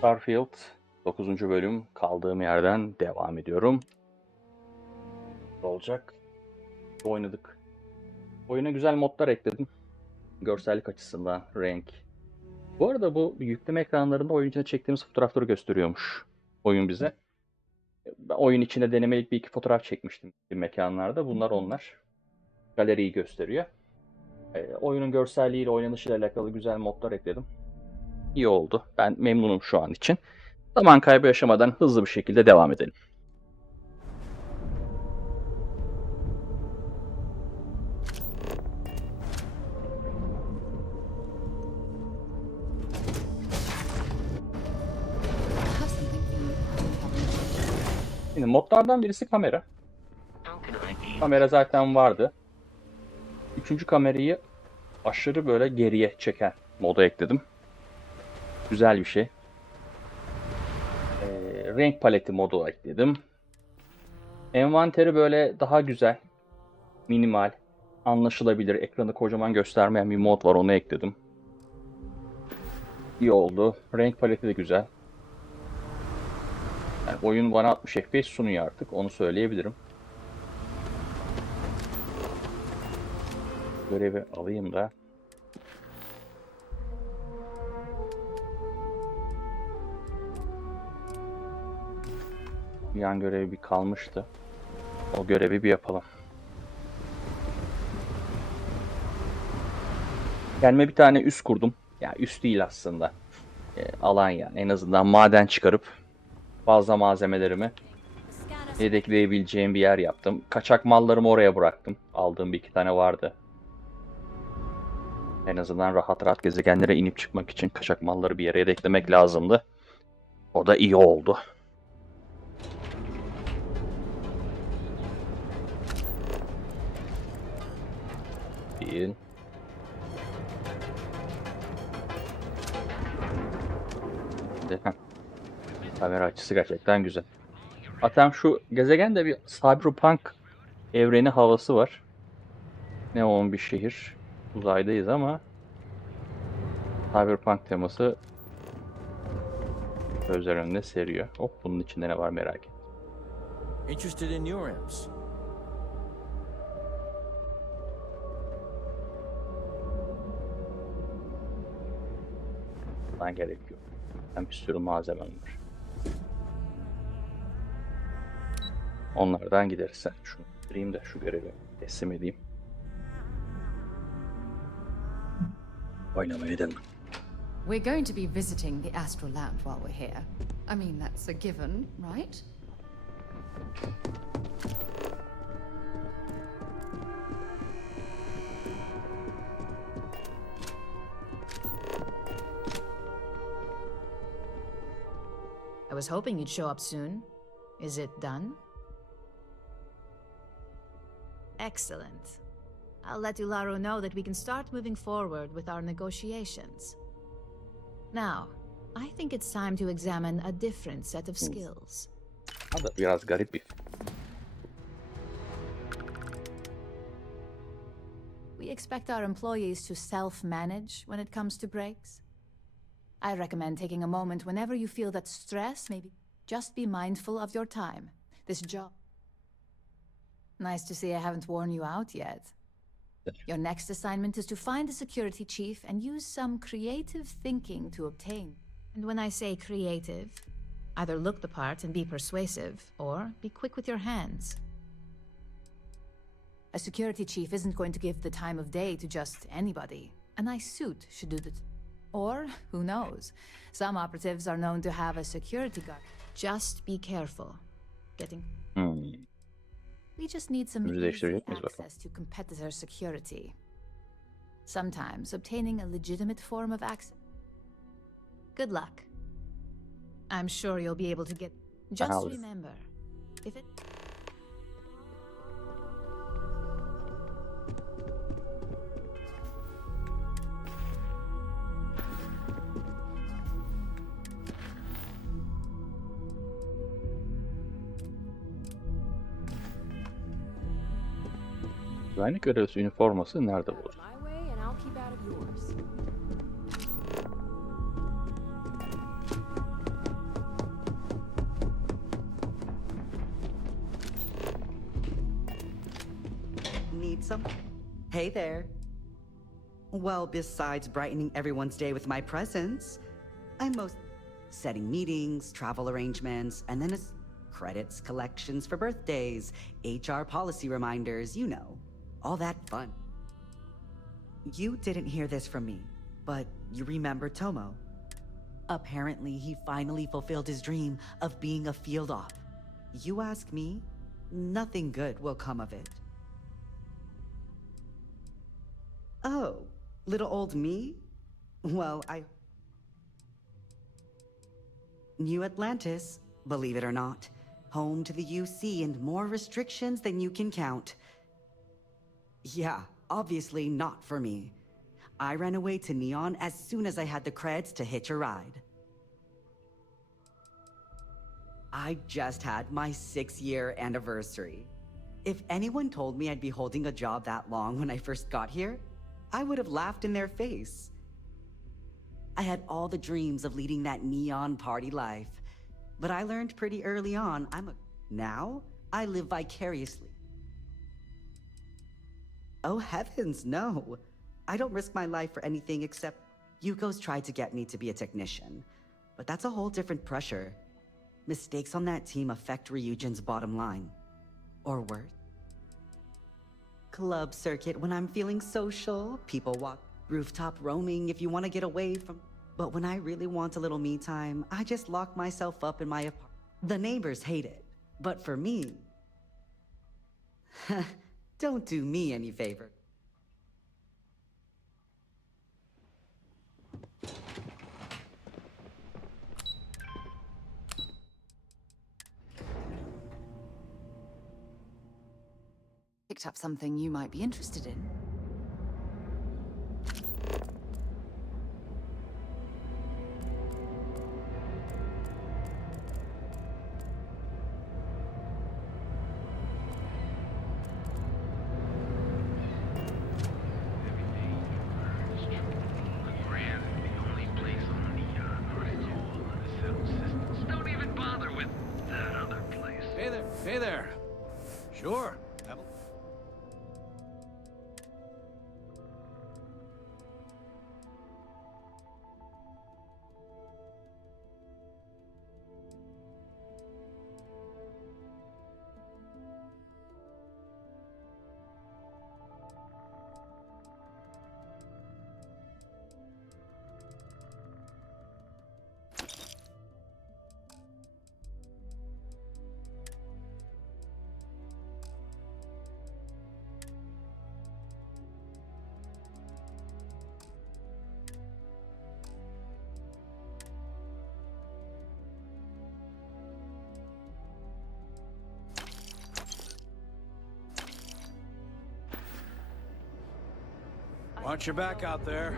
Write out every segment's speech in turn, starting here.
Starfield 9. bölüm kaldığım yerden devam ediyorum. Olacak. Oynadık. Oyuna güzel modlar ekledim. Görsellik açısından renk. Bu arada bu yükleme ekranlarında oyun içinde çektiğimiz fotoğrafları gösteriyormuş oyun bize. Ben oyun içinde denemelik bir iki fotoğraf çekmiştim mekanlarda. Bunlar onlar. Galeriyi gösteriyor. Oyunun görselliğiyle, oynanışıyla alakalı güzel modlar ekledim. İyi oldu. Ben memnunum şu an için. Zaman kaybı yaşamadan hızlı bir şekilde devam edelim. Şimdi modlardan birisi kamera. Kamera zaten vardı. Üçüncü kamerayı aşırı böyle geriye çeken moda ekledim. Güzel bir şey. Renk paleti modu ekledim. Envanteri böyle daha güzel, minimal, anlaşılabilir, ekranı kocaman göstermeyen bir mod var, onu ekledim. İyi oldu. Renk paleti de güzel. Yani oyun bana 60 FPS sunuyor artık, onu söyleyebilirim. Görevi alayım da. Yan görevi bir kalmıştı. O görevi bir yapalım. Kendime bir tane üs kurdum. Ya üs değil aslında. Alan yani. En azından maden çıkarıp fazla malzemelerimi yedekleyebileceğim bir yer yaptım. Kaçak mallarımı oraya bıraktım. Aldığım bir iki tane vardı. En azından rahat rahat gezegenlere inip çıkmak için kaçak malları bir yere yedeklemek lazımdı. O da iyi oldu. Bir. Kamera açısı gerçekten güzel. Zaten şu gezegende bir cyberpunk evreni havası var. Neon bir şehir. Uzaydayız ama cyberpunk teması gözler önüne seriyor. Hop, bunun içinde ne var merak ettim. Interested in your imps? Bundan gerek yok. Hem bir sürü malzemem var. Onlardan gideriz. Sen şunu bitireyim de şu görevi teslim edeyim. Oynamaya devam. We're going to be visiting the astral land while we're here. I mean, that's a given, right? I was hoping you'd show up soon. Is it done? Excellent. I'll let Ularo know that we can start moving forward with our negotiations. Now, I think it's time to examine a different set of skills. O da biraz garip bir. We expect our employees to self-manage when it comes to breaks. I recommend taking a moment whenever you feel that stress, maybe just be mindful of your time. This job. Nice to see I haven't worn you out yet. Your next assignment is to find the security chief and use some creative thinking to obtain. And when I say creative, either look the part and be persuasive, or be quick with your hands. A security chief isn't going to give the time of day to just anybody. A nice suit should do the... Or, who knows, some operatives are known to have a security guard. Just be careful. Getting... We just need some easy access to competitor security. Sometimes obtaining a legitimate form of access. Good luck. I'm sure you'll be able to get... Just remember, if it... Güvenlik görevlisi üniforması nerede bulur? some... Hey there. Well, besides brightening everyone's day with my presence, I'm most setting meetings, travel arrangements, and then it's credits, collections for birthdays, HR policy reminders, you know, all that fun. You didn't hear this from me, but you remember Tomo. Apparently, he finally fulfilled his dream of being a field op. You ask me, nothing good will come of it. Oh, little old me? Well, New Atlantis, believe it or not. Home to the UC and more restrictions than you can count. Yeah, obviously not for me. I ran away to Neon as soon as I had the creds to hitch a ride. I just had my 6-year anniversary. If anyone told me I'd be holding a job that long when I first got here, I would have laughed in their face. I had all the dreams of leading that neon party life, but I learned pretty early on now I live vicariously. Oh heavens, no. I don't risk my life for anything except Yuko's tried to get me to be a technician, but that's a whole different pressure. Mistakes on that team affect Ryujin's bottom line. Or worse. Club circuit when I'm feeling social, people walk rooftop roaming if you want to get away from... But when I really want a little me time, I just lock myself up in my apartment. The neighbors hate it, but for me... Don't do me any favor. Picked up something you might be interested in. Hey there. Sure. Watch your back out there.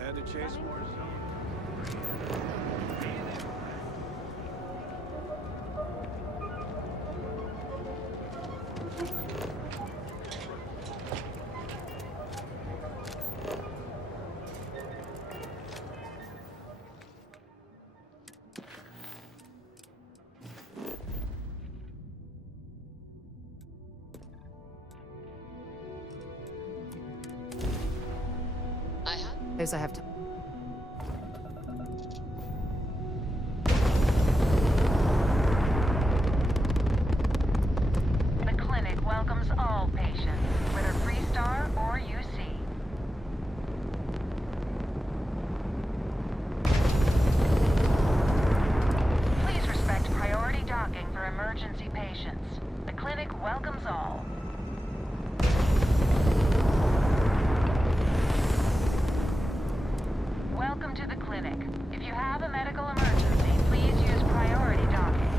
I had to chase more zone. Suppose I have to... The clinic welcomes all patients, whether Freestar or UC. Please respect priority docking for emergency patients. The clinic welcomes all. Welcome to the clinic. If you have a medical emergency, please use priority docking.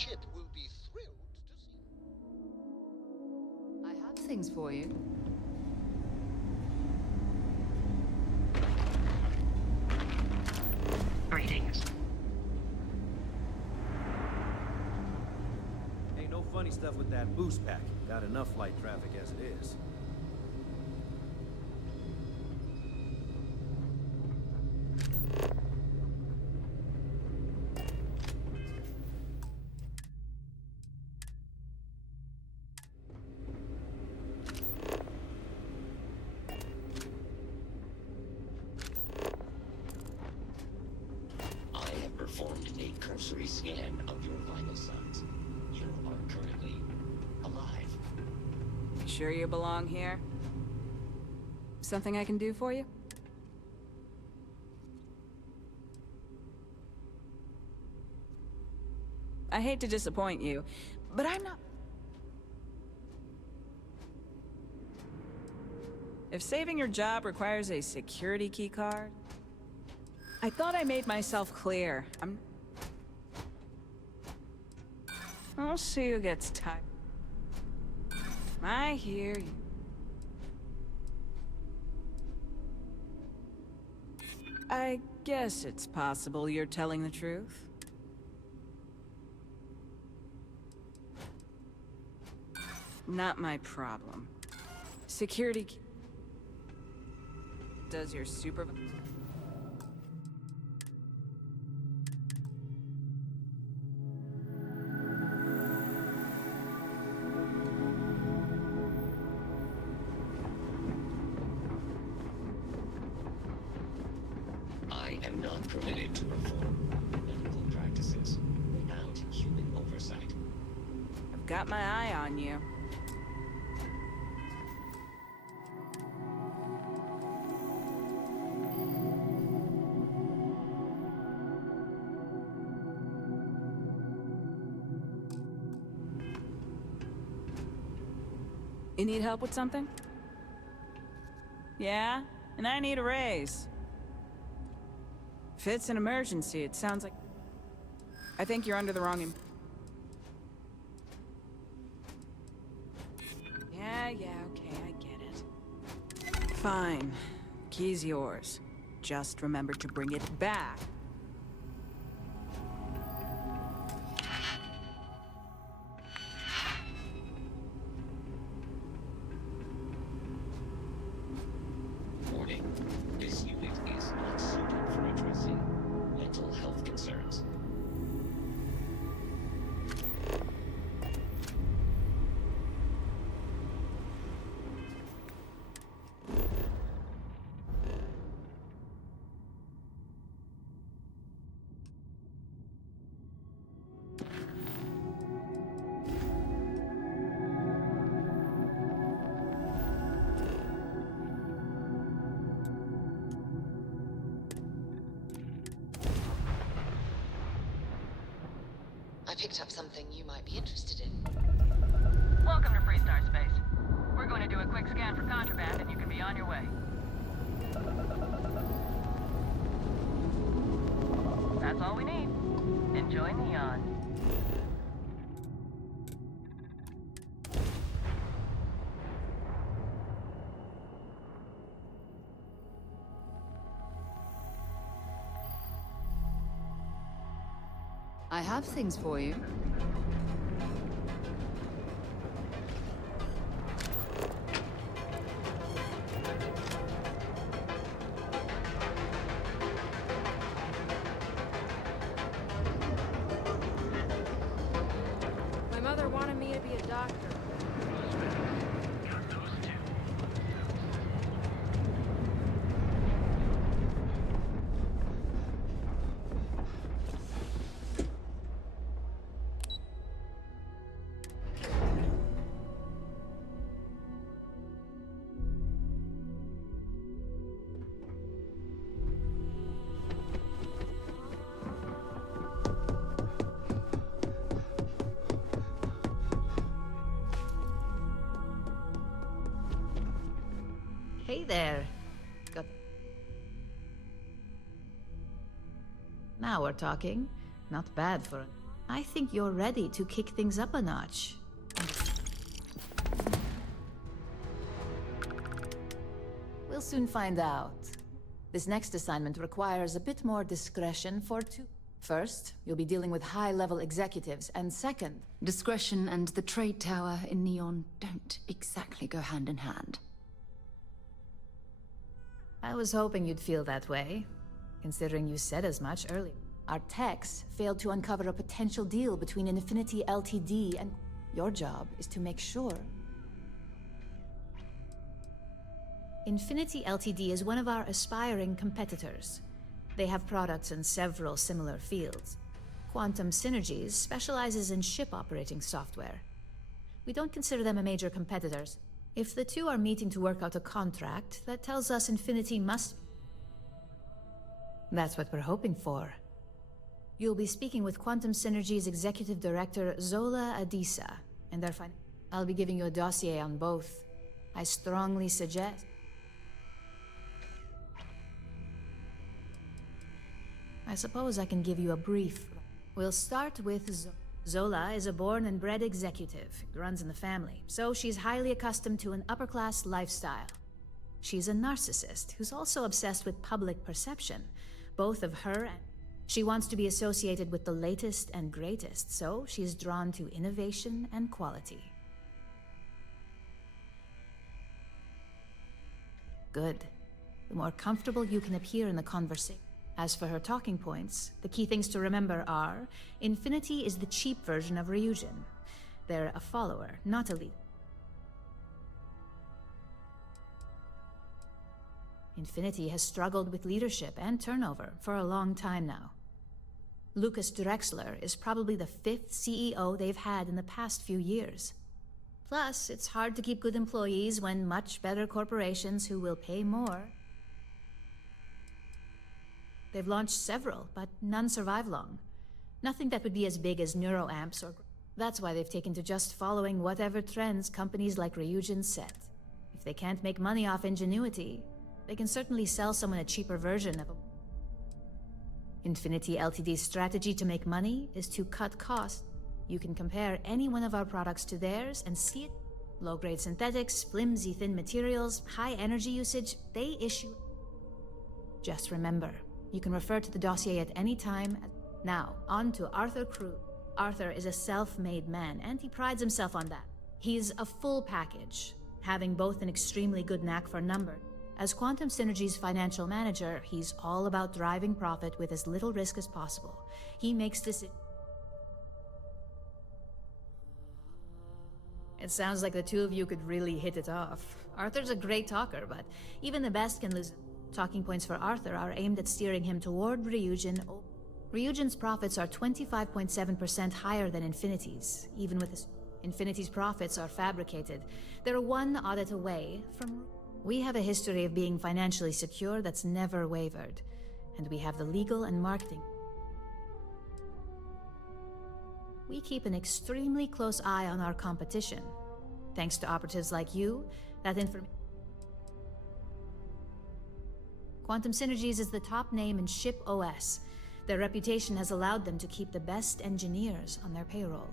Chip will be thrilled to see. I have things for you. Greetings. Ain't no funny stuff with that boost pack. Got enough flight traffic as it is. I have performed a cursory scan of your vital signs. You are currently alive. You sure you belong here? Something I can do for you? I hate to disappoint you, but I'm not... If saving your job requires a security key card... I thought I made myself clear. I'll see who gets tired. I hear you. I guess it's possible you're telling the truth. Not my problem. Security... Does your supervisor... I am not permitted to perform medical practices without human oversight. I've got my eye on you. You need help with something? Yeah? And I need a raise. If it's an emergency, it sounds like... I think you're under the wrong... Yeah, okay, I get it. Fine. Key's yours. Just remember to bring it back. Warning. This unit is not suited for addressing mental health concerns. I picked up something you might be interested in. Welcome to Freestar Space. We're going to do a quick scan for contraband and you can be on your way. That's all we need. Enjoy Neon. I have things for you. My mother wanted me to be a doctor. Hey there. Got... Now we're talking. Not bad for... I think you're ready to kick things up a notch. We'll soon find out. This next assignment requires a bit more discretion for two. First, you'll be dealing with high-level executives, and second... Discretion and the trade tower in Neon don't exactly go hand in hand. I was hoping you'd feel that way, considering you said as much earlier. Our techs failed to uncover a potential deal between Infinity Ltd. and... Your job is to make sure... Infinity Ltd. Is one of our aspiring competitors. They have products in several similar fields. Quantum Synergies specializes in ship operating software. We don't consider them a major competitor. If the two are meeting to work out a contract, that tells us Infinity must... That's what we're hoping for. You'll be speaking with Quantum Synergy's Executive Director, Zola Adisa, and their I'll be giving you a dossier on both. I strongly suggest... I suppose I can give you a brief. We'll start with Zola is a born and bred executive. It runs in the family, so she's highly accustomed to an upper-class lifestyle. She's a narcissist who's also obsessed with public perception, both of her and... She wants to be associated with the latest and greatest, so she's drawn to innovation and quality. Good. The more comfortable you can appear in the conversation. As for her talking points, the key things to remember are, Infinity is the cheap version of Ryujin. They're a follower, not a lead. Infinity has struggled with leadership and turnover for a long time now. Lucas Drexler is probably the 5th CEO they've had in the past few years. Plus, it's hard to keep good employees when much better corporations who will pay more... They've launched several, but none survive long. Nothing that would be as big as neuroamps or... That's why they've taken to just following whatever trends companies like Ryujin set. If they can't make money off ingenuity, they can certainly sell someone a cheaper version of a... Infinity Ltd's strategy to make money is to cut costs. You can compare any one of our products to theirs and see it. Low-grade synthetics, flimsy thin materials, high energy usage, they issue... Just remember, you can refer to the dossier at any time. Now, on to Arthur Crew. Arthur is a self-made man, and he prides himself on that. He's a full package, having both an extremely good knack for numbers. As Quantum Synergy's financial manager, he's all about driving profit with as little risk as possible. He makes decisions. It sounds like the two of you could really hit it off. Arthur's a great talker, but even the best can lose. Talking points for Arthur are aimed at steering him toward Ryujin. Ryujin's profits are 25.7% higher than Infinity's, even with his... Infinity's profits are fabricated. They're one audit away from... We have a history of being financially secure that's never wavered, and we have the legal and marketing. We keep an extremely close eye on our competition. Thanks to operatives like you, that information... Quantum Synergies is the top name in ship OS. Their reputation has allowed them to keep the best engineers on their payroll.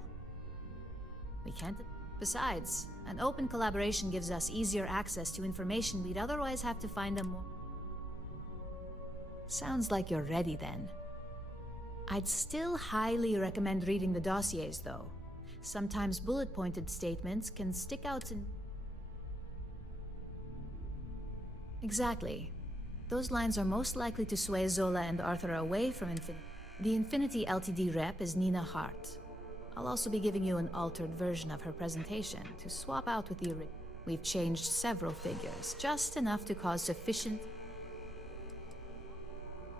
We can't... Besides, an open collaboration gives us easier access to information we'd otherwise have to find more... Sounds like you're ready then. I'd still highly recommend reading the dossiers, though. Sometimes bullet-pointed statements can stick out in... Exactly. Those lines are most likely to sway Zola and Arthur away from Infinity. The Infinity Ltd rep is Nina Hart. I'll also be giving you an altered version of her presentation to swap out with the original. We've changed several figures, just enough to cause sufficient...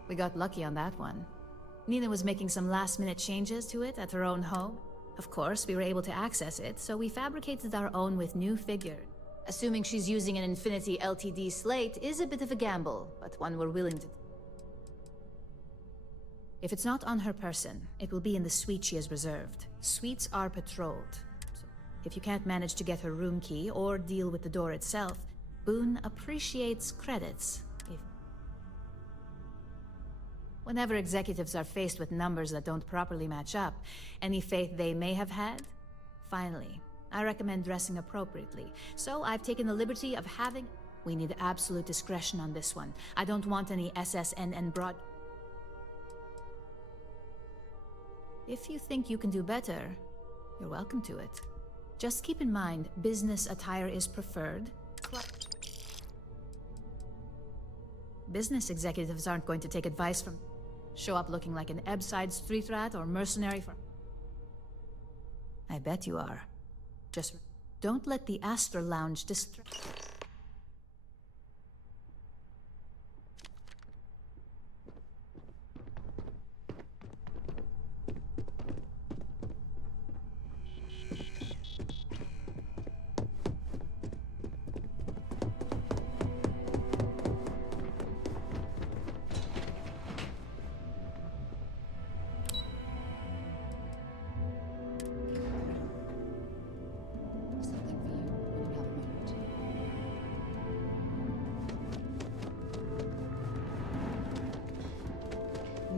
We got lucky on that one. Nina was making some last-minute changes to it at her own home. Of course, we were able to access it, so we fabricated our own with new figures. Assuming she's using an Infinity Ltd slate is a bit of a gamble, but one we're willing to... If it's not on her person, it will be in the suite she has reserved. Suites are patrolled. So if you can't manage to get her room key or deal with the door itself, Boone appreciates credits. Whenever executives are faced with numbers that don't properly match up, any faith they may have had, finally, I recommend dressing appropriately. So I've taken the liberty of having... We need absolute discretion on this one. I don't want any SSNN broad... If you think you can do better, you're welcome to it. Just keep in mind, business attire is preferred. Business executives aren't going to take advice from... Show up looking like an Ebbside street rat or mercenary for... I bet you are. Just don't let the Astor Lounge distract... Something for you when you have a moment.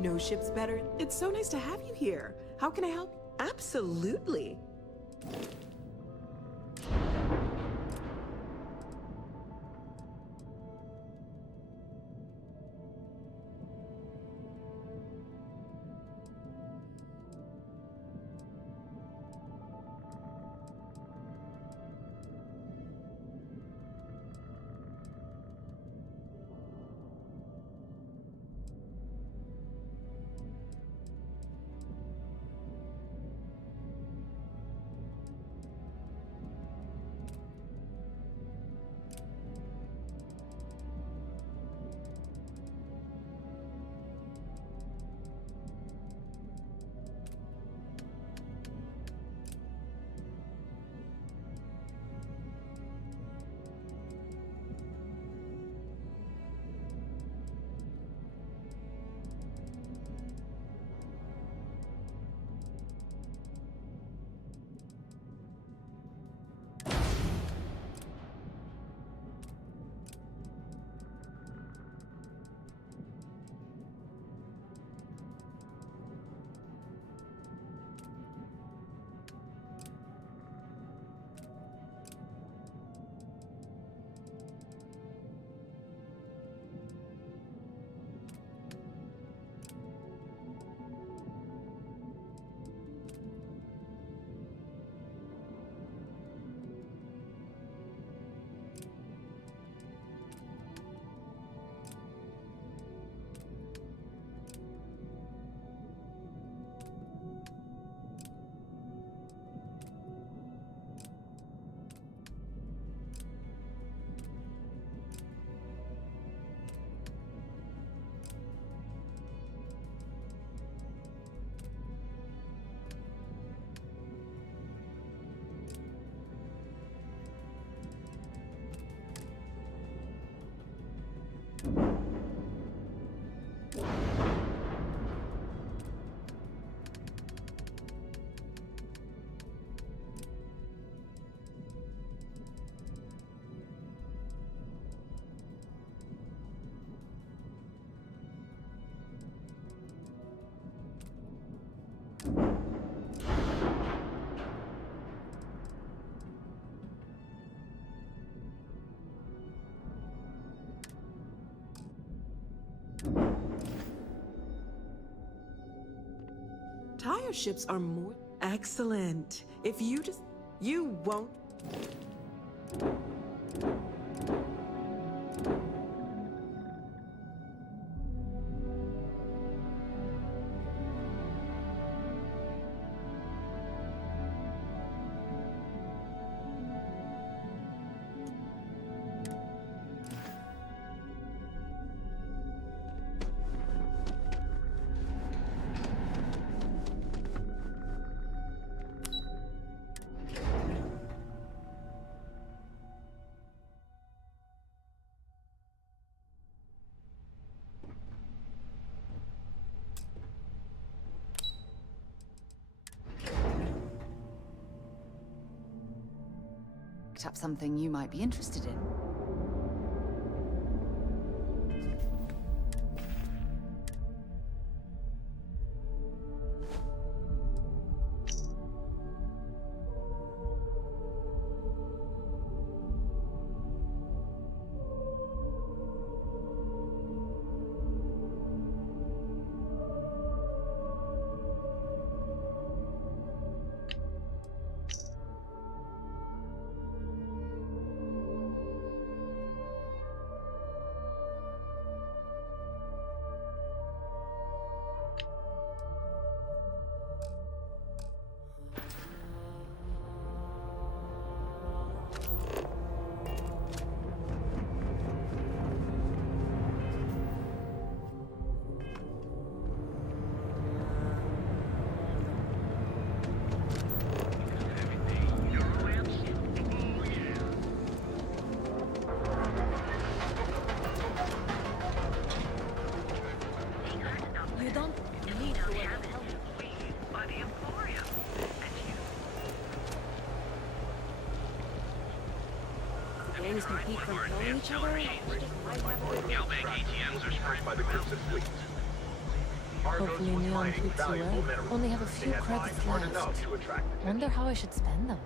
No ship's better. It's so nice to have you here. How can I help? Absolutely. Tire ships are more excellent. If you just... You won't... Up something you might be interested in. companies compete for killing each other, we just might have a good Hopefully Neon treats you well. Only have a few credits left. Wonder how I should spend them.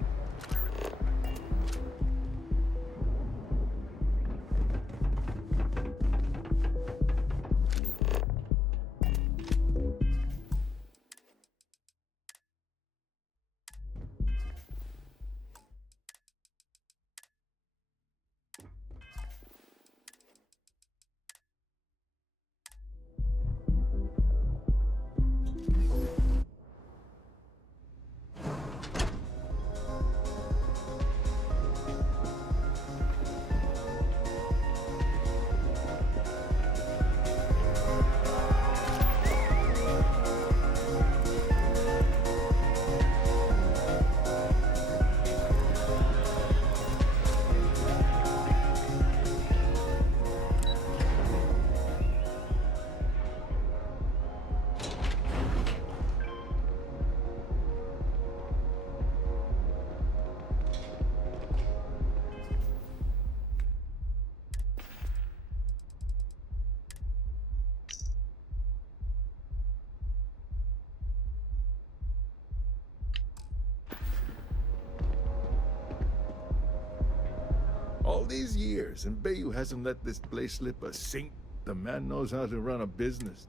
All these years, and Bayou hasn't let this place slip a sink. The man knows how to run a business.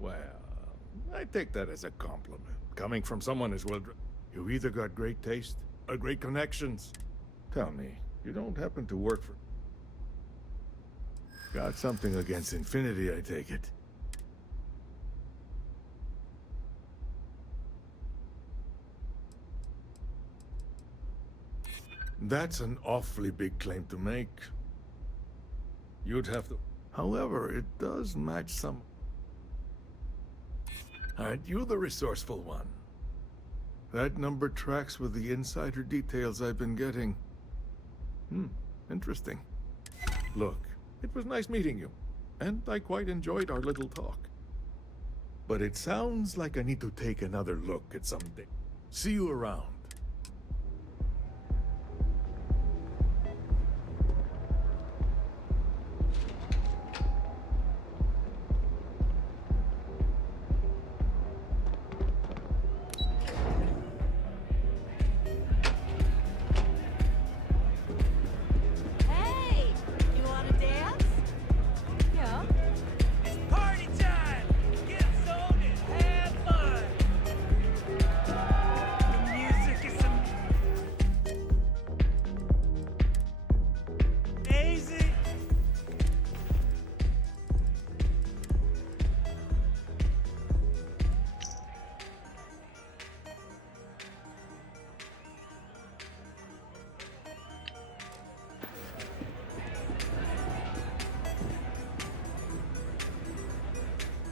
Well, I take that as a compliment. Coming from someone as well... You either got great taste or great connections. Tell me, you don't happen to work for... Got something against Infinity, I take it. That's an awfully big claim to make. You'd have to... However, it does match some... Aren't you the resourceful one? That number tracks with the insider details I've been getting. Interesting. Look, it was nice meeting you, and I quite enjoyed our little talk. But it sounds like I need to take another look at something. See you around.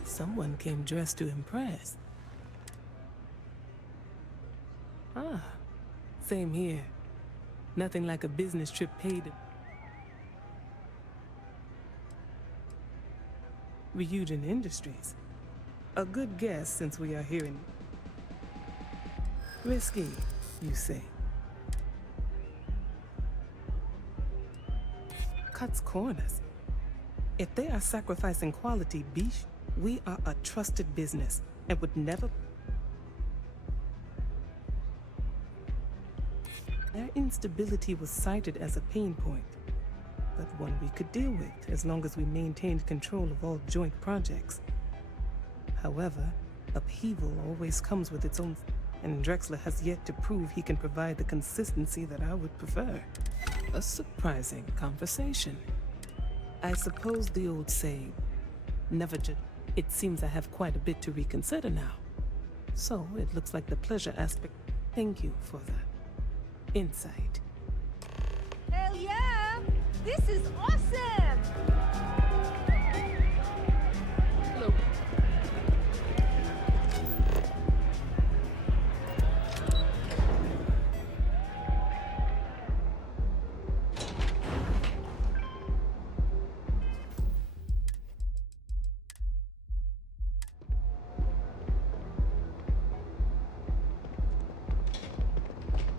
Someone came dressed to impress. Ah, same here. Nothing like a business trip paid. Ryujin Industries. A good guess since we are here in... Risky, you say. Cuts corners. If they are sacrificing quality beef, we are a trusted business and would never... Their instability was cited as a pain point, but one we could deal with as long as we maintained control of all joint projects. However, upheaval always comes with its own, and Drexler has yet to prove he can provide the consistency that I would prefer. A surprising conversation. I suppose the old saying, never judge. It seems I have quite a bit to reconsider now. So it looks like the pleasure aspect. Thank you for the insight. Hell yeah! This is awesome! Hello.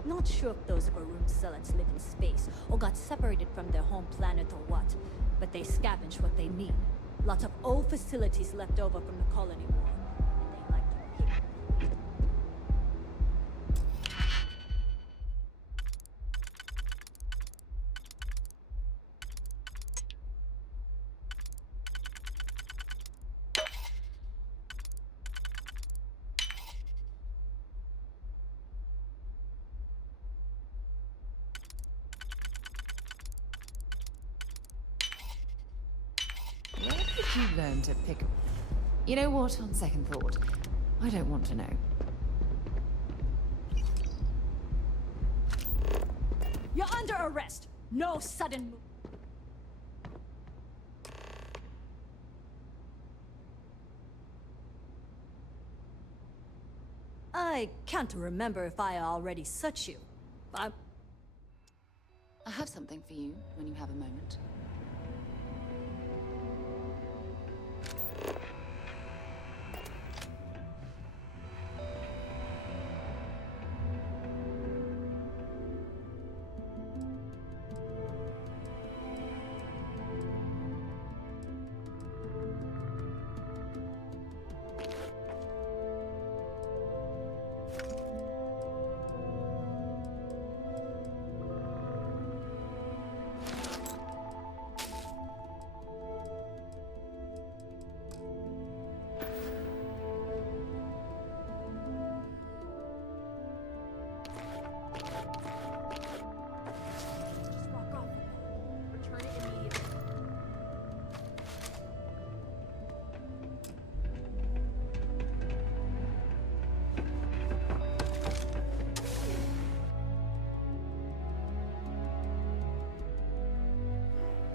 Not sure if those Varun zealots live in space or got separated from their home planet or what, but they scavenge what they need. Lots of old facilities left over from the colony war. And they like to pick. Where did you learn to pick? You know what, on second thought, I don't want to know. You're under arrest. No sudden move. I can't remember if I already such you. I have something for you when you have a moment.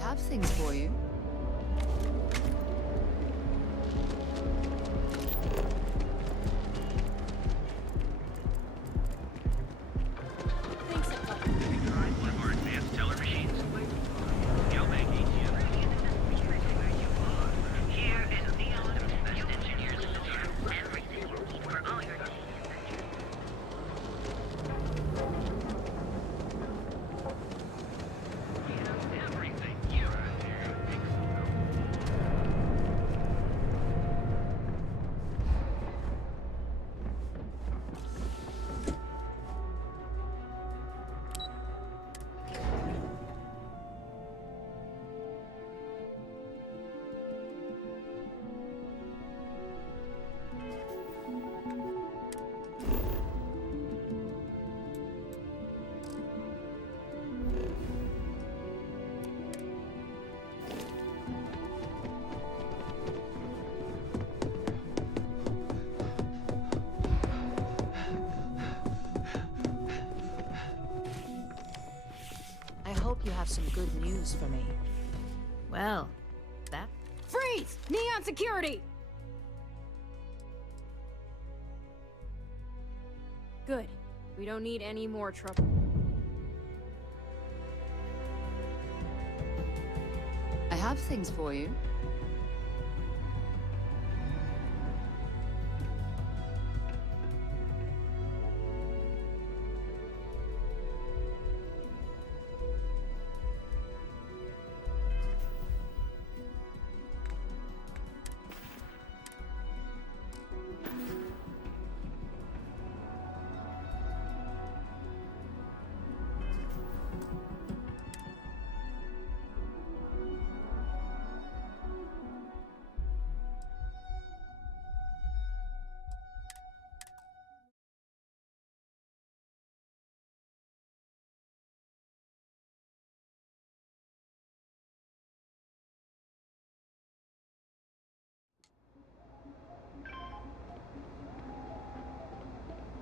I have things for you. I hope you have some good news for me. Well, that... Freeze! Neon security! Good. We don't need any more trouble. I have things for you.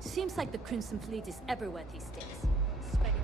Seems like the Crimson Fleet is everywhere these days. Spreading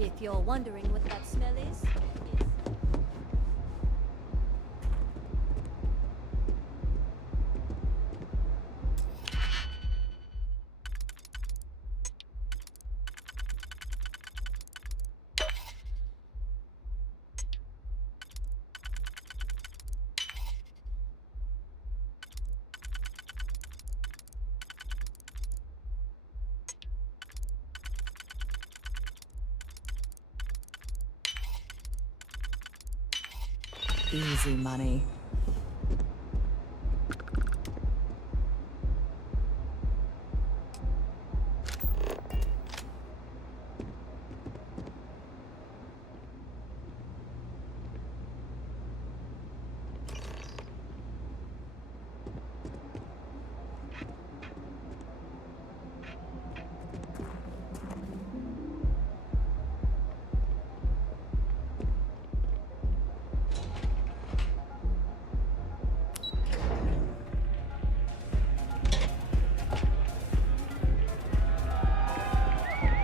If you're wondering what that smell is, Easy money.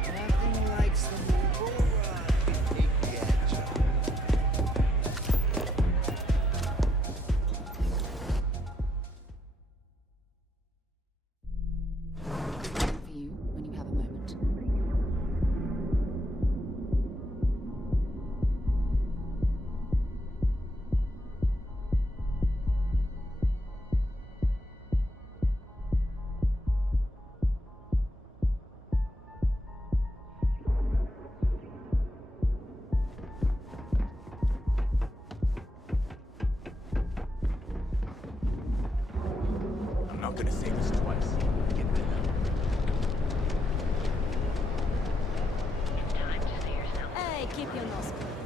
Nothing like some bull run. Take the edge off. For you, when you have a moment. I'm not gonna say this twice. Get rid of them. hey, keep your nose clean.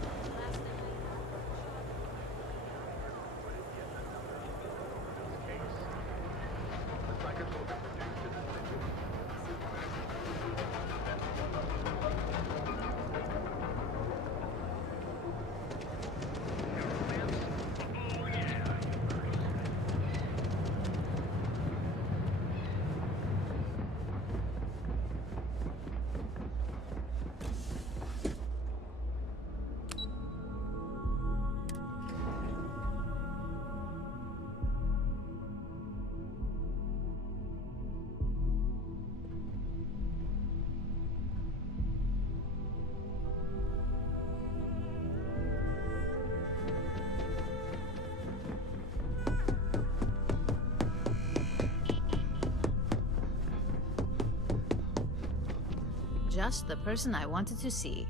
Just the person I wanted to see.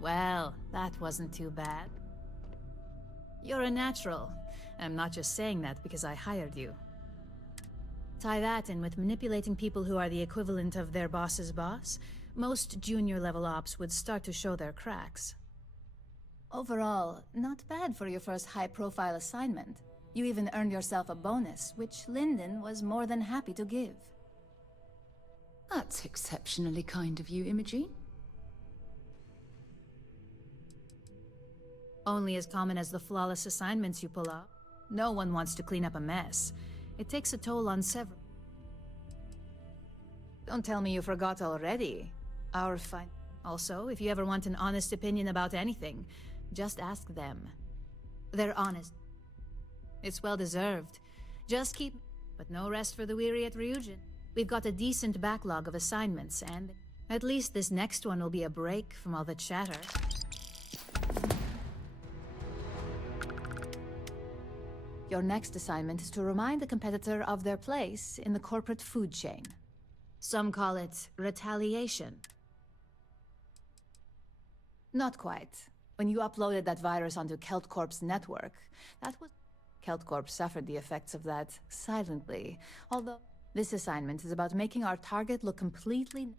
Well, that wasn't too bad. You're a natural. I'm not just saying that because I hired you. Tie that in with manipulating people who are the equivalent of their boss's boss, most junior-level ops would start to show their cracks. Overall, not bad for your first high-profile assignment. You even earned yourself a bonus, which Lyndon was more than happy to give. That's exceptionally kind of you, Imogene. Only as common as the flawless assignments you pull off. No one wants to clean up a mess. It takes a toll on several. Don't tell me you forgot already. Our fine. Also, if you ever want an honest opinion about anything, just ask them. They're honest. It's well deserved. Just keep... But no rest for the weary at Ryujin. We've got a decent backlog of assignments, and at least this next one will be a break from all the chatter. Your next assignment is to remind the competitor of their place in the corporate food chain. Some call it retaliation. Not quite. When you uploaded that virus onto KeltCorp's network, that was... KeltCorp suffered the effects of that silently, although this assignment is about making our target look completely...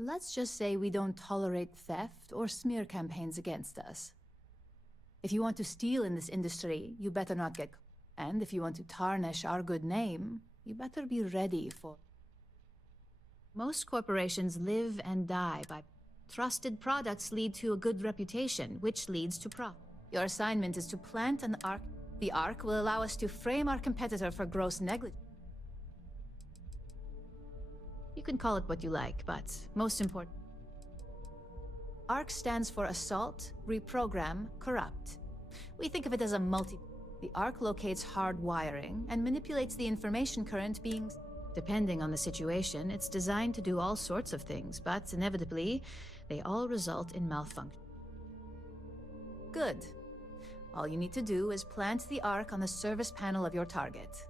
Let's just say we don't tolerate theft or smear campaigns against us. If you want to steal in this industry, you better not get... And if you want to tarnish our good name, you better be ready for... Most corporations live and die by... Trusted products lead to a good reputation, which leads to profit. Your assignment is to plant an arc. The arc will allow us to frame our competitor for gross negligence. You can call it what you like, but most important, ARC stands for Assault, Reprogram, Corrupt. We think of it as a The ARC locates hard wiring and manipulates the information current being... Depending on the situation, it's designed to do all sorts of things, but inevitably, they all result in malfunction. Good. All you need to do is plant the ARC on the service panel of your target.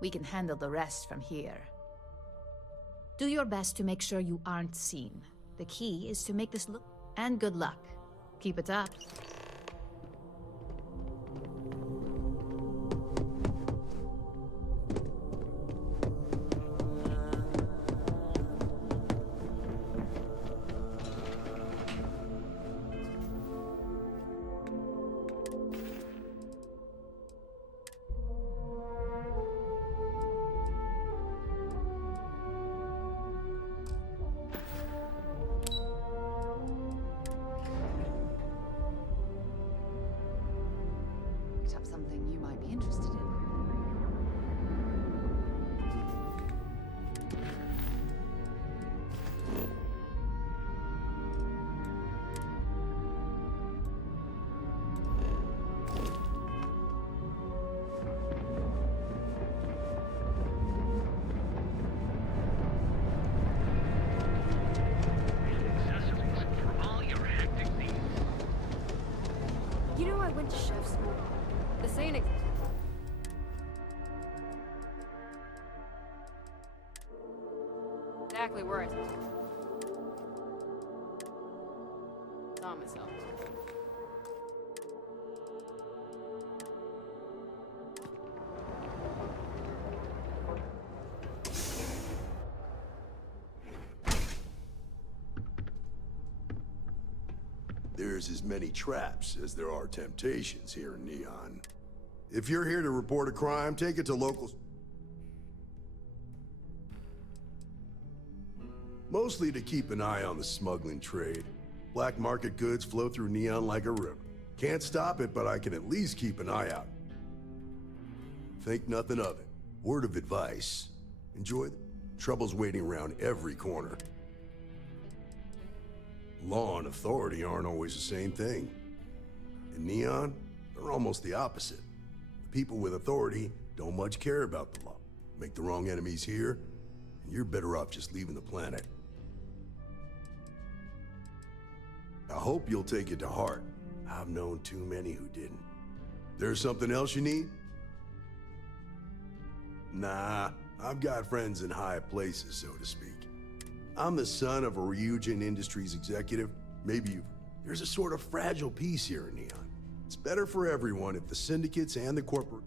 We can handle the rest from here. Do your best to make sure you aren't seen. The key is to make this look... And good luck. Keep it up. Up something you might be interested in. You know, I went to chef school. The saying exactly where I saw myself. There's as many traps as there are temptations here in Neon. If you're here to report a crime, take it to locals. Mostly to keep an eye on the smuggling trade. Black market goods flow through Neon like a river. Can't stop it, but I can at least keep an eye out. Think nothing of it. Word of advice. Enjoy the troubles waiting around every corner. Law and authority aren't always the same thing. In Neon, they're almost the opposite. The people with authority don't much care about the law. Make the wrong enemies here, and you're better off just leaving the planet. I hope you'll take it to heart. I've known too many who didn't. There's something else you need? Nah, I've got friends in high places, so to speak. I'm the son of a Ryujin Industries executive. Maybe you've... There's a sort of fragile peace here in Neon. It's better for everyone if the syndicates and the corporate...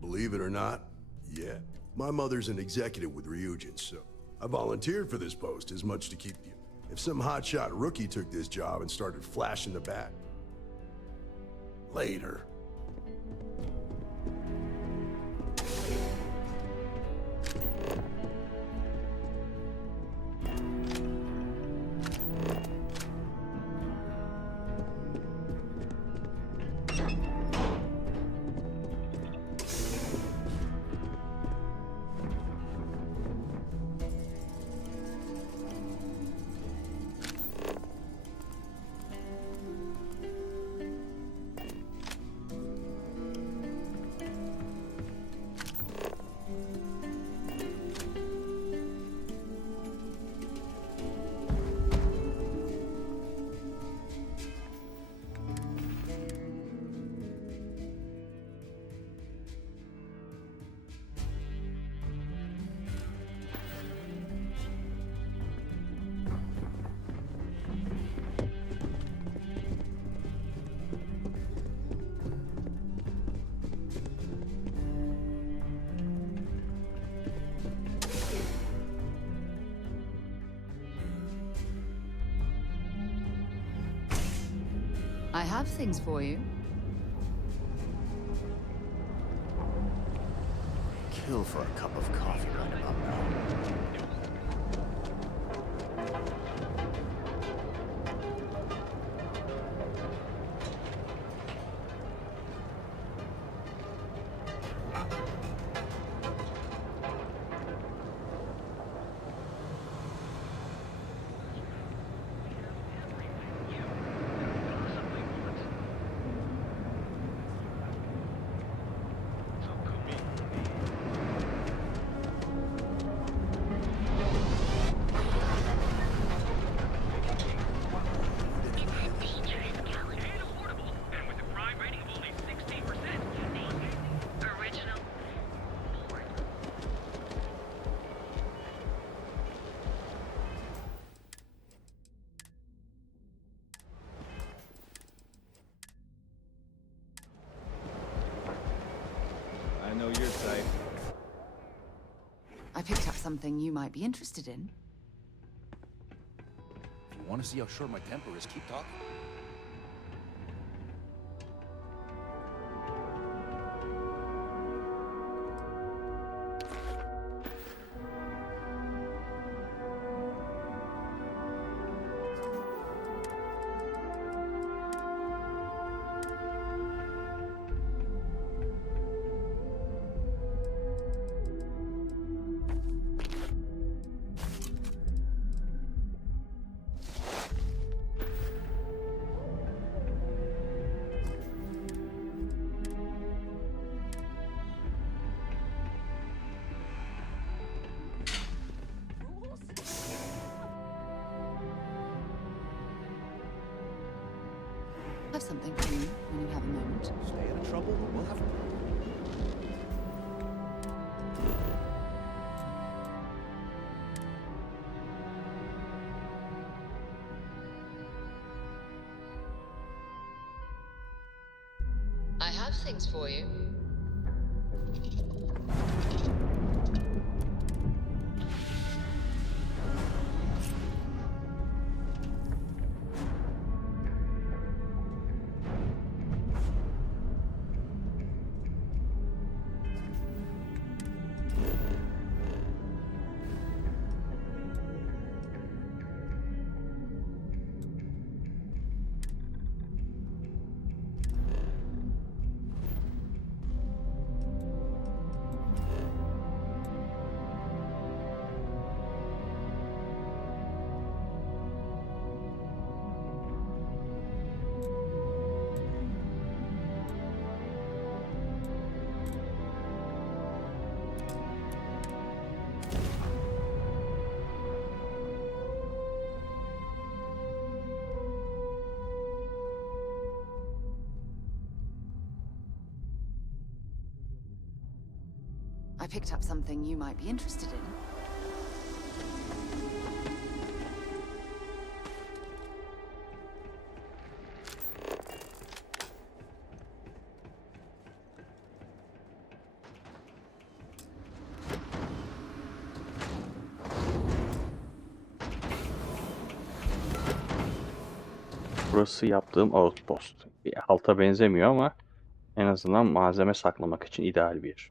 Believe it or not, yeah. My mother's an executive with Ryujin, so I volunteered for this post as much to keep you. If some hotshot rookie took this job and started flashing the bat... Later. I have things for you. Kill for a cup of coffee right about now. I picked up something you might be interested in. If you want to see how short my temper is, keep talking. I have something for you when you have a moment. Stay out of trouble, or we'll have I have things for you. I picked up something you might be interested in. Burası yaptığım outpost. Bir halta benzemiyor ama en azından malzeme saklamak için ideal bir yer.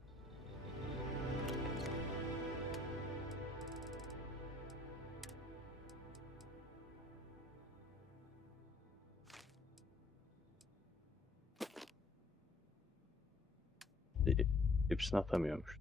Hepsini atamıyormuş.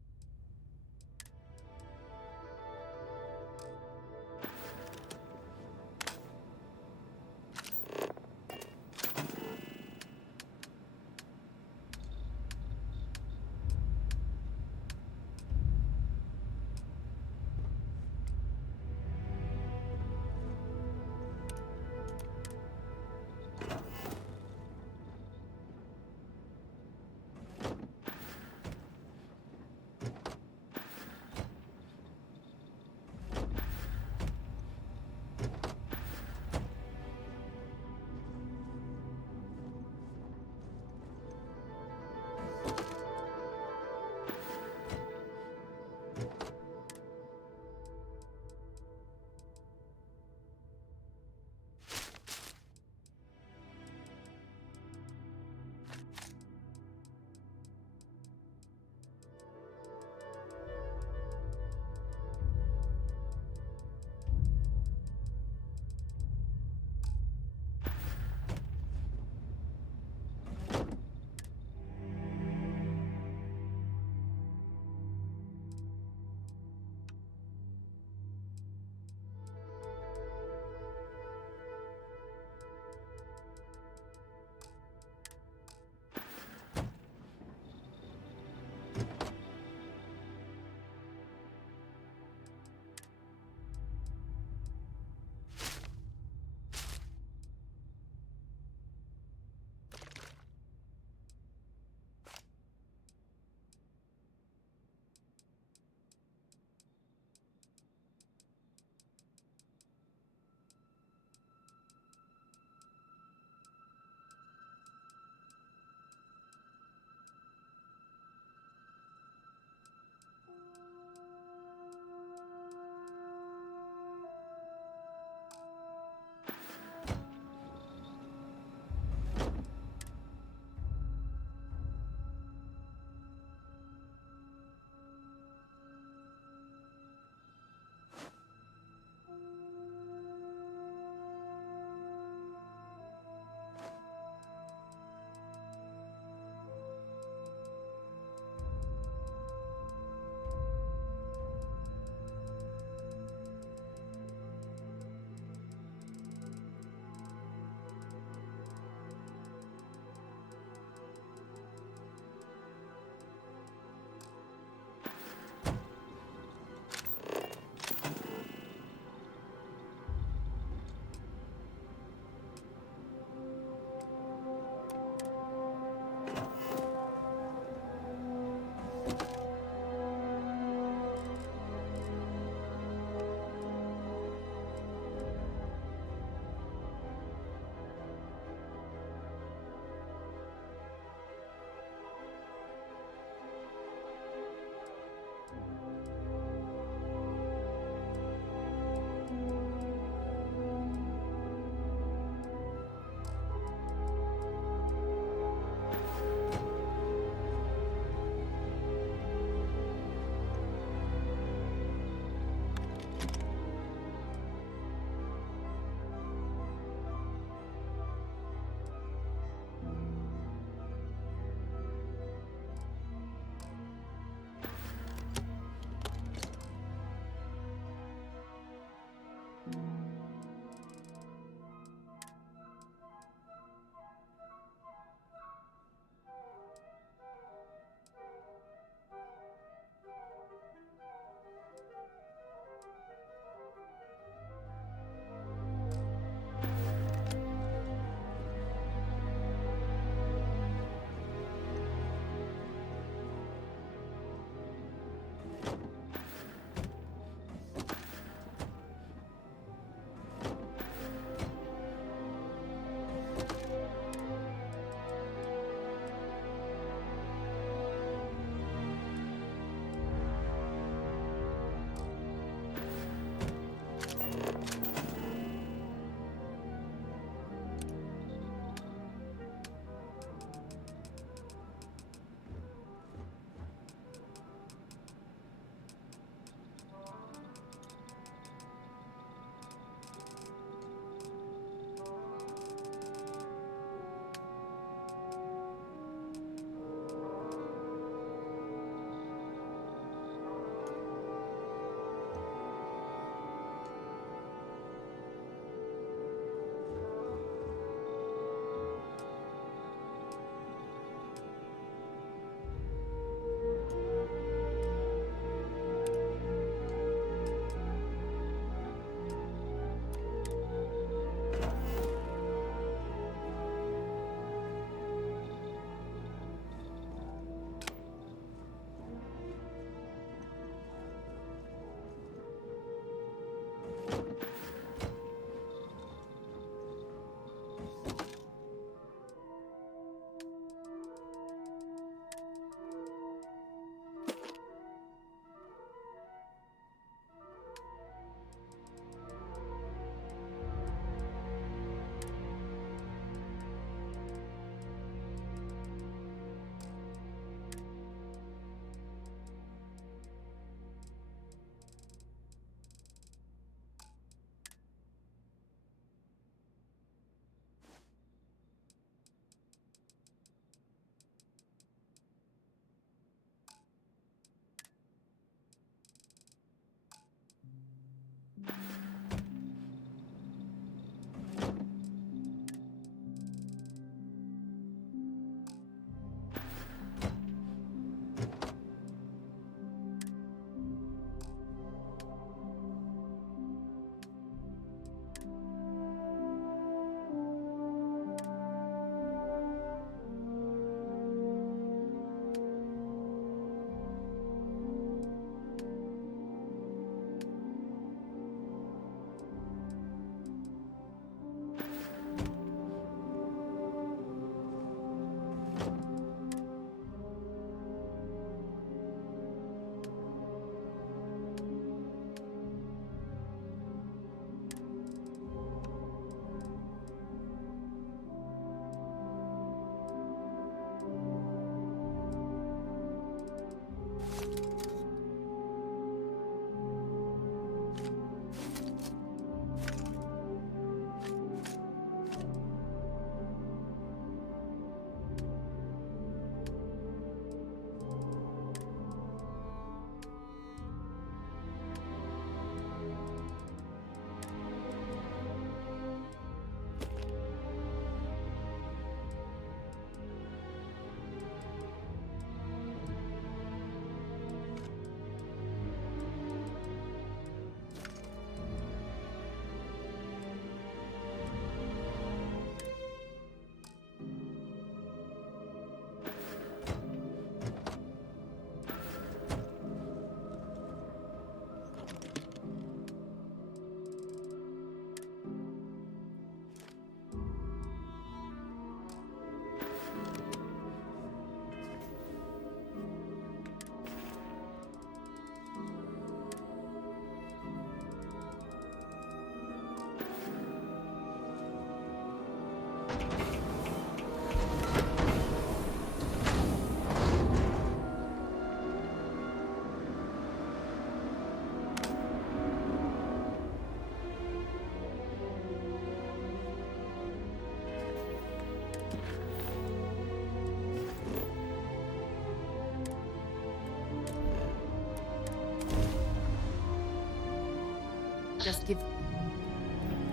just give...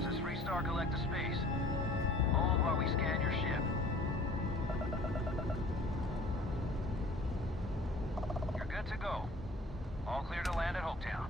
This is Freestar Collective Space. Hold while we scan your ship. You're good to go. All clear to land at Hopetown.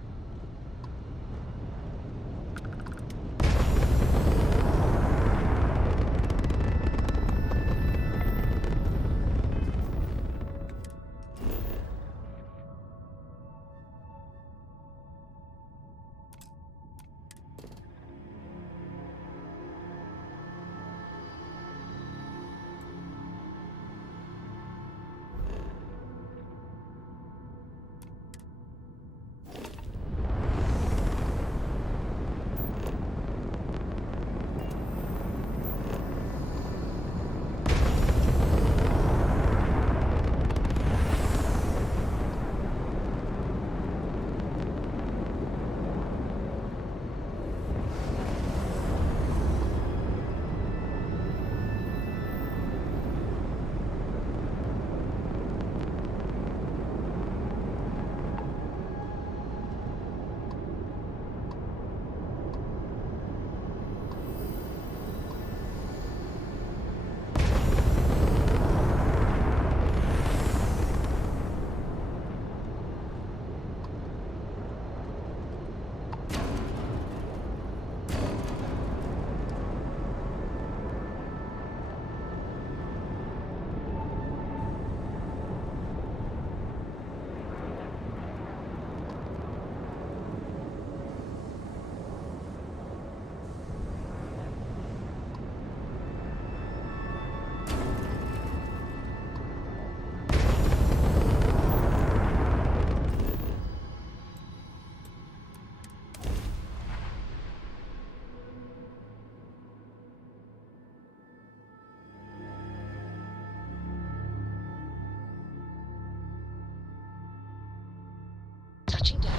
Touching down.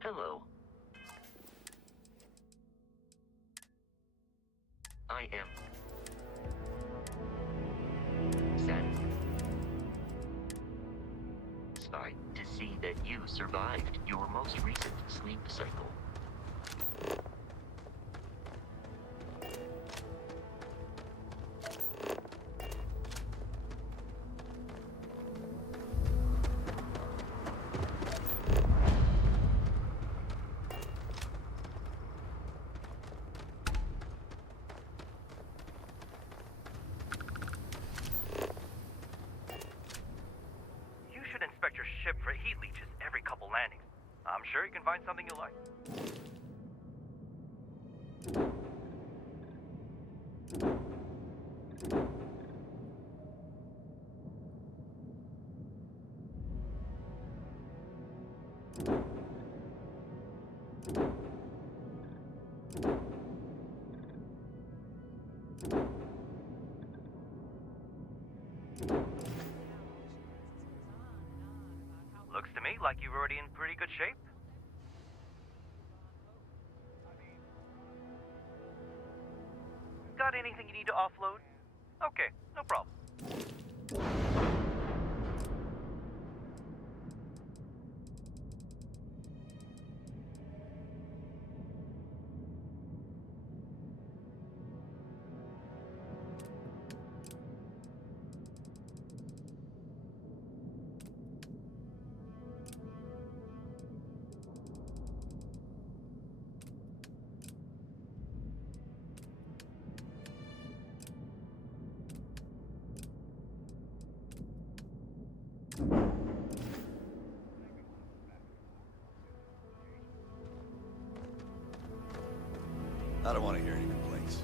Hello. I am saddened to see that you survived your most recent sleep cycle. Inspect your ship for heat leeches every couple landings. I'm sure you can find something you like. Looks to me like you're already in pretty good shape. Got anything you need to offload? Okay, no problem. I don't want to hear any complaints.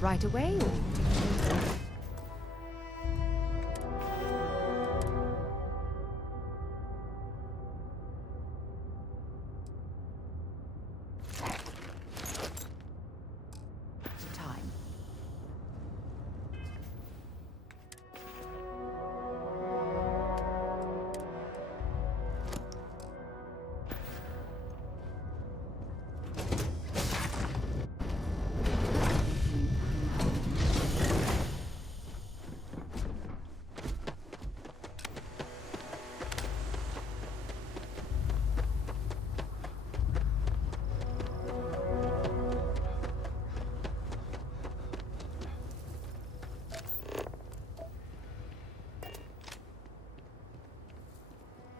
right away or... time.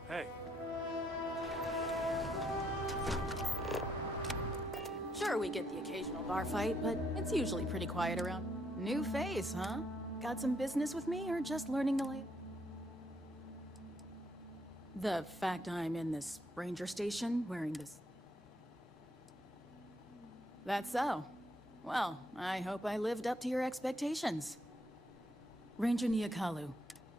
Hey. Sure, we get the occasional bar fight, but it's usually pretty quiet around. New face, huh? Got some business with me, or just learning the lay? The fact I'm in this ranger station wearing this... That's so. Well, I hope I lived up to your expectations. Ranger Niakalu.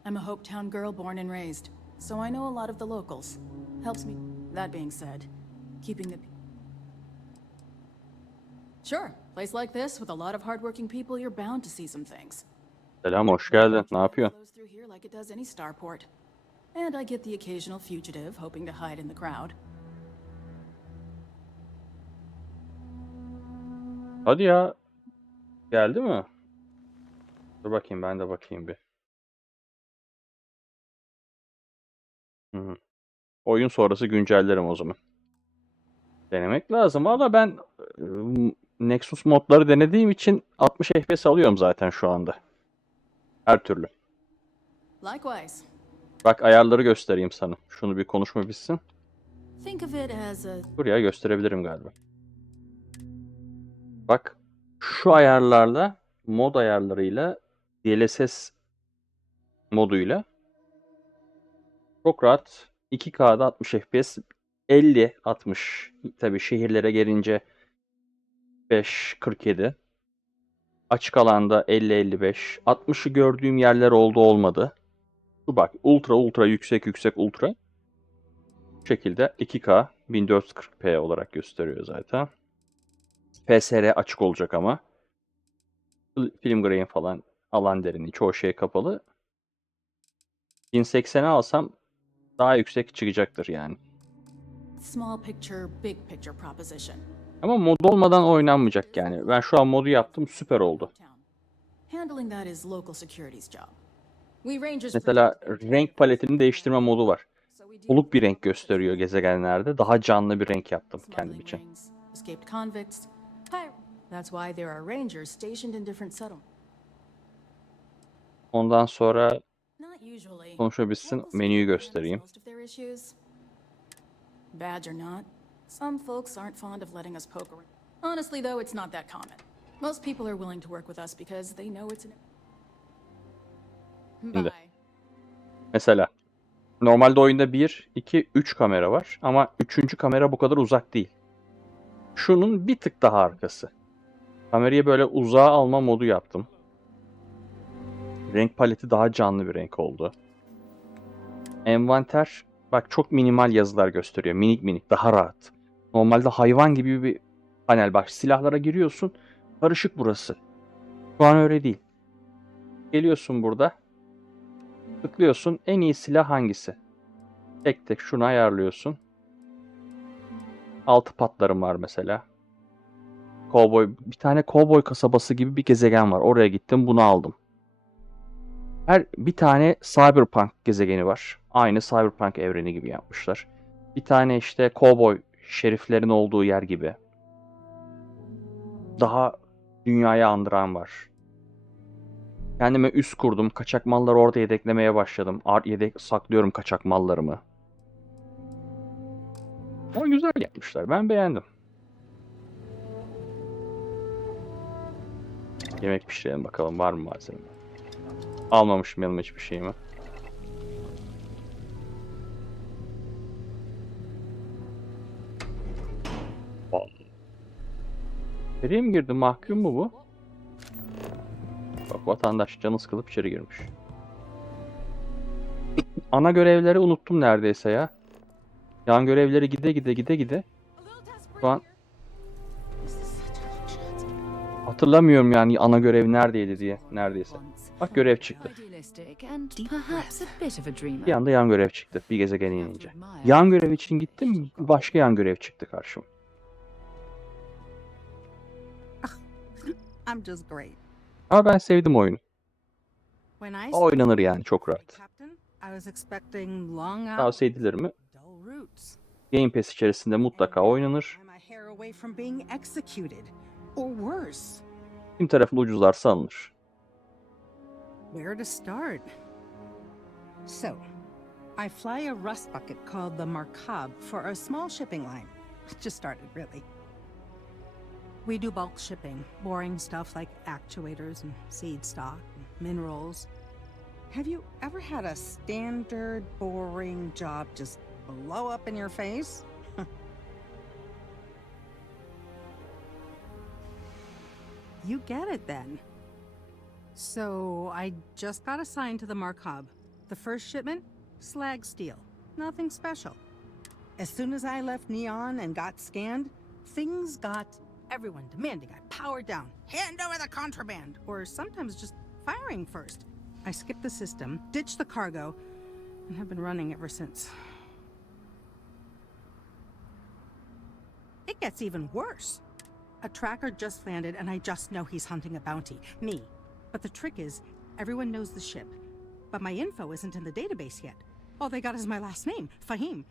I'm a Hopetown girl born and raised, so I know a lot of the locals. Helps me. That being said, keeping the... Sure, place like this with a lot of hardworking people, you're bound to see some things. Selam, hoş geldin. Ne yapıyorsun? Flows through here like it does any starport. And I get the occasional fugitive hoping to hide in the crowd. Hadi ya. Geldi mi? Dur bakayım, ben de bakayım bir. Hı. Oyun sonrası güncellerim o zaman. Denemek lazım. Valla ben Nexus modları denediğim için 60 FPS alıyorum zaten şu anda. Her türlü. Likewise. Bak ayarları göstereyim sana. Şunu bir konuşma bitsin. Think of it as a... Dur ya, gösterebilirim galiba. Bak şu ayarlarla, mod ayarlarıyla, DLSS moduyla çok rahat 2K'da 60 FPS, 50-60 tabii şehirlere gelince 5-47, açık alanda 50-55, 60'ı gördüğüm yerler oldu olmadı. Şu bak ultra yüksek ultra. Bu şekilde 2K 1440p olarak gösteriyor zaten. PSR açık olacak ama. Film grain falan, alan derinliği, çoğu şey kapalı. 1080'e alsam daha yüksek çıkacaktır yani. Small picture, big picture proposition. Ama mod olmadan oynanmayacak yani. Ben şu an modu yaptım, süper oldu. Handling that is local security's job. We Rangers Mesela renk paletini değiştirme modu var. Soluk bir renk gösteriyor gezegenlerde. Daha canlı bir renk yaptım kendim için. Escaped convicts. That's why there are Rangers stationed in different settlements. Ondan sonra konuşabilsin, menüyü göstereyim. Badge or not, some folks aren't fond of letting us poke around. Honestly though, it's not that common. Most people are willing to work with us because they know it's an... Şimdi. Mesela normalde oyunda 1, 2, 3 kamera var ama 3. kamera bu kadar uzak değil. Şunun bir tık daha arkası. Kamerayı böyle uzağa alma modu yaptım. Renk paleti daha canlı bir renk oldu. Envanter bak çok minimal yazılar gösteriyor. Minik daha rahat. Normalde hayvan gibi bir panel. Bak silahlara giriyorsun. Karışık burası. Şu an öyle değil. Geliyorsun burada. Tıklıyorsun. En iyi silah hangisi? Tek tek şunu ayarlıyorsun. 6 patlarım var mesela. Bir tane kovboy kasabası gibi bir gezegen var. Oraya gittim, bunu aldım. Bir tane Cyberpunk gezegeni var. Aynı Cyberpunk evreni gibi yapmışlar. Bir tane işte kovboy şeriflerin olduğu yer gibi. Daha dünyayı andıran var. Kendime üs kurdum. Kaçak malları orada yedeklemeye başladım. Yedek saklıyorum kaçak mallarımı. Ama güzel yapmışlar. Ben beğendim. Yemek pişirelim bakalım. Var mı malzeme? Almamışım yanıma hiçbir şeyimi. Nereye mi girdi? Mahkum mu bu? Bak vatandaş canı sıkılıp içeri girmiş. Ana görevleri unuttum neredeyse ya. Yan görevleri gide. Şu an hatırlamıyorum yani ana görev neredeydi diye neredeyse. Bak görev çıktı. Bir anda yan görev çıktı bir gezegene inince. Yan görev için gittim başka yan görev çıktı karşıma. I'm just great. Ama ben sevdim oyunu. When I Oynanır yani çok rahat. I was expecting long hours, Tavsiye edilir mi? dull routes, Game Pass içerisinde mutlaka oynanır. my hair away from being executed, or worse. Kim tarafında ucuzlarsa alınır. Where to start? So, I fly a rust bucket called the Markab for a small shipping line. Just started, really. We do bulk shipping, boring stuff like actuators and seed stock and minerals. Have you ever had a standard, boring job just blow up in your face? You get it then. So, I just got assigned to the Markab. The first shipment? Slag steel. Nothing special. As soon as I left Neon and got scanned, things got everyone demanding I power down, hand over the contraband, or sometimes just firing first. I skipped the system, ditched the cargo, and have been running ever since. It gets even worse. A tracker just landed and I just know he's hunting a bounty. Me. But the trick is, everyone knows the ship. But my info isn't in the database yet. All they got is my last name, Fahim.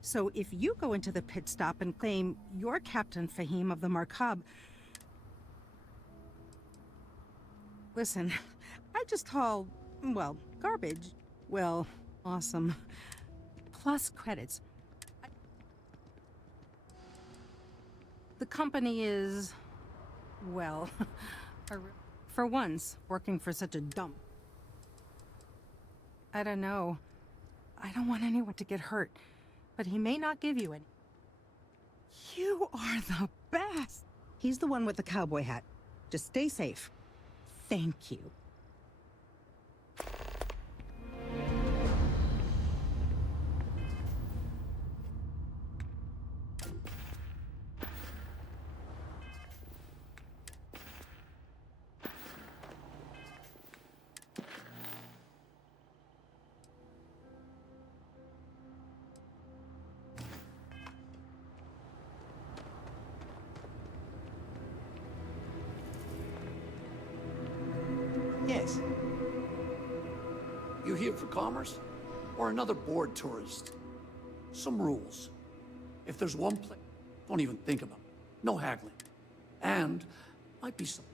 So if you go into the pit stop and claim you're Captain Fahim of the Markab... Listen, I just haul, well, garbage. Well, awesome. Plus credits. The company is, well, for once, working for such a dump. I don't know. I don't want anyone to get hurt, but he may not give you any. You are the best. He's the one with the cowboy hat. Just stay safe. Thank you. Yes. You here for commerce? Or another bored tourist? Some rules. If there's one place, don't even think about it. No haggling. And might be some...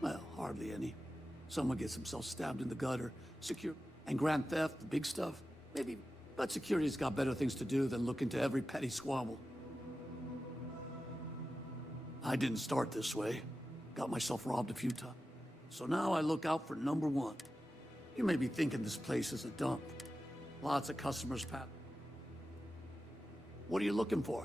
Well, hardly any. Someone gets himself stabbed in the gutter, secure, and grand theft, the big stuff. Maybe, but security's got better things to do than look into every petty squabble. I didn't start this way. Got myself robbed a few times. So now I look out for number one. You may be thinking this place is a dump. Lots of customers pass. What are you looking for?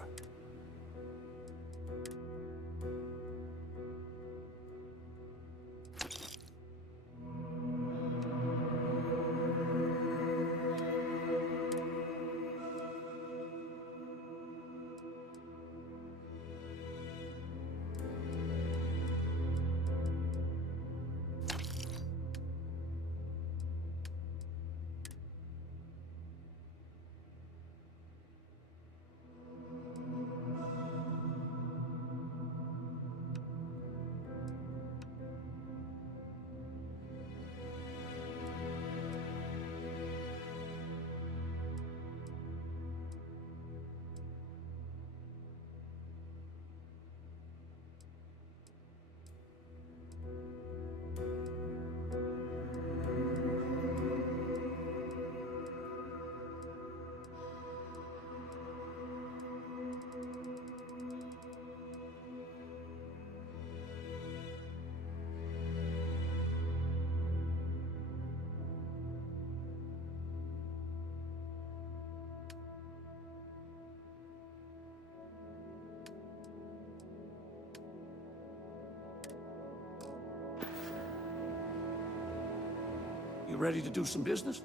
You ready to do some business?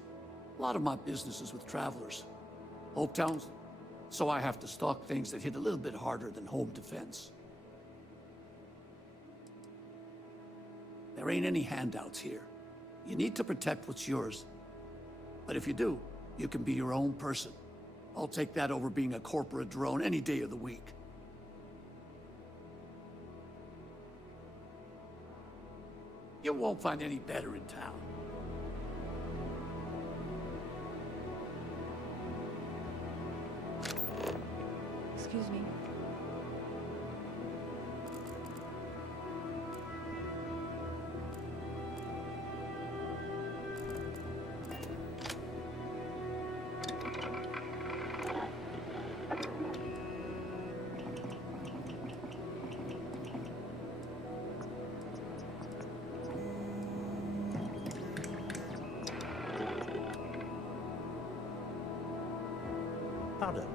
A lot of my business is with travelers. Hope Towns, so I have to stock things that hit a little bit harder than home defense. There ain't any handouts here. You need to protect what's yours. But if you do, you can be your own person. I'll take that over being a corporate drone any day of the week. You won't find any better in town. Excuse me. Pardon?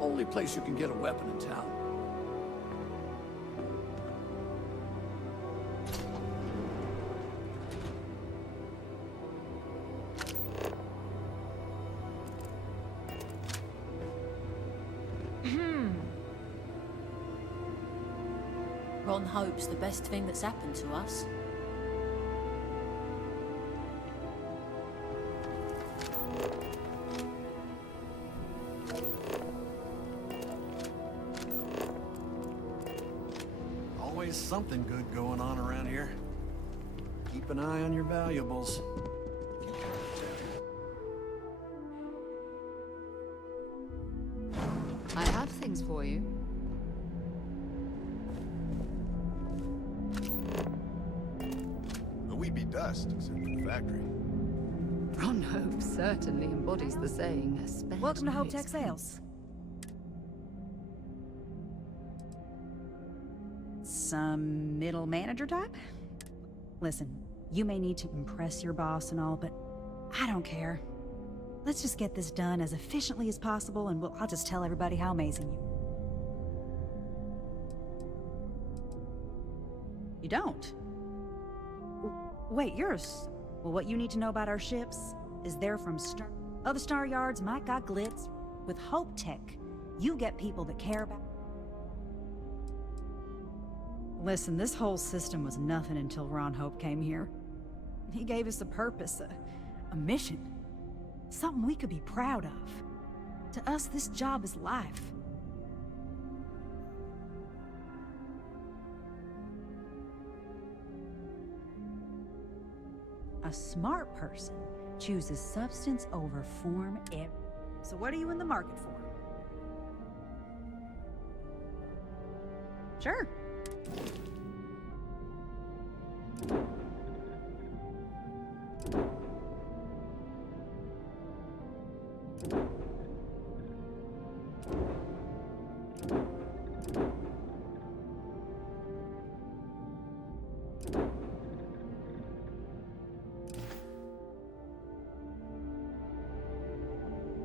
Only place you can get a weapon in town. Ron hopes the best thing that's happened to us. Always something good going on around here. Keep an eye on your valuables. I have things for you. We'd be dust, except for the factory. Ron Hope certainly embodies the saying, "Spared Welcome to no Hope Tech expense." Sales. Some middle manager type? Listen, you may need to impress your boss and all, but I don't care. Let's just get this done as efficiently as possible, and I'll just tell everybody how amazing you. You don't? Wait, yours? Well, what you need to know about our ships is they're from other star yards might got glitz. With Hope Tech, you get people that care about. Listen, this whole system was nothing until Ron Hope came here. He gave us a purpose, a mission. Something we could be proud of. To us, this job is life. A smart person chooses substance over form every. So what are you in the market for? Sure.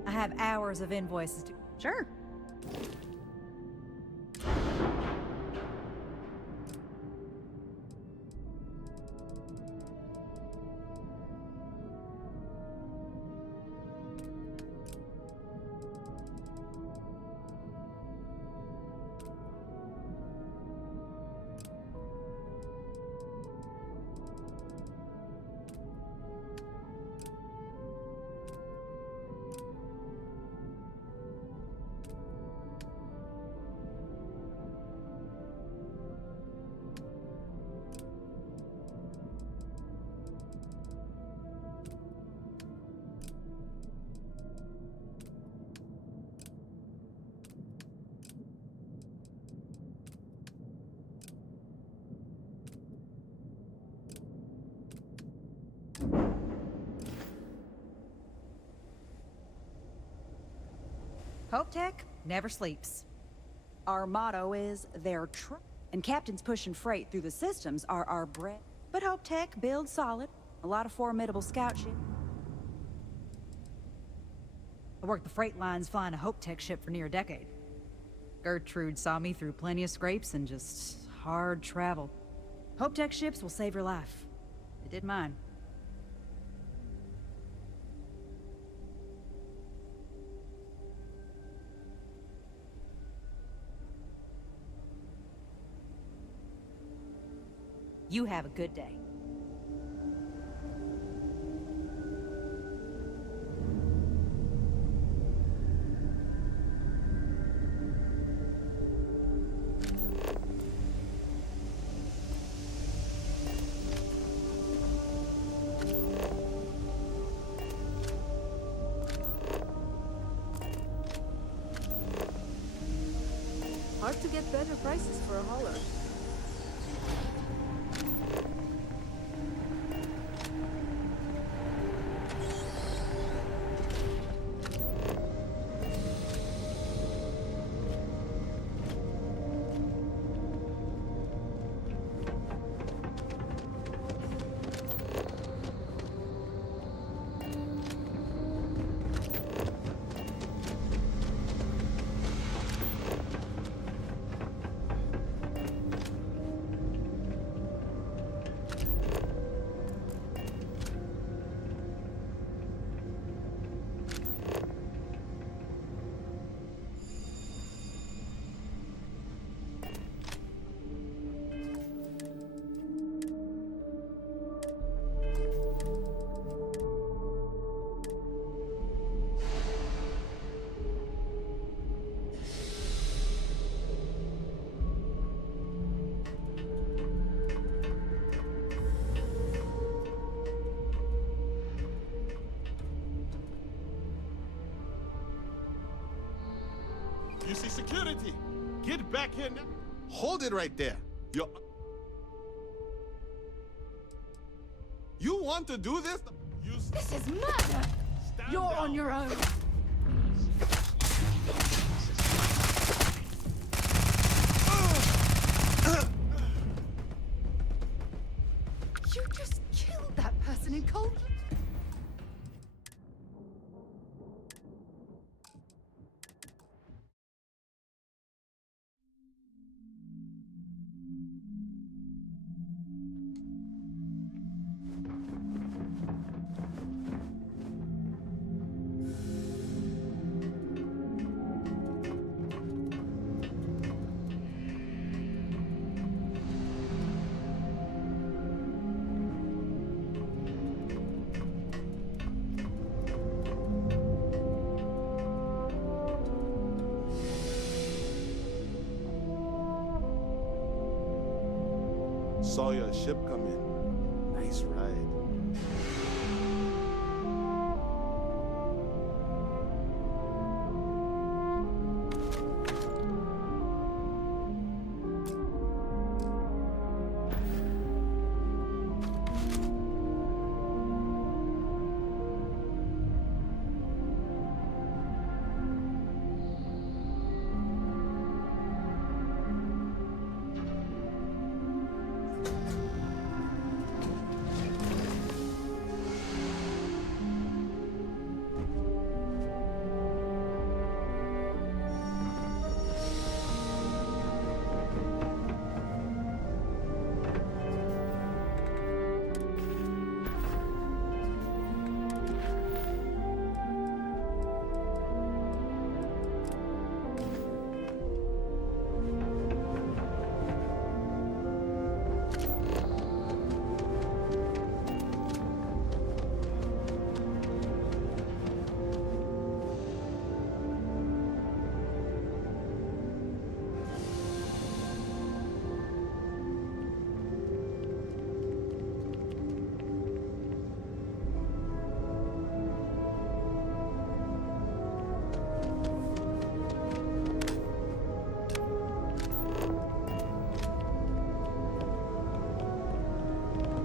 I have hours of invoices to. Sure. Hope Tech never sleeps. Our motto is their and captains pushing freight through the systems are our bread. But Hope Tech builds solid. A lot of formidable scout ship. I worked the freight lines flying a Hope Tech ship for near a decade. Gertrude saw me through plenty of scrapes and just hard travel. Hope Tech ships will save your life. It did mine. You have a good day. Hard to get better prices for a hauler. You see security. Get back here now. Hold it right there. You want to do this? This is murder! You're on your own. You just killed that person in cold blood. Saw your ship come in. Nice ride.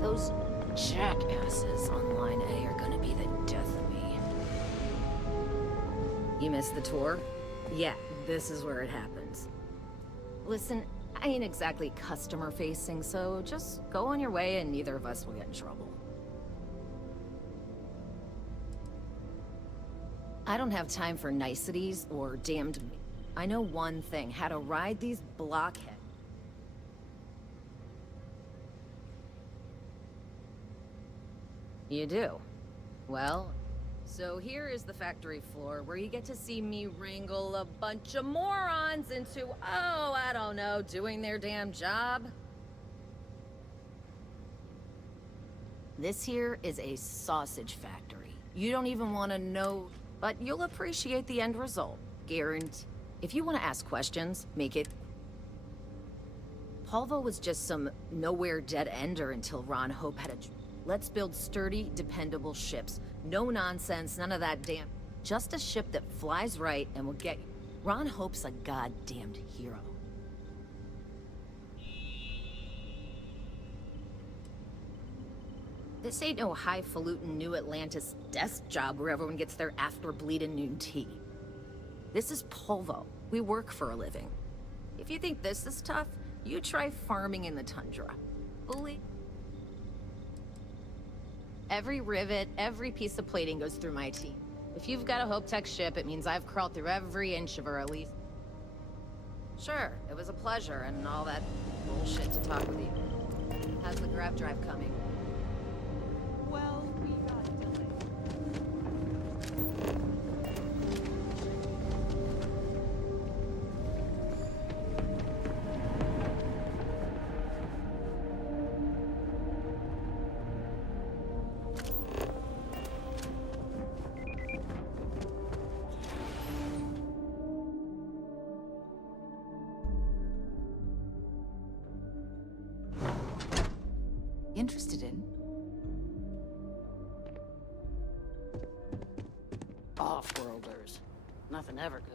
Those jackasses on Line A are gonna be the death of me. You missed the tour? Yeah, this is where it happens. Listen, I ain't exactly customer-facing, so just go on your way and neither of us will get in trouble. I don't have time for niceties or damned... I know one thing, how to ride these blockheads. You do? Well, so here is the factory floor where you get to see me wrangle a bunch of morons into, oh, I don't know, doing their damn job. This here is a sausage factory. You don't even want to know, but you'll appreciate the end result. Guaranteed. If you want to ask questions, make it. Polvo was just some nowhere dead-ender until Ron Hope had a... Let's build sturdy, dependable ships. No nonsense, none of that damn... Just a ship that flies right and will get... Ron Hope's a goddamned hero. This ain't no highfalutin New Atlantis desk job where everyone gets their after-bleeding noon tea. This is Polvo. We work for a living. If you think this is tough, you try farming in the tundra. Believe... Every rivet, every piece of plating goes through my team. If you've got a Hope Tech ship, it means I've crawled through every inch of her at least. Sure, it was a pleasure and all that bullshit to talk with you. How's the grab drive coming? Well, we got delayed. Interested in? Off-worlders. Nothing ever good.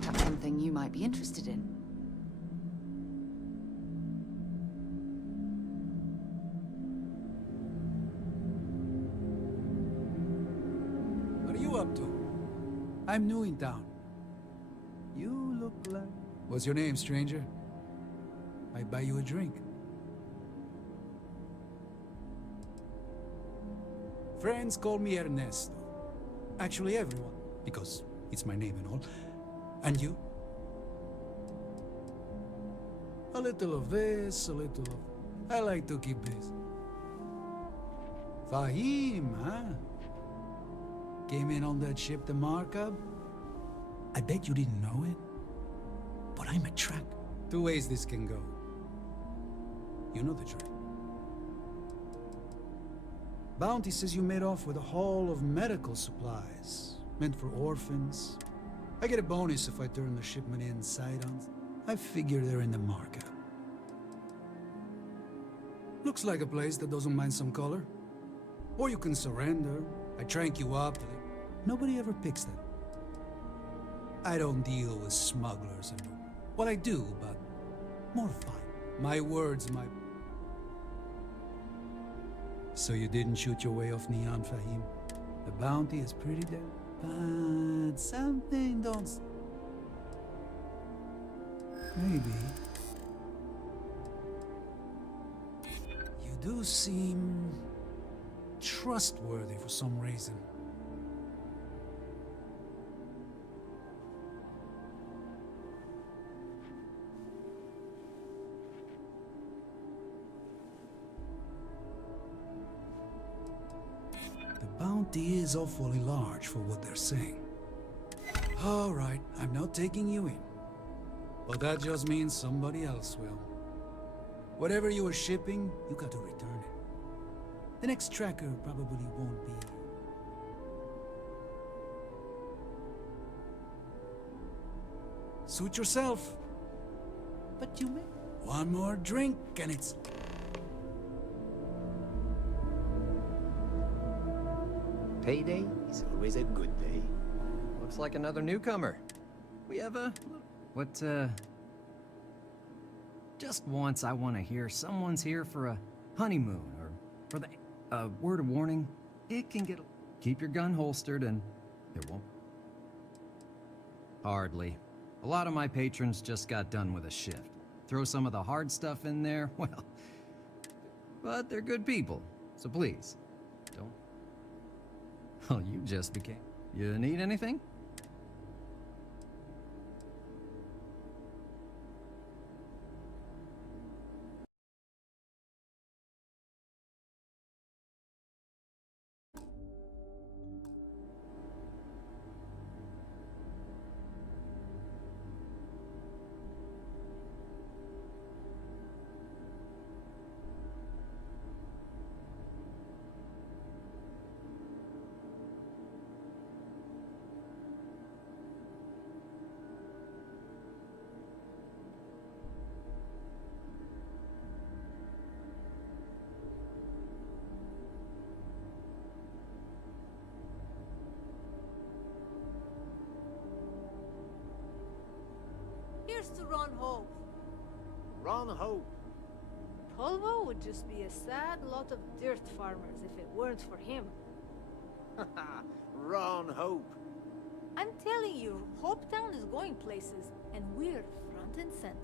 Perhaps something you might be interested in. What are you up to? I'm new in town. You look like... What's your name, stranger? I buy you a drink. Friends call me Ernesto. Actually, everyone, because it's my name and all. And you? A little of this, a little of... I like to keep busy. Fahim, huh? Came in on that ship, the Markup? I bet you didn't know it. But I'm a track. Two ways this can go. You know the trick. Bounty says you made off with a haul of medical supplies, meant for orphans. I get a bonus if I turn the shipment inside on. I figure they're in the Markup. Looks like a place that doesn't mind some color. Or you can surrender. I trank you up. Nobody ever picks that. I don't deal with smugglers and... Well, I do, but more fun. My words, my... So you didn't shoot your way off Neon, Fahim? The bounty is pretty dead. But something don't... Maybe. You do seem... trustworthy for some reason. The bounty is awfully large for what they're saying. All right, I'm not taking you in. But that just means somebody else will. Whatever you were shipping, you got to return it. The next tracker probably won't be... Suit yourself. But you may... One more drink and it's... Payday is always a good day. Looks like another newcomer. We have a... What, Just once I want to hear someone's here for a honeymoon or for the word of warning. It can get... Keep your gun holstered and it won't... Hardly. A lot of my patrons just got done with a shift. Throw some of the hard stuff in there, well... But they're good people, so please, don't... Well, you just became... You need anything? Here's to Ron Hope. Ron Hope. Polvo would just be a sad lot of dirt farmers if it weren't for him. Ron Hope. I'm telling you, Hopetown is going places, and we're front and center.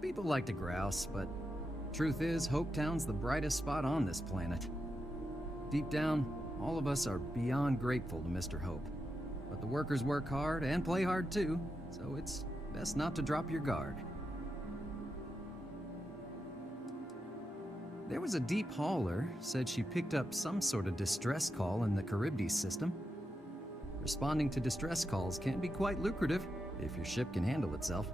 People like to grouse, but truth is, Hopetown's the brightest spot on this planet. Deep down, all of us are beyond grateful to Mr. Hope. But the workers work hard and play hard too, so it's best not to drop your guard. There was a deep hauler, said she picked up some sort of distress call in the Charybdis system. Responding to distress calls can be quite lucrative if your ship can handle itself.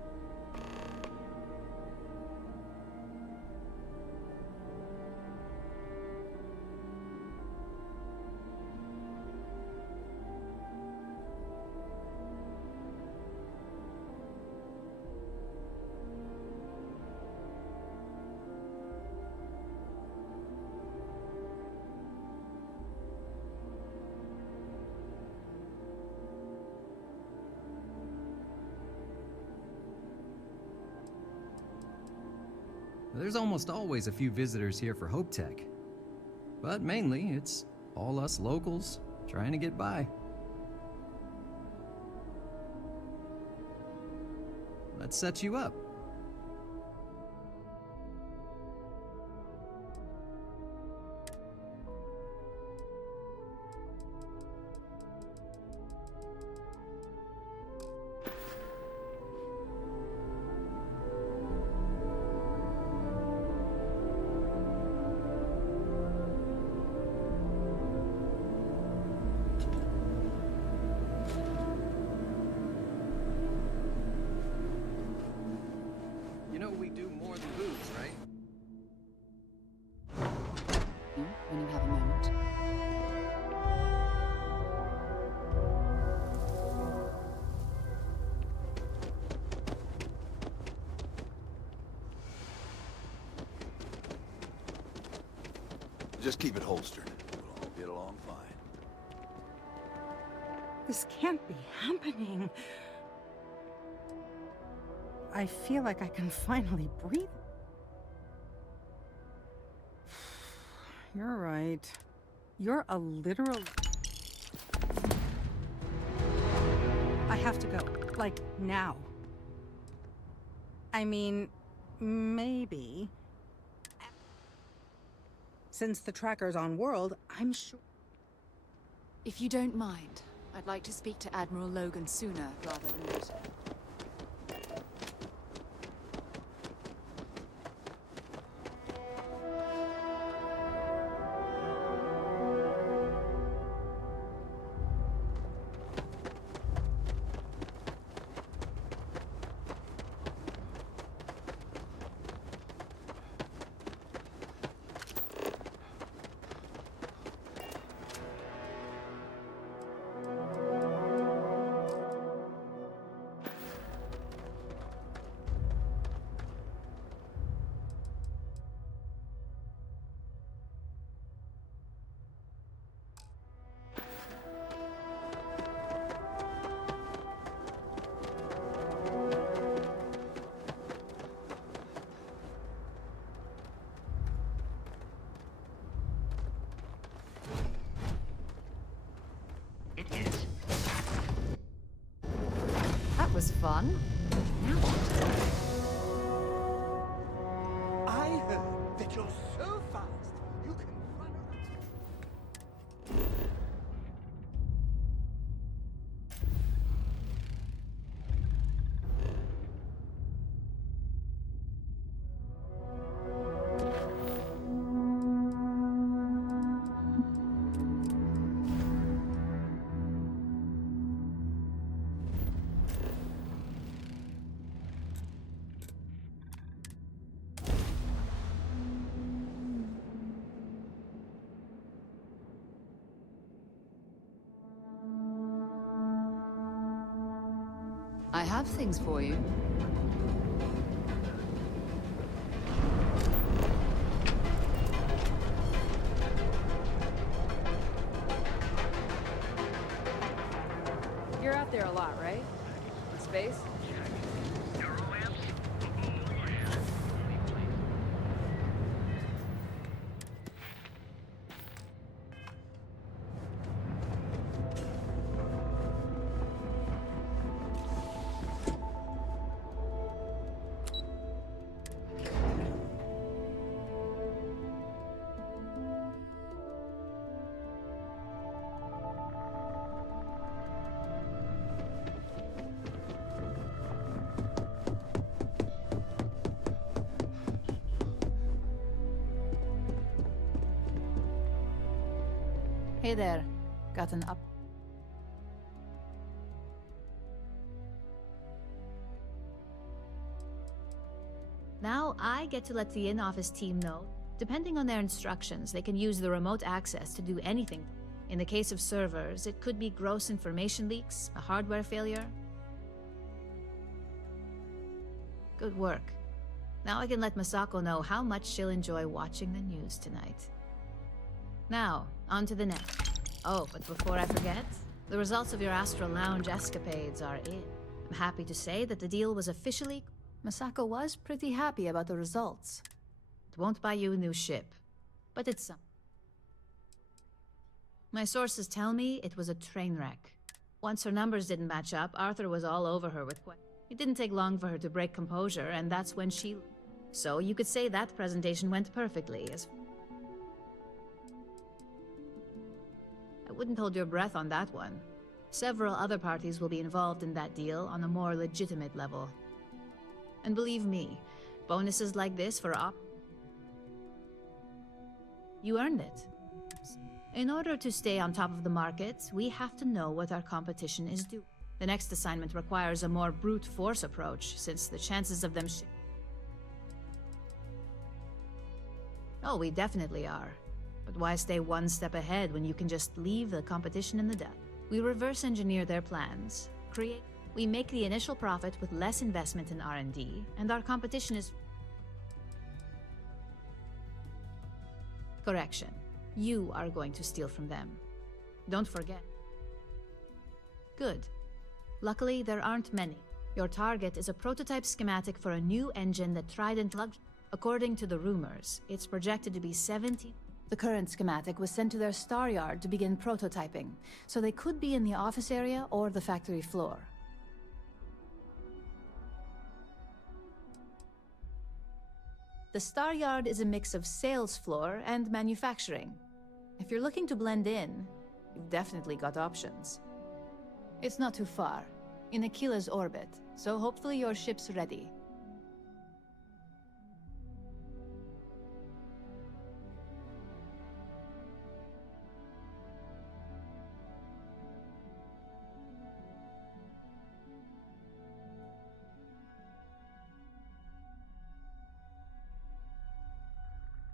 There's almost always a few visitors here for Hope Tech. But mainly, it's all us locals trying to get by. Let's set you up. We do more than booze, right? When you have a moment. Just keep it holstered. We'll all get along fine. This can't be happening. I feel like I can finally breathe. You're right. You're a literal... I have to go. Like, now. I mean, maybe. Since the tracker's on world, I'm sure... If you don't mind, I'd like to speak to Admiral Logan sooner rather than later. That was fun. Now what? I heard that you're so fast, you can run around. I have things for you. You're out there a lot, right? In space? Hey there. Got an up. Now I get to let the in-office team know. Depending on their instructions, they can use the remote access to do anything. In the case of servers, it could be gross information leaks, a hardware failure. Good work. Now I can let Masako know how much she'll enjoy watching the news tonight. Now, on to the next. Oh, but before I forget, the results of your Astral Lounge escapades are in. I'm happy to say that the deal was officially... Masako was pretty happy about the results. It won't buy you a new ship, but it's some. My sources tell me it was a train wreck. Once her numbers didn't match up, Arthur was all over her with questions. It didn't take long for her to break composure, and that's when she... So you could say that presentation went perfectly, as... I wouldn't hold your breath on that one. Several other parties will be involved in that deal on a more legitimate level. And believe me, bonuses like this for You earned it. In order to stay on top of the market, we have to know what our competition is doing. The next assignment requires a more brute force approach, since the chances of them Oh, we definitely are. But why stay one step ahead when you can just leave the competition in the dust? We reverse engineer their plans, we make the initial profit with less investment in R&D, and our competition is... Correction. You are going to steal from them. Don't forget. Good. Luckily, there aren't many. Your target is a prototype schematic for a new engine that Trident According to the rumors, it's projected to be 70... The current schematic was sent to their star yard to begin prototyping, so they could be in the office area or the factory floor. The star yard is a mix of sales floor and manufacturing. If you're looking to blend in, you've definitely got options. It's not too far, in Aquila's orbit, so hopefully your ship's ready.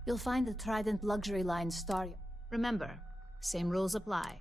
You'll find the Trident Luxury Line star. Remember, same rules apply.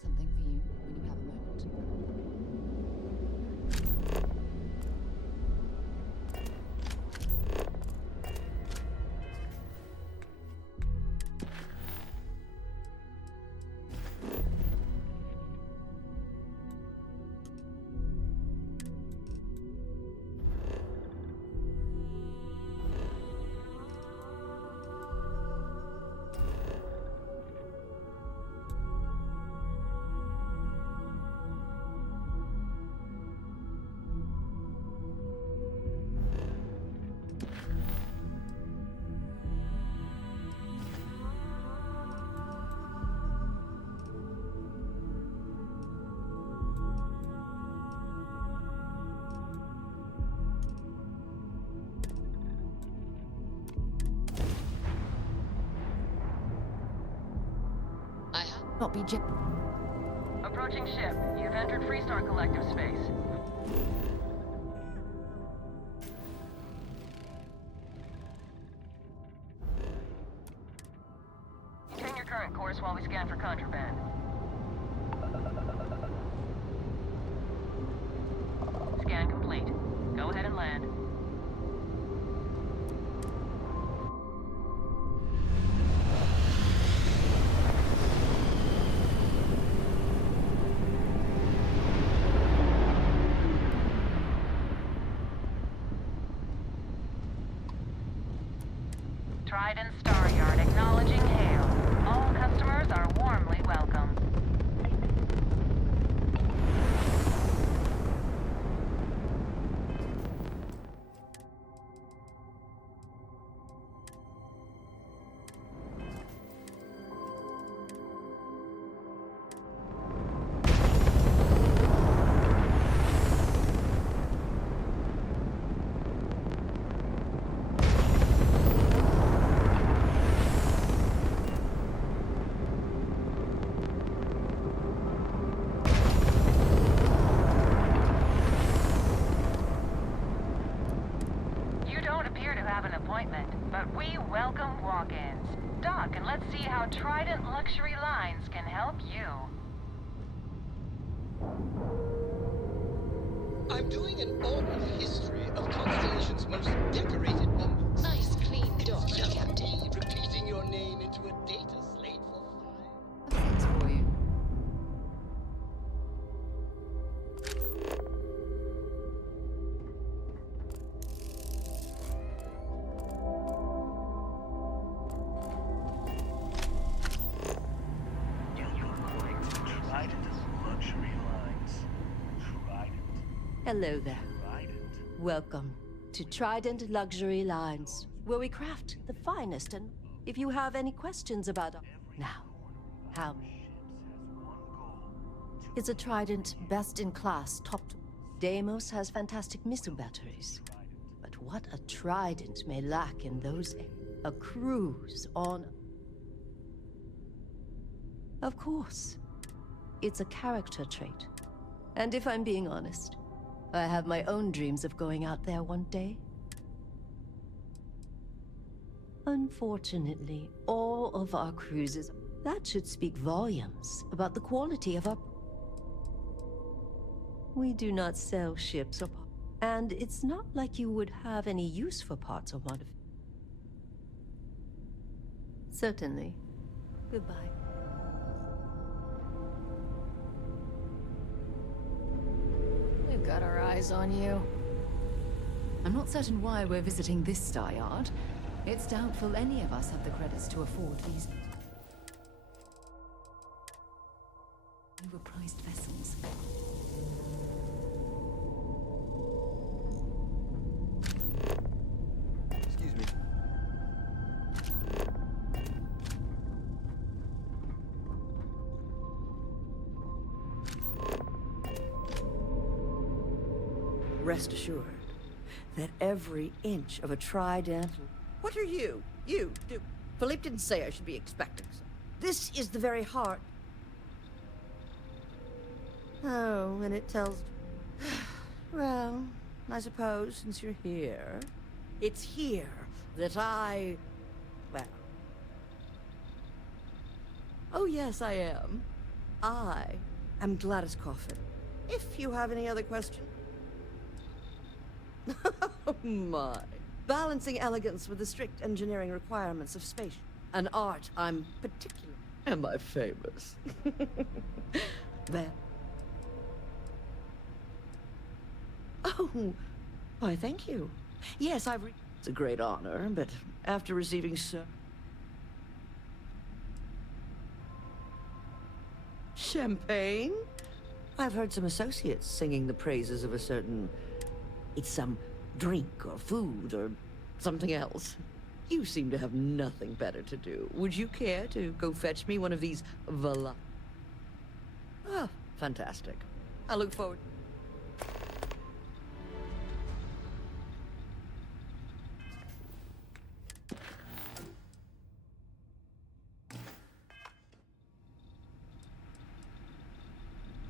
Something for you when you have a moment. Not be Approaching ship. You've entered Freestar Collective space. Maintain your current course while we scan for contraband. Scan complete. Go ahead and land. Trident Star Yard acknowledging hail. All customers are warmly welcome. But we welcome walk-ins. Doc, and let's see how Trident Luxury Lines can help you. I'm doing an oral history of Constellation's most decorated members. Nice, clean doc, Just Captain. me repeating your name into a data slate for Thanks for you. Hello there. Welcome to Trident Luxury Lines, where we craft the finest. And if you have any questions about now, how is a Trident best in class, top? Deimos has fantastic missile batteries, but what a Trident may lack in those, a cruise on. Of course, it's a character trait, and if I'm being honest, I have my own dreams of going out there one day. Unfortunately, all of our cruises, that should speak volumes about the quality of our... We do not sell ships or parts, and it's not like you would have any use for parts or one of... Certainly. Goodbye. We've got our eyes on you. I'm not certain why we're visiting this star yard. It's doubtful any of us have the credits to afford these overpriced vessels. Excuse me. Rest assured that every inch of a Trident... What are you? You, do... Philippe didn't say I should be expecting some. This is the very heart... Oh, and it tells... Well, I suppose since you're here, it's here that I... Well... Oh yes, I am. I am Gladys Coffin. If you have any other questions... Oh my. Balancing elegance with the strict engineering requirements of space. An art I'm particular. Am I famous? There. Oh, why thank you. Yes, it's a great honor, but after receiving so... Champagne? I've heard some associates singing the praises of a certain... It's some drink or food or something else. You seem to have nothing better to do. Would you care to go fetch me one of these vala? Ah, fantastic. I look forward.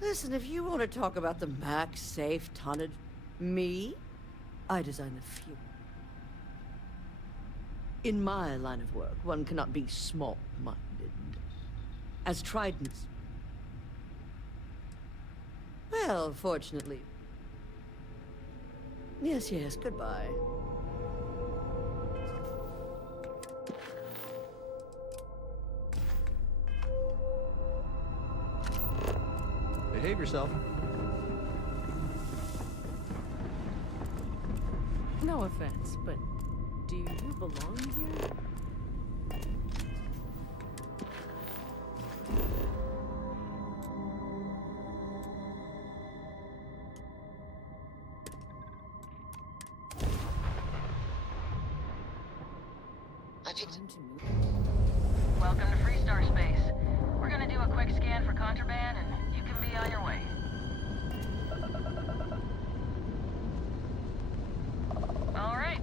Listen, if you want to talk about the max safe tonnage... Me? I design the fuel. In my line of work, one cannot be small-minded. As Tridents... Well, fortunately... Yes, yes, goodbye. Behave yourself. No offense, but do you belong here? Welcome to Freestar Space. We're gonna do a quick scan for contraband, and you can be on your way. All right.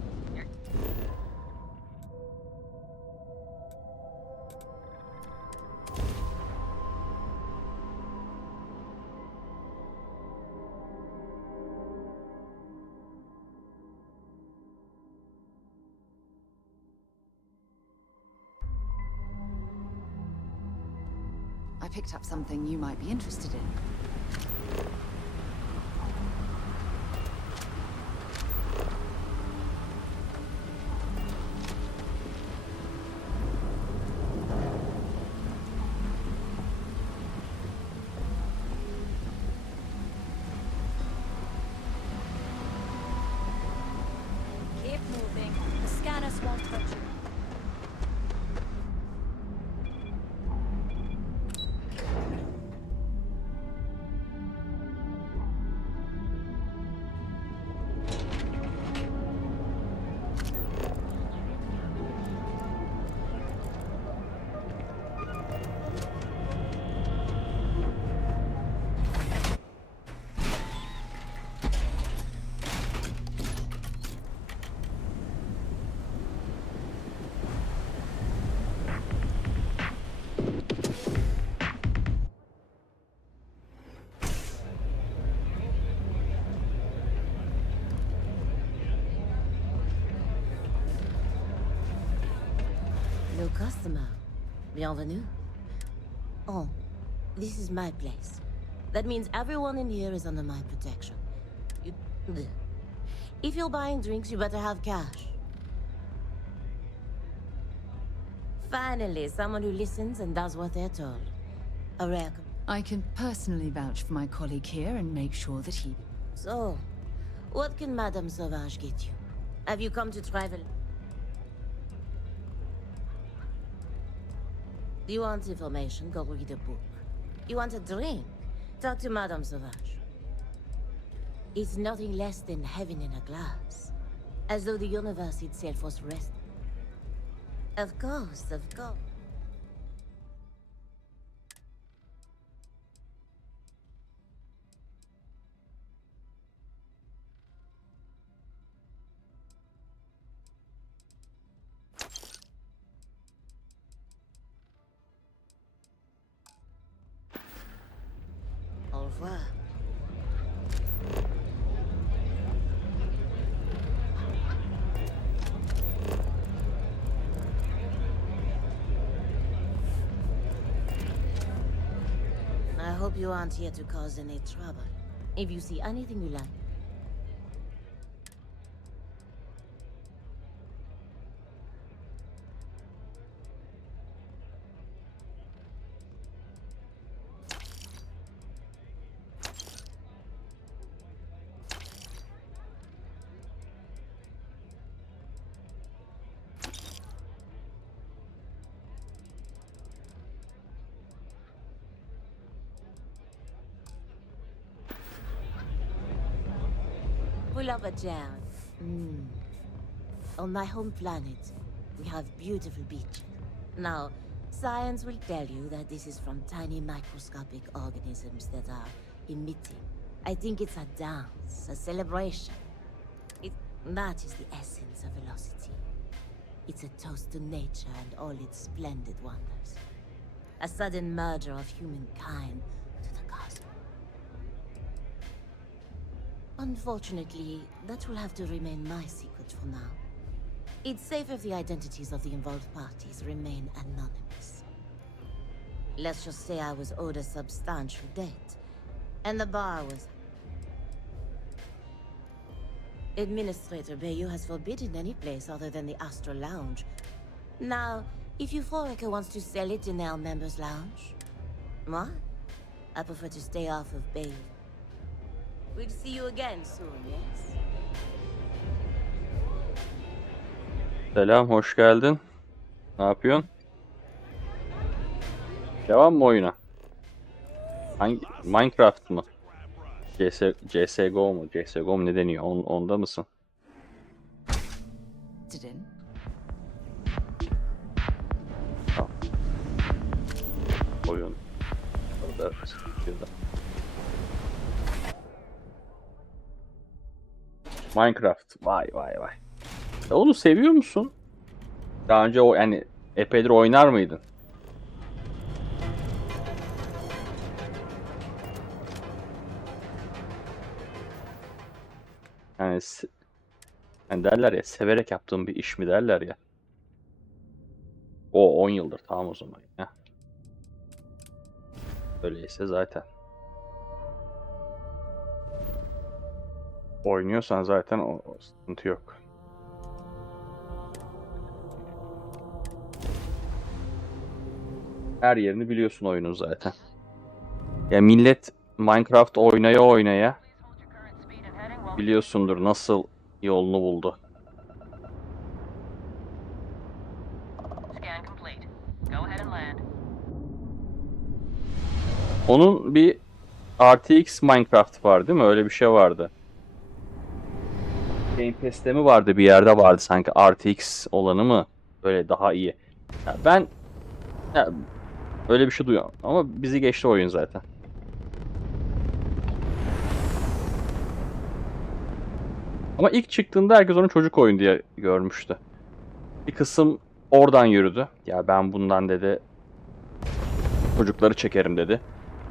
I picked up something you might be interested in. Keep moving. The scanners won't touch you. New customer. Bienvenue. Oh, this is my place. That means everyone in here is under my protection. If you're buying drinks, you better have cash. Finally, someone who listens and does what they're told. A rare... I can personally vouch for my colleague here and make sure that he... So, what can Madame Sauvage get you? Have you come to travel? You want information? Go read a book. You want a drink? Talk to Madame Sauvage. It's nothing less than heaven in a glass. As though the universe itself was resting. Of course, of course. Au revoir. I hope you aren't here to cause any trouble. If you see anything you like, pull up a chair. On my home planet, we have beautiful beaches. Now, science will tell you that this is from tiny microscopic organisms that are emitting. I think it's a dance, a celebration. That is the essence of velocity. It's a toast to nature and all its splendid wonders. A sudden merger of humankind to the cosmos. Unfortunately, that will have to remain my secret for now. It's safe if the identities of the involved parties remain anonymous. Let's just say I was owed a substantial debt, and the bar was... Administrator Bayou has forbidden any place other than the Astral Lounge. Now, if Euphorica wants to sell it in our members' lounge, moi, I prefer to stay off of Bayou. We'll see you again soon, yes? Selam, hoş geldin. Ne yapıyorsun? Devam mı oyuna? Hangi Minecraft mı? CSGO mu? CSGO mu ne deniyor? Onda mısın? Minecraft. Vay vay vay. Onu seviyor musun? Daha önce o yani epeydir oynar mıydın? Yani, yani derler ya, severek yaptığım bir iş mi derler ya. O 10 yıldır tamam o zaman ya. Öyleyse zaten. Oynuyorsan zaten o sıkıntı yok. Her yerini biliyorsun oyunun zaten. Ya millet Minecraft oynaya oynaya biliyorsundur nasıl yolunu buldu. Onun bir RTX Minecraft var değil mi? Öyle bir şey vardı. Game Pass'te mi vardı, bir yerde vardı sanki RTX olanı mı? Böyle daha iyi. Ya ben öyle bir şey duyuyorum ama bizi geçti oyun zaten. Ama ilk çıktığında herkes onu çocuk oyun diye görmüştü. Bir kısım oradan yürüdü. Ya ben bundan dedi çocukları çekerim dedi.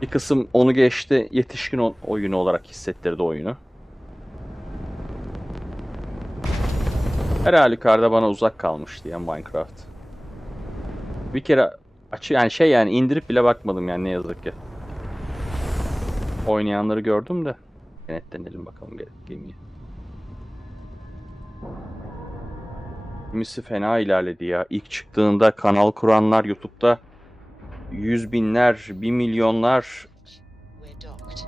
Bir kısım onu geçti, yetişkin oyunu olarak hissettirdi oyunu. Her halükarda bana uzak kalmıştı ya Minecraft. Bir kere yani indirip bile bakmadım yani ne yazık ki. Oynayanları gördüm de denetlenelim bakalım gemiyi. Kimisi fena ilerledi ya. İlk çıktığında kanal kuranlar YouTube'da 100 binler, 1 milyonlar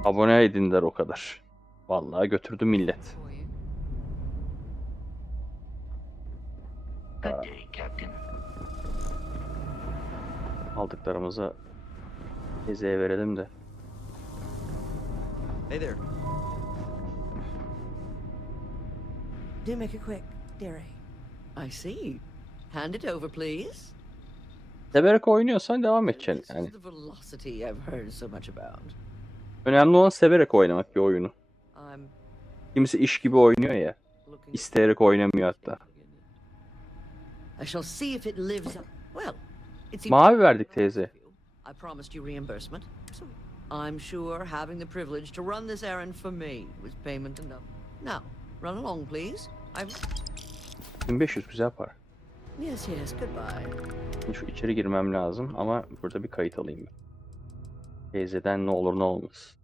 abone edindiler o kadar. Vallahi götürdü millet. Aldıklarımızı Eze'ye verelim de. Hey there. Do make it quick, dearie. I see. Hand it over, please. Severek oynuyorsan devam edeceksin yani. The velocity I've heard so much about. Önemli olan severek oynamak bir oyunu. Kimisi iş gibi oynuyor ya. İsteyerek oynamıyor hatta. I shall see if it lives up. Well, it's Mavi verdik teyze. I promised you reimbursement. So I'm sure having the privilege to run this errand for me was payment enough. Now, run along, please. 1500 güzel para. Yes, goodbye. Şimdi şu içeri girmem lazım ama burada bir kayıt alayım ben. Teyzeden ne olur ne olmaz.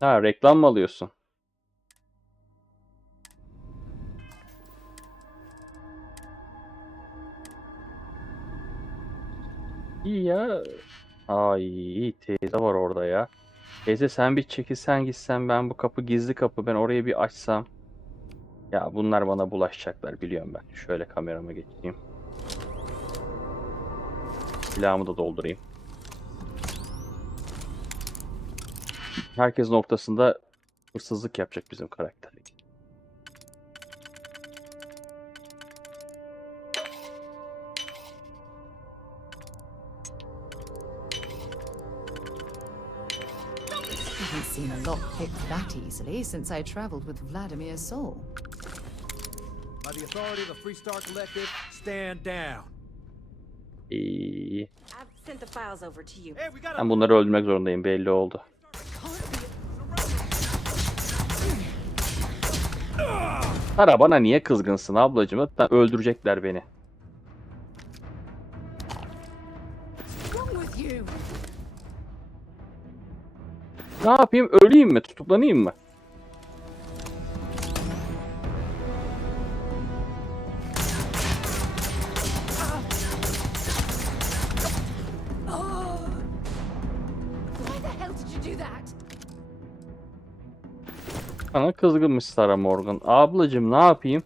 Ha, reklam mı alıyorsun? İyi ya. Ay, teyze var orada ya. Teyze sen bir çekilsen gitsen, ben bu kapı gizli kapı, ben orayı bir açsam. Ya bunlar bana bulaşacaklar biliyorum ben. Şöyle kamerama geçeyim. Silahımı da doldurayım. Herkesin ortasında hırsızlık yapacak bizim karakter. Haven't seen a lock picked that easily since I traveled with Vladimir's soul. By the authority of the Free Star Collective, stand down. İyi. I've sent the files over to you. Ben bunları öldürmek zorundayım, belli oldu. Sara, bana niye kızgınsın ablacığım? Hatta öldürecekler beni. Ne yapayım? Öleyim mi? Tutuklanayım mı? Bana kızgınmış Sarah Morgan. Ablacığım ne yapayım?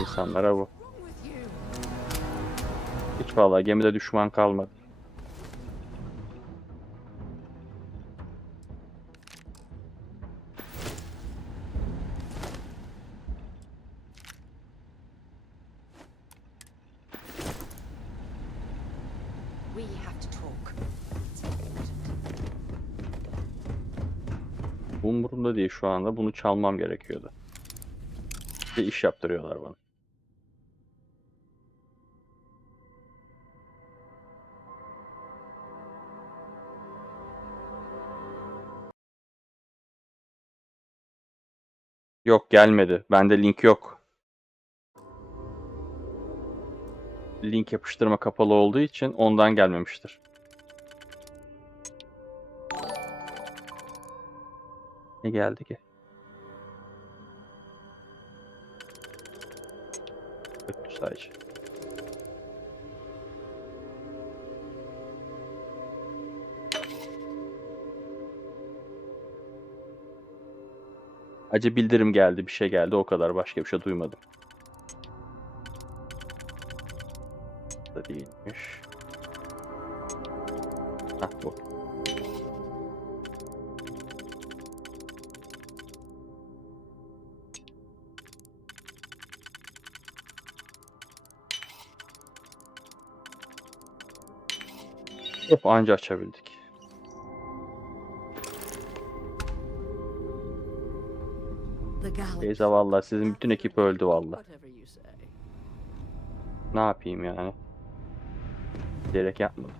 İnsanlara bu. Hiç Vallahi gemide düşman kalmadı. We have to talk. Umurumda değil şu anda. Bunu çalmam gerekiyordu. Bir iş yaptırıyorlar bana. Yok gelmedi. Bende link yok. Link yapıştırma kapalı olduğu için ondan gelmemiştir. Ne geldi ki? Sadece. Acı bildirim geldi, bir şey geldi, o kadar, başka bir şey duymadım. Da değilmiş. Hah bu. Hep anca açabildik. Teyze vallahi sizin bütün ekip öldü vallahi. Ne yapayım yani? Gerek yapmadım.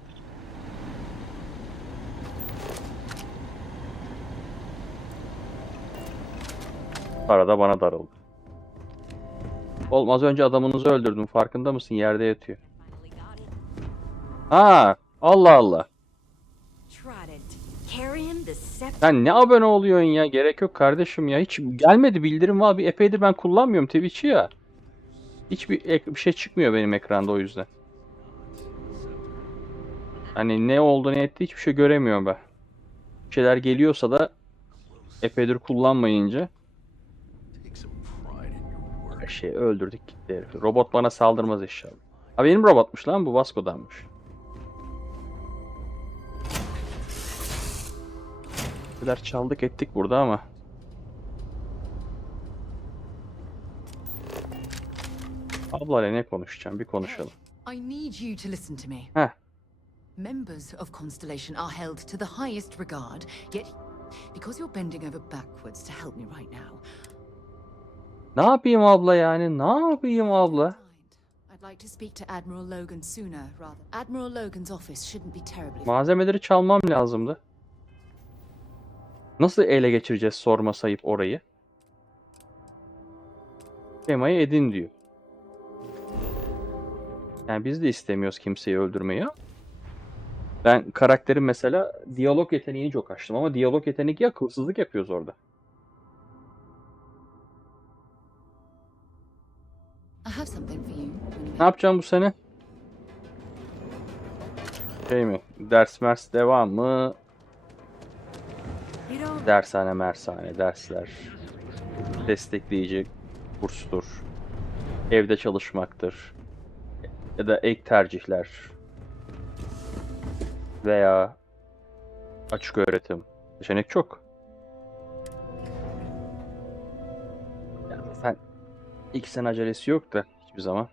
Arada bana darıldı. Oğlum az önce adamınızı öldürdüm, farkında mısın? Yerde yatıyor. Ha, Allah Allah. Sen ne abone oluyorsun ya? Gerek yok kardeşim ya. Hiç gelmedi bildirim var. Bir epeydir ben kullanmıyorum Twitch'i ya. Bir şey çıkmıyor benim ekranda o yüzden. Hani ne oldu ne etti hiçbir şey göremiyorum ben. Bir şeyler geliyorsa da epeydir kullanmayınca. Her şeyi öldürdük gitti herif. Robot bana saldırmaz inşallah. Ha benim robotmuş lan bu, Vasco'danmış. Neler çaldık ettik burada ama. Ablayla ne konuşacağım? Bir konuşalım. I need you to listen to me. Heh. Members of Constellation are held to the highest regard, yet because you're bending over backwards to help me right now. Ne yapayım abla yani? Ne yapayım abla? I'd like to speak to Admiral Logan sooner rather. Admiral Logan's office shouldn't be terribly. Malzemeleri çalmam lazımdı. Nasıl ele geçireceğiz sorma sayıp orayı? Temayı edin diyor. Yani biz de istemiyoruz kimseyi öldürmeyi. Ben karakterim mesela diyalog yeteneğini çok açtım ama diyalog yeteneği ya hırsızlık yapıyoruz orada. Ne yapacağım bu sene? Şey mi? Ders mers devam mı? Dershane mersane dersler. Destekleyici kurstur. Evde çalışmaktır. Ya da ek tercihler. Veya açık öğretim. Seçenek çok. Yani zaten 2 sene acelesi yok da hiçbir zaman.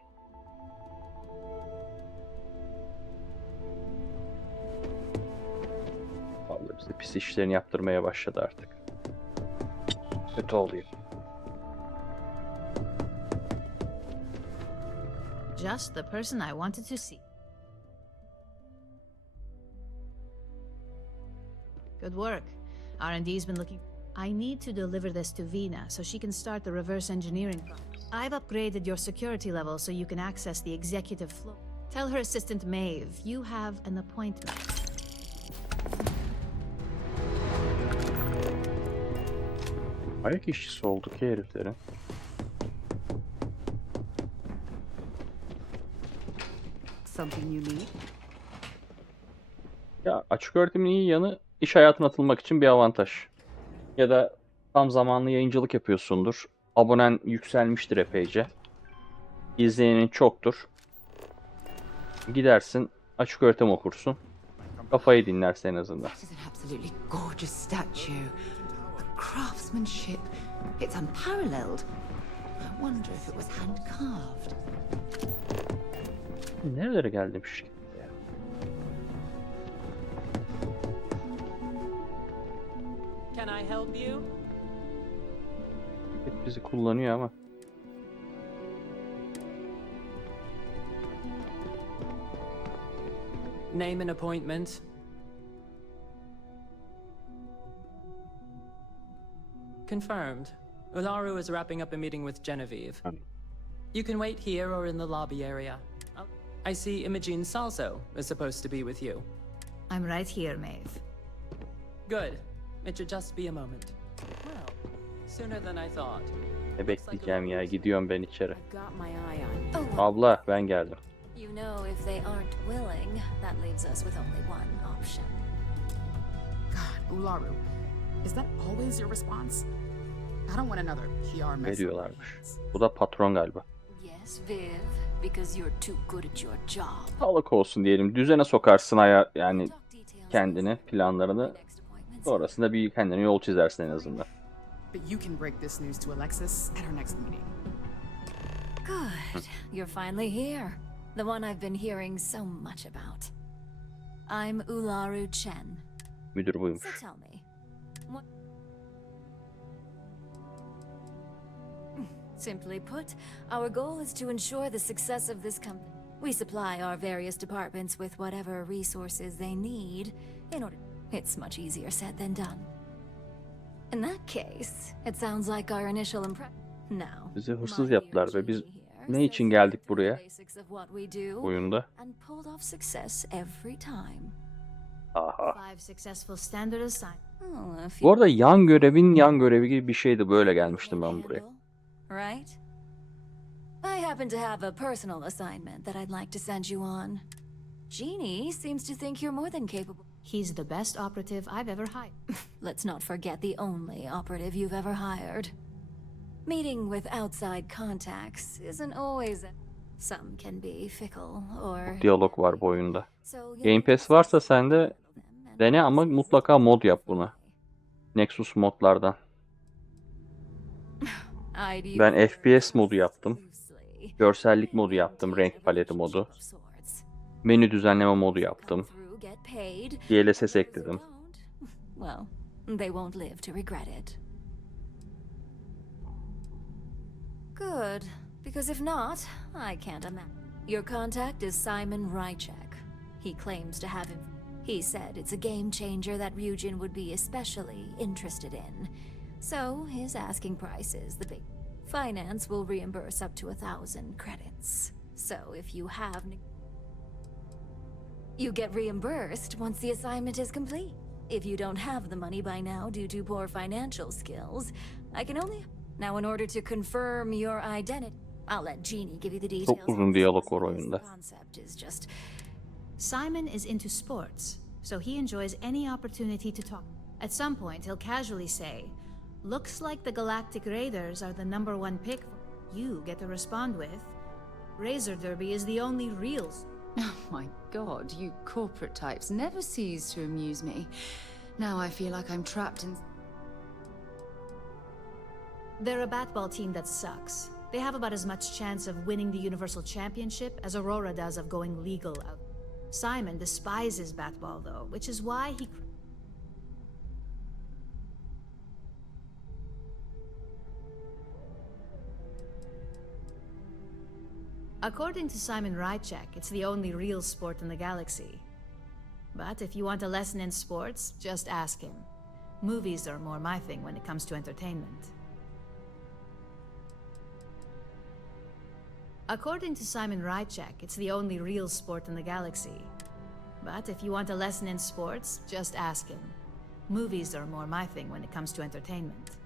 Vallahi bize pis işlerini yaptırmaya başladı artık. Kötü oluyor. Just the person I wanted to see. Good work. R&D's been looking. I need to deliver this to Vina so she can start the reverse engineering process. I've upgraded your security level so you can access the executive floor. Tell her assistant Maeve you have an appointment. Ayak işçisi olduk ya heriflerin. Something you need? Ya açık öğretimin iyi yanı iş hayatına atılmak için bir avantaj. Ya da tam zamanlı yayıncılık yapıyorsundur. Abonen yükselmiştir epeyce. İzleyenin çoktur. Gidersin, açık öğretim okursun. Kafayı dinlersin en azından. This is an absolutely gorgeous statue. The craftsmanship, it's unparalleled. I wonder if it was hand carved. Nerelere geldim şu? Can I help you? Hep bizi kullanıyor ama. Name an appointment. Confirmed. Ularu is wrapping up a meeting with Genevieve. You can wait here or in the lobby area. I see Imogene Salso is supposed to be with you. I'm right here, Maeve. Good. It should just be a moment. Well, sooner than I thought. Ne bekleyeceğim ya, gidiyorum ben içeri. Got my eye on. Abla, ben geldim. You know, if they aren't willing, that leaves us with only one option. God, Ularu, is that always your response? I don't want another PR mess. Veriyorlarmış. Bu da patron galiba. Yes, Viv, because you're too good at your job. Sağlık olsun diyelim. Düzene sokarsın yani kendini, planlarını. Sonrasında bir kendine yol çizersin en azından. But you can break this news to Alexis at our next meeting. Good. You're finally here. The one I've been hearing so much about. I'm Ularu Chen. Müdür buymuş. So tell me, what... Simply put, our goal is to ensure the success of this company. We supply our various departments with whatever resources they need in order... It's much easier said than done. In that case, it sounds like our initial impression. Now, bizi hırsız yaptılar ve biz ne için geldik buraya? Oyunda. Aha. Bu arada yan görevin yan görevi gibi bir şeydi, böyle gelmiştim ben buraya. Right? I happen to have a personal assignment that I'd like to send you on. Jeannie seems to think you're more than capable. He's the best operative I've ever hired. Let's not forget the only operative you've ever hired. Meeting with outside contacts isn't always... Some can be fickle or... Diyalog var bu oyunda. Game Pass varsa sende dene ama mutlaka mod yap bunu. Nexus modlardan. Ben FPS modu yaptım. Görsellik modu yaptım, renk paleti modu. Menü düzenleme modu yaptım. DLSS ekledim. Well, they won't live to regret it. Good, because if not, I can't imagine. Your contact is Simon Rychek. He claims to have him. He said it's a game changer that Ryujin would be especially interested in. So his asking price is the big. Finance will reimburse up to 1,000 credits. So if you have... You get reimbursed once the assignment is complete. If you don't have the money by now due to poor financial skills, I can only... Now in order to confirm your identity, I'll let Jeannie give you the details. Çok uzun diyalog var oyunda. Simon is into sports, so he enjoys any opportunity to talk. At some point, he'll casually say, "Looks like the Galactic Raiders are the #1 pick." You get to respond with, "Razor Derby is the only real." Oh my god, you corporate types never cease to amuse me. Now I feel like I'm trapped in... They're a batball team that sucks. They have about as much chance of winning the Universal Championship as Aurora does of going legal out. Simon despises batball though, which is why he... According to Simon Rychek, it's the only real sport in the galaxy. But if you want a lesson in sports, just ask him. Movies are more my thing when it comes to entertainment. According to Simon Rychek, it's the only real sport in the galaxy. But if you want a lesson in sports, just ask him. Movies are more my thing when it comes to entertainment.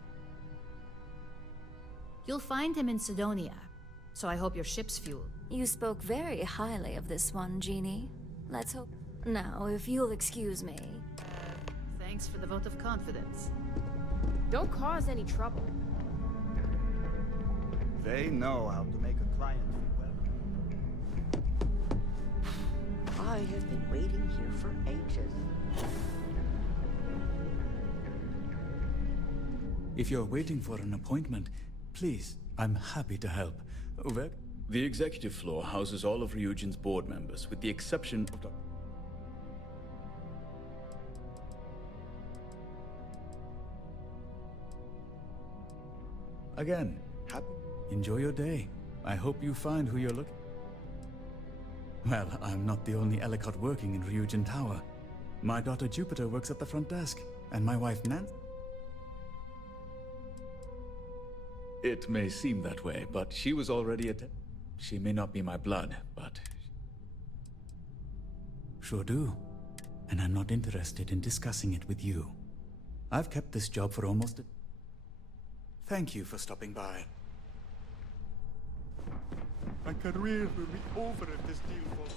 You'll find him in Sidonia, so I hope your ship's fueled. You spoke very highly of this one, Jeannie. Let's hope... Now, if you'll excuse me... Thanks for the vote of confidence. Don't cause any trouble. They know how to make a client feel welcome. I have been waiting here for ages. If you're waiting for an appointment, please, I'm happy to help. Where? The executive floor houses all of Ryujin's board members, with the exception of Again, enjoy your day. I hope you find who you're looking. Well, I'm not the only Ellicott working in Ryujin Tower. My daughter Jupiter works at the front desk, and my wife Nancy. It may seem that way, but she was already She may not be my blood, but... Sure do. And I'm not interested in discussing it with you. I've kept this job for almost Thank you for stopping by. My career will be over if this deal falls.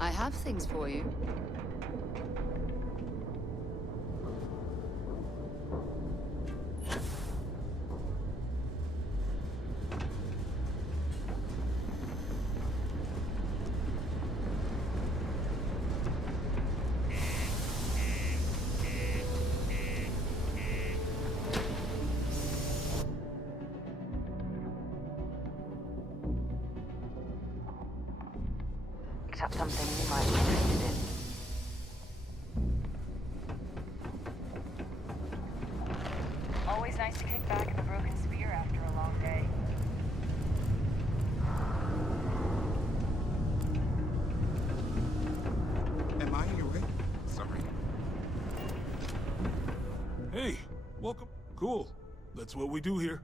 I have things for you. Except something you might be interested in. Always nice to kick back at the Broken Spear after a long day. Am I in your way? Sorry. Hey, welcome. Cool. That's what we do here.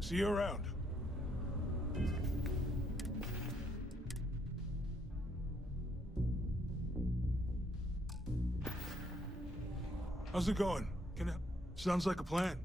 See you around. How's it going? Sounds like a plan.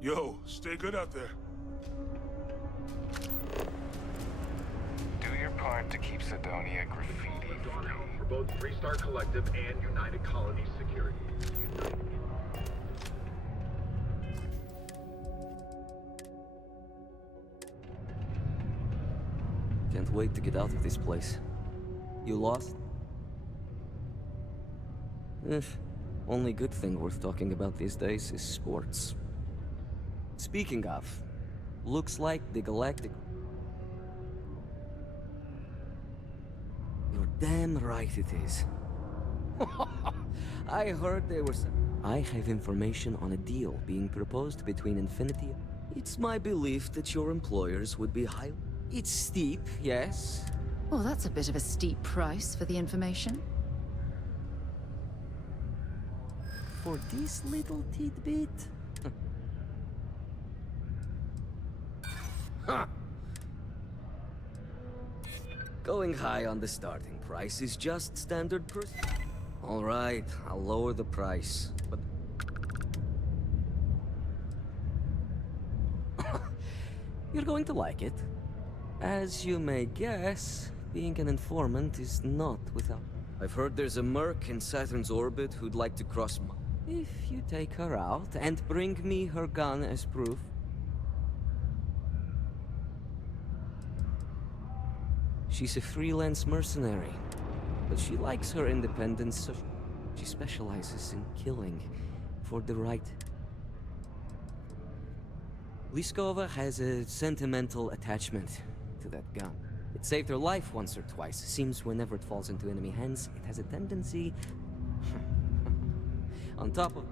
Yo, stay good out there. Do your part to keep Sidonia graffiti free. For both Three Star Collective and United Colonies Security. Can't wait to get out of this place. You lost? Only good thing worth talking about these days is sports. Speaking of, looks like the Galactic... You're damn right it is. I heard there was... I have information on a deal being proposed between Infinity... It's my belief that your employers would be high... It's steep, yes. Well, that's a bit of a steep price for the information. for this little tidbit? Huh. Going high on the starting price is just standard All right, I'll lower the price, but... You're going to like it. As you may guess, being an informant is not without... I've heard there's a merc in Saturn's orbit who'd like to cross my... If you take her out and bring me her gun as proof... She's a freelance mercenary, but she likes her independence, so she specializes in killing for the right... Liskova has a sentimental attachment to that gun. It saved her life once or twice. Seems whenever it falls into enemy hands, it has a tendency... On top of...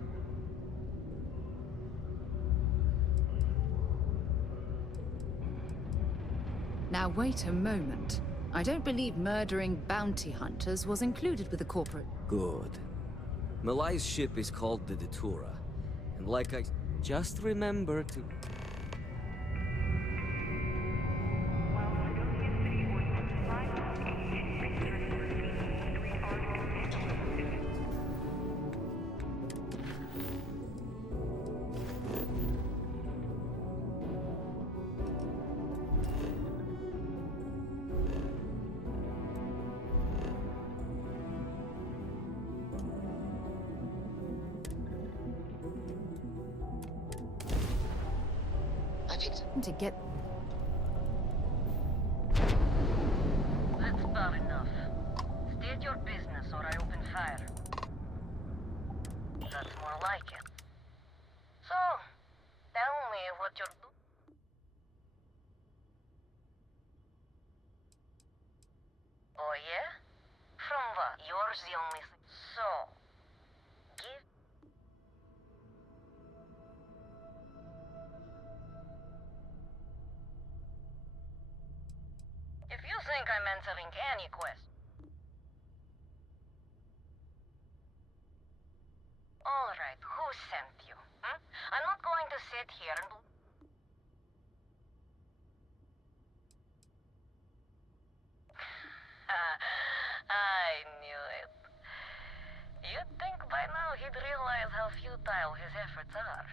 Now wait a moment. I don't believe murdering bounty hunters was included with the corporate... Good. Malai's ship is called the Datura, and like I... Just remember to... to get... That's about enough. State your business or I open fire. That's more like it. So, tell me what you're doing. Oh yeah? From what? Yours the only thing. So, give... If you think I'm answering any question... Alright, who sent you? Hmm? I'm not going to sit here and... I knew it. You'd think by now he'd realize how futile his efforts are.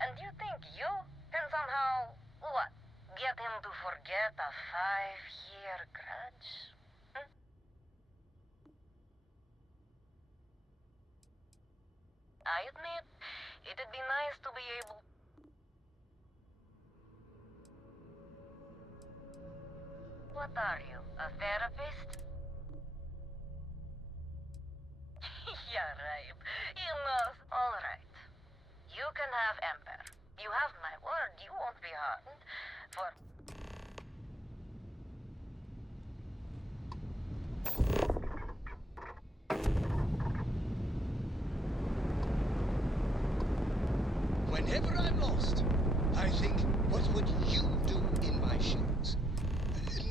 And you think you can somehow... what? Get him to forget a 5-year grudge? Hmm? I admit, it'd be nice to be able... What are you, a therapist? Yeah, right. You know... All right. You can have Ember. You have my word, you won't be harmed. For... Whenever I'm lost, I think, what would you do in my shoes?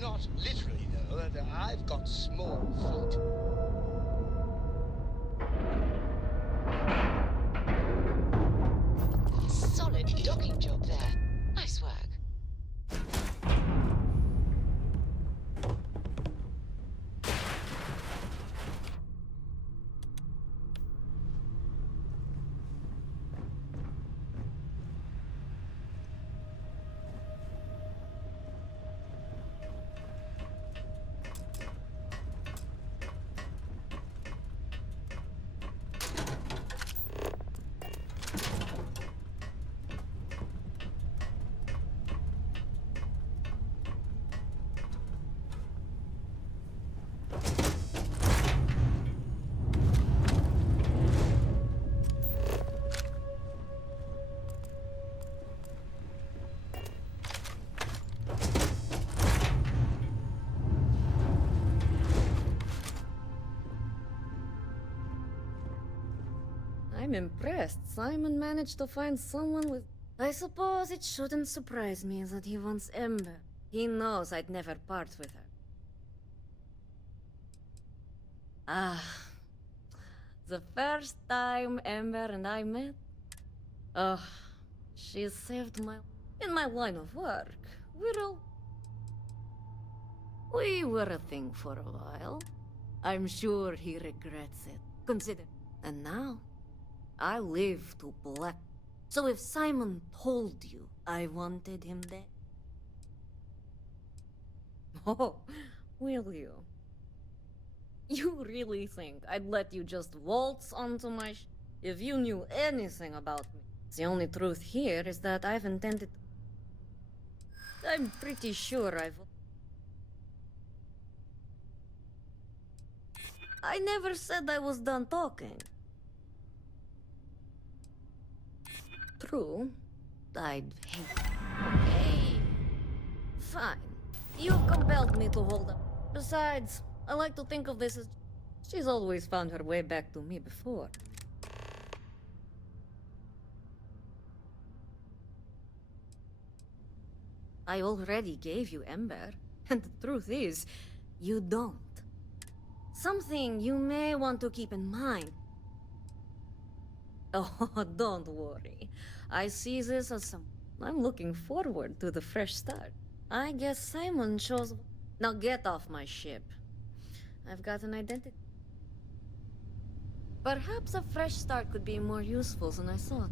Not literally, though. I've got small feet. Solid docking job there. Nice work. I'm impressed. Simon managed to find someone with... I suppose it shouldn't surprise me that he wants Ember. He knows I'd never part with her. Ah. The first time Amber and I met, oh, she saved my... In my line of work, we were a thing for a while. I'm sure he regrets it. Consider... And now, I live to black. So if Simon told you I wanted him dead... Oh, will you? You really think I'd let you just waltz onto my if you knew anything about me? The only truth here is that I've intended... I'm pretty sure I never said I was done talking. True. I'd hate... Okay. Fine. You've compelled me to hold up. Besides, I like to think of this as... She's always found her way back to me before. I already gave you Ember, and the truth is, you don't. Something you may want to keep in mind. Oh, don't worry. I see this as some... I'm looking forward to the fresh start. I guess Simon chose... Now get off my ship. I've got an identity. Perhaps a fresh start could be more useful than I thought.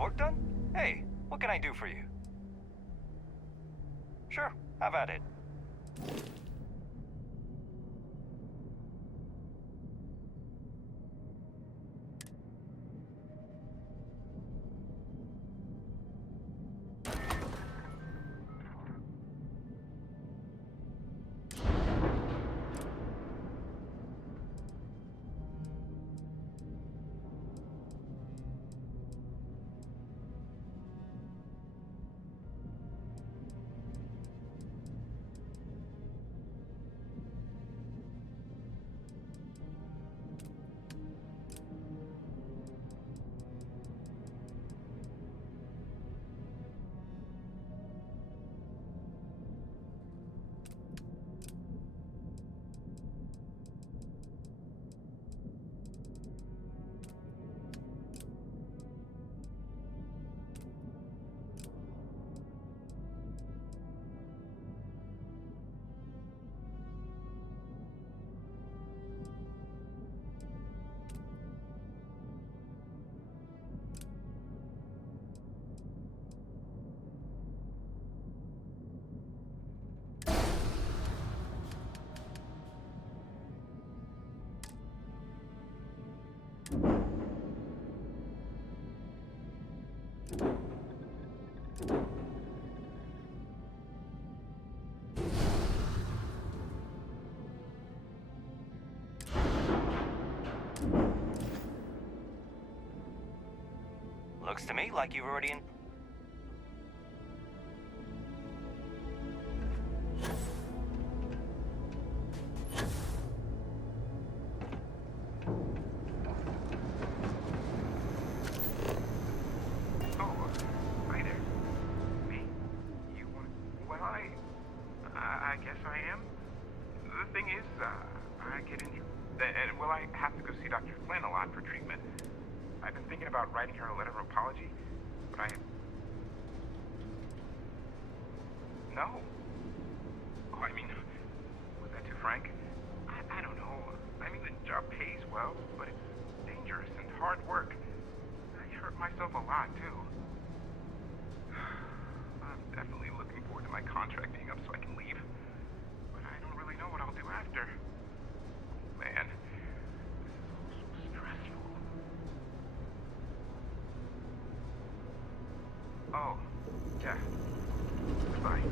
work done? Hey, what can I do for you? Sure, have at it. Looks to me like you've already I guess I am. The thing is, I get in here. Well, I have to go see Dr. Flynn a lot for treatment. I've been thinking about writing her a letter of apology, but No. Oh, I mean, was that too frank? I don't know. I mean, the job pays well, but it's dangerous and hard work. I hurt myself a lot, too. I'm definitely looking forward to my contract being up so I can leave. But I don't really know what I'll do after. Man, this is so stressful. Oh, yeah. Bye.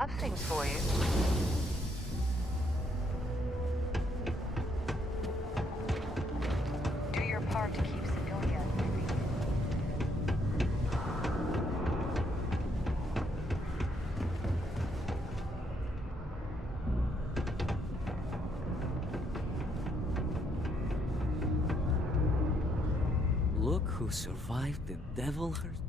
I've things for you. Do your part to keep Sidonia free. Look who survived the devil herself.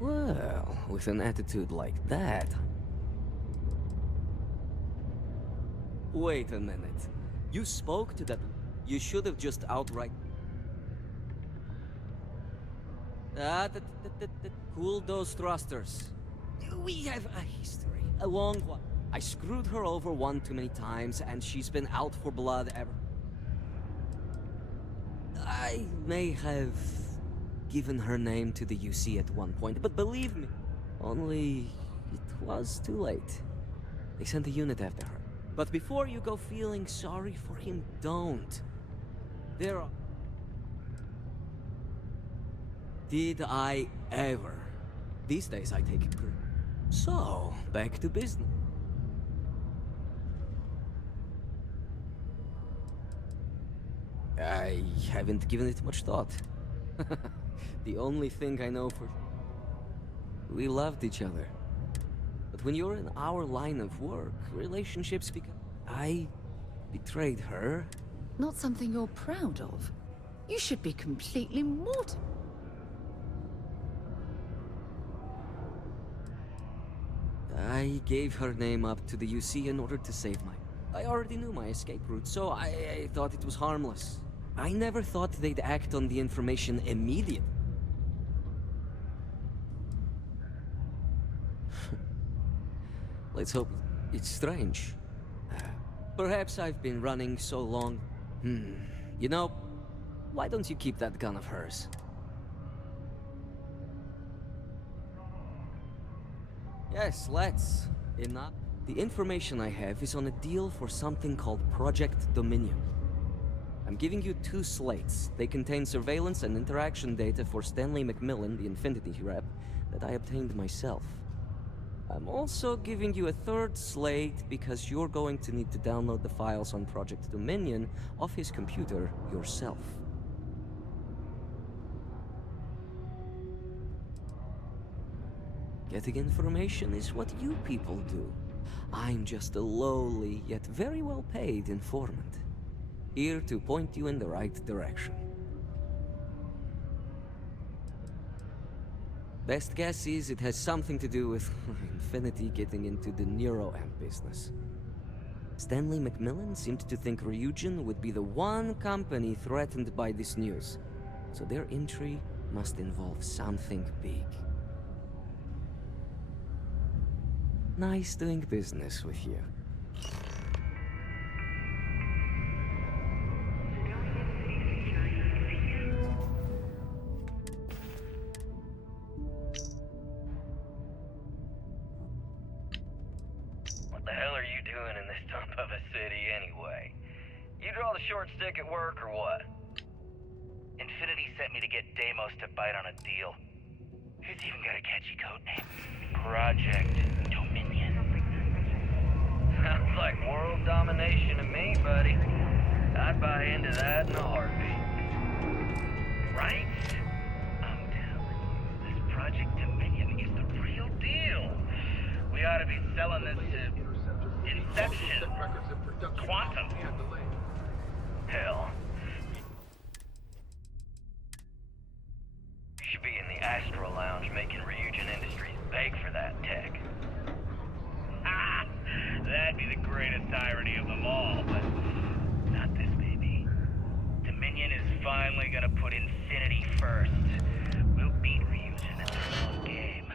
Well, with an attitude like that... Wait a minute. You spoke to that... You should have just outright... Cool those thrusters. We have a history, a long one. I screwed her over one too many times, and she's been out for blood ever. I may have given her name to the UC at one point, but believe me, only it was too late. They sent a unit after her. But before you go feeling sorry for him, don't. There are... Did I ever? These days I take it good. So, back to business. I haven't given it much thought. The only thing I know for... We loved each other. But when you're in our line of work, relationships become... I betrayed her. Not something you're proud of. You should be completely mortified. I gave her name up to the UC in order to save my... I already knew my escape route, so I thought it was harmless. I never thought they'd act on the information immediately. Let's hope it's strange. Perhaps I've been running so long. You know, why don't you keep that gun of hers? Yes, let's. Enough. The information I have is on a deal for something called Project Dominion. I'm giving you 2 slates. They contain surveillance and interaction data for Stanley McMillan, the Infinity rep, that I obtained myself. I'm also giving you a 3rd slate because you're going to need to download the files on Project Dominion off his computer yourself. Getting information is what you people do. I'm just a lowly, yet very well paid informant. Here to point you in the right direction. Best guess is it has something to do with Infinity getting into the neuroamp business. Stanley McMillan seemed to think Ryujin would be the one company threatened by this news, so their entry must involve something big. Nice doing business with you. What the hell are you doing in this dump of a city anyway? You draw the short stick at work or what? Infinity sent me to get Deimos to bite on a deal. He's even got a catchy code name. Project Dominion. Sounds like world domination to me, buddy. I'd buy into that in a heartbeat. Right? I'm telling you, this Project Dominion is the real deal. We ought to be selling this to Inception. Quantum. Hell. You should be in the Astro Lounge making Ryujin Industries beg for that tech. Ah, that'd be the greatest irony of them all, but not this, baby. Dominion is finally gonna put Infinity first. We'll beat Ryujin at their own game.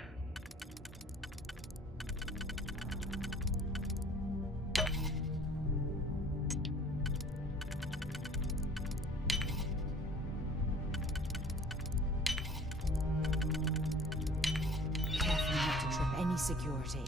Careful not to trip any security.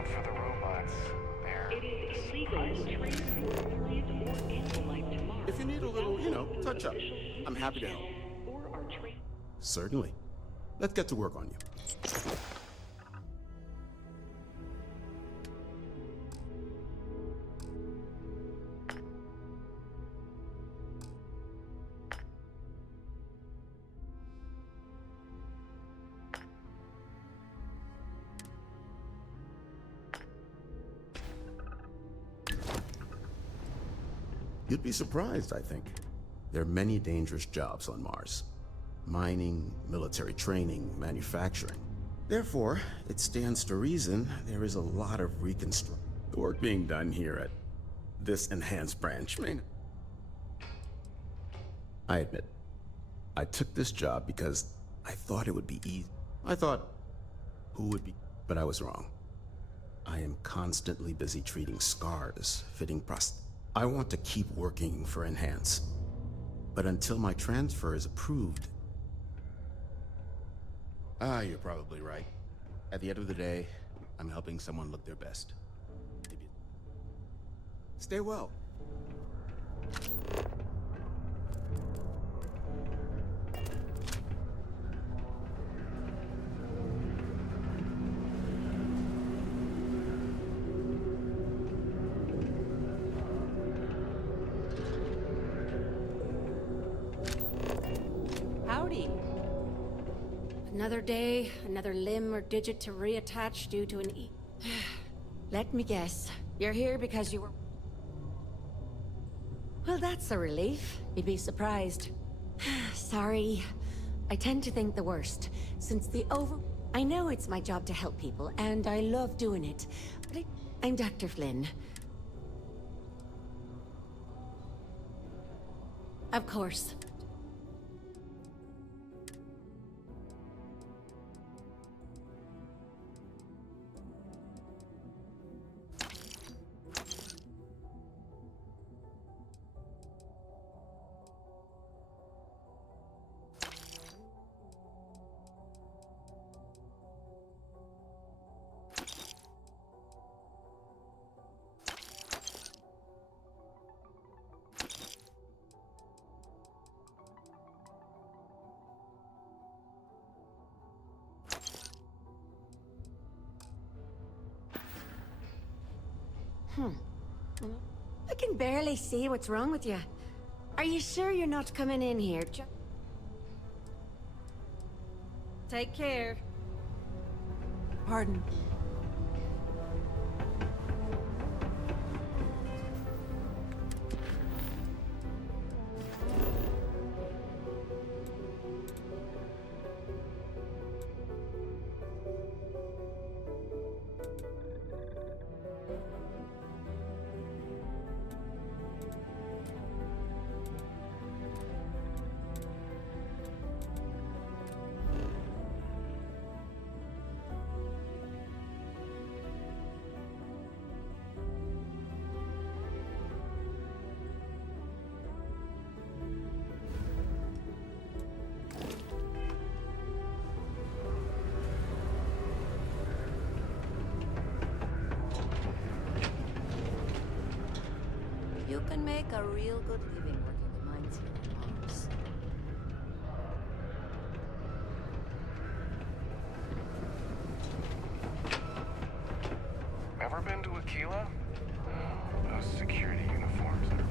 account for the robots. It is illegal to transport plant or animal life to Mars. If you need a little, touch up, I'm happy to help. Certainly. Let's get to work on you. You'd be surprised, I think. There are many dangerous jobs on Mars. Mining, military training, manufacturing. Therefore, it stands to reason there is a lot of reconstruction. The work being done here at this enhanced branch, I admit, I took this job because I thought it would be easy. I thought, who would be? But I was wrong. I am constantly busy treating scars, fitting prosthetics. I want to keep working for Enhance. But until my transfer is approved... you're probably right. At the end of the day, I'm helping someone look their best. Stay well. Howdy. Another day, another limb or digit to reattach due to an Let me guess. You're here because you were... Well, that's a relief. You'd be surprised. Sorry. I tend to think the worst. Since the I know it's my job to help people, and I love doing it. But I'm Dr. Flynn. Of course. I can barely see what's wrong with you. Are you sure you're not coming in here? Take care. Pardon. You can make a real good living working the mines here on Mars. Ever been to Aquila? Those security uniforms are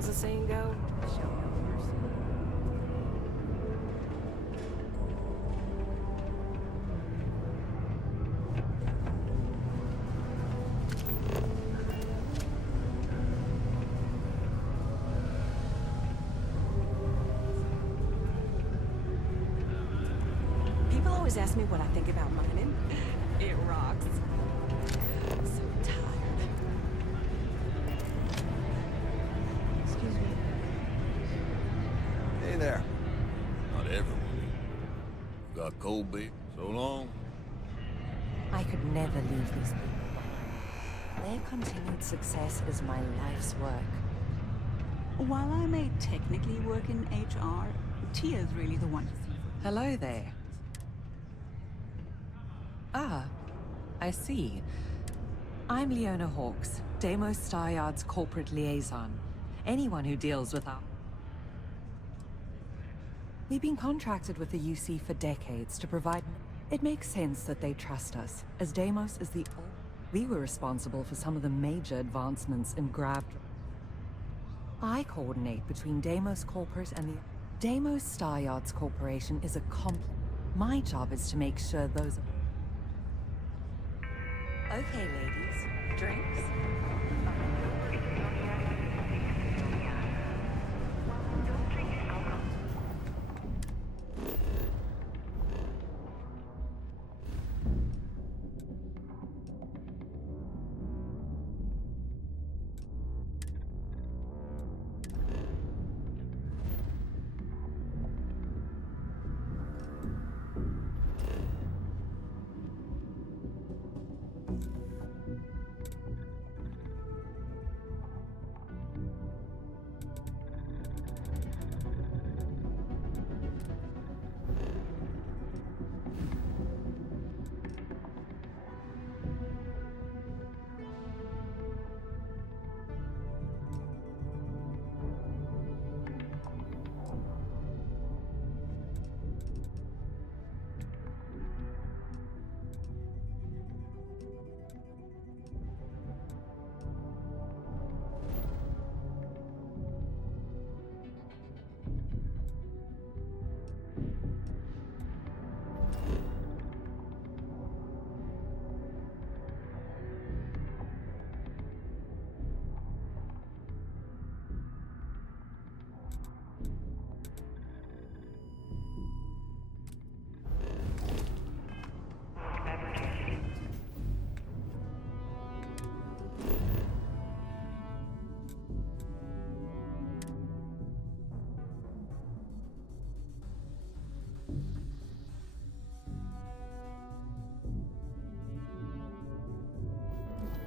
How's the saying go? Show no mercy. People always ask me what I think about mining. It rocks. So tired. Excuse me. Hey there. Not everyone. You got cold beer? So long. I could never leave these people. Their continued success is my life's work. While I may technically work in HR, Tia's really the one to see. Hello there. Ah, I see. I'm Leona Hawks, Deimos Staryard's corporate liaison. Anyone who deals with our... We've been contracted with the UC for decades to provide... It makes sense that they trust us, as Deimos is the... We were responsible for some of the major advancements in grav... I coordinate between Deimos Corporate and the... Deimos Staryard's corporation is a complement. My job is to make sure those... Okay, ladies. Drinks?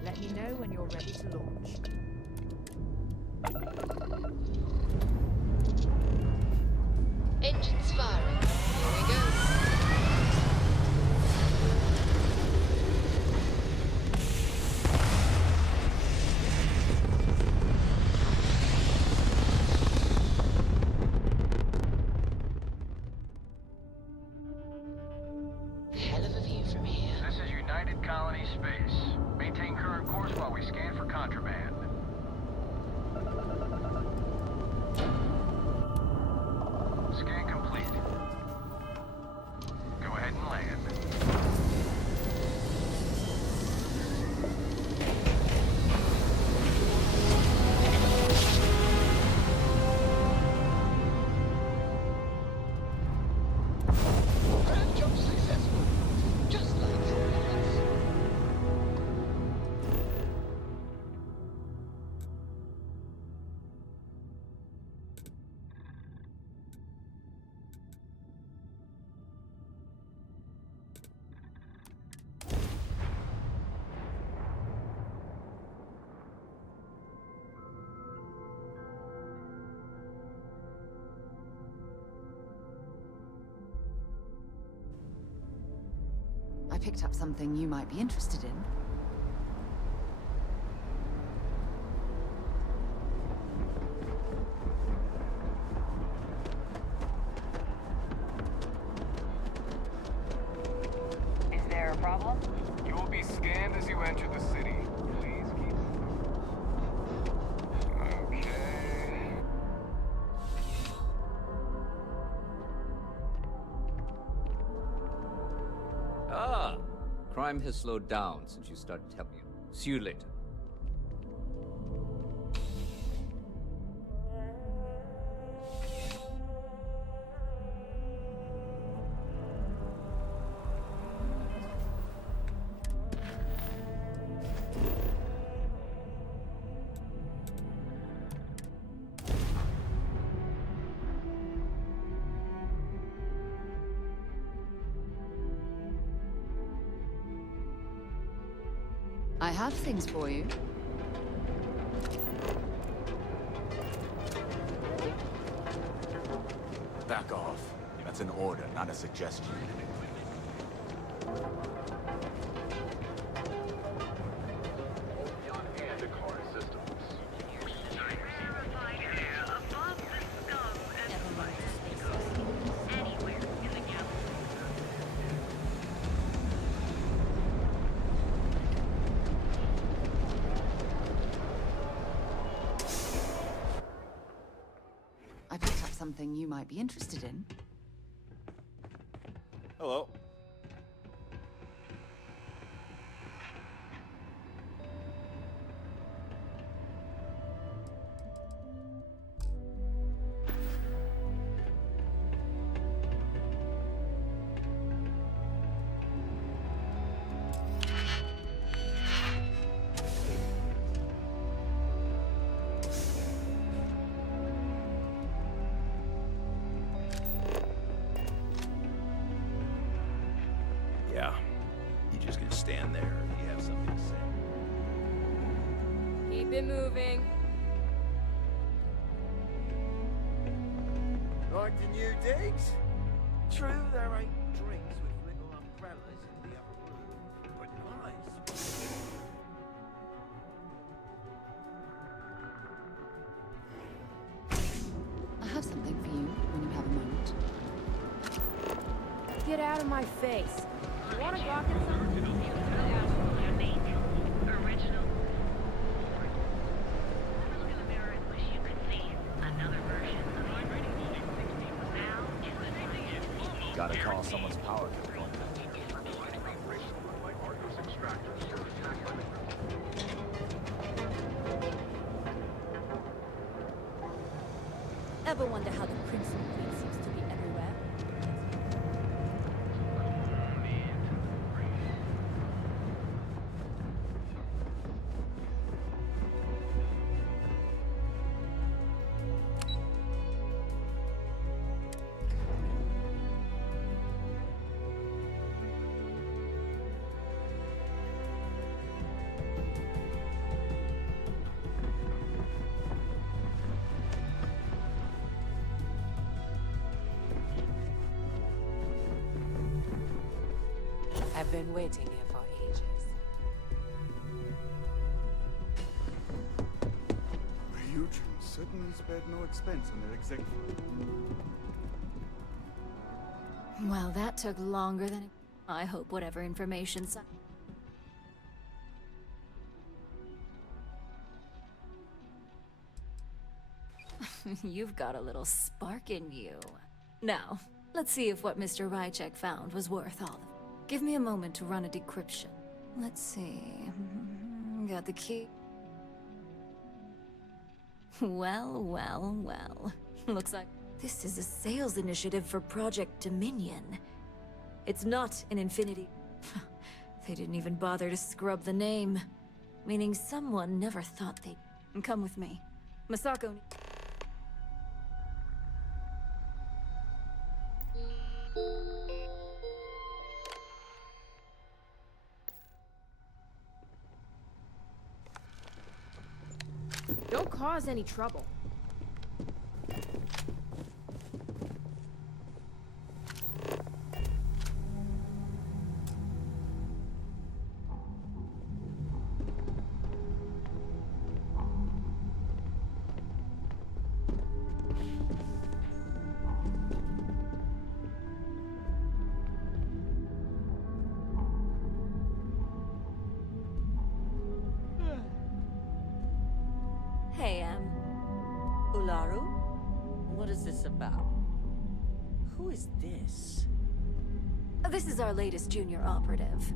Let me know when you're ready to launch. Engines firing. Here we go. Hell of a view from here. This is United Colony Space. Maintain current course while we scan for contraband. Scan complete. Go ahead and land. Grand job successful. Just like everyone else. I picked up something you might be interested in. Is there a problem? You will be scanned as you enter the city. Please keep... Okay... Ah, crime has slowed down since you started helping him. See you later. have things for you. Back off. That's an order, not a suggestion. I picked up something you might be interested in. Hello. Yeah. You just gonna stand there if you have something to say. Keep it moving. Like the new digs? True, there ain't drinks with little umbrellas in the upper room, but nice. I have something for you when you have a moment. Get out of my face. You want to rock at something? Original. Look in the mirror and wish you could see another version of you. Gotta call someone's power bill, don't Ever wonder how the Crimson Fleet seems to be everywhere? I've been waiting here for ages. Ryujin certainly spared no expense on their executive. Well, that took longer than... I hope whatever information... You've got a little spark in you. Now, let's see if what Mr. Rychek found was worth all the... Give me a moment to run a decryption. Let's see... Got the key... Well, well, well. Looks like this is a sales initiative for Project Dominion. It's not an Infinity... They didn't even bother to scrub the name. Meaning someone never thought they'd... Come with me. Masako... Don't cause any trouble. Hey, Ularu? What is this about? Who is this? This is our latest junior operative.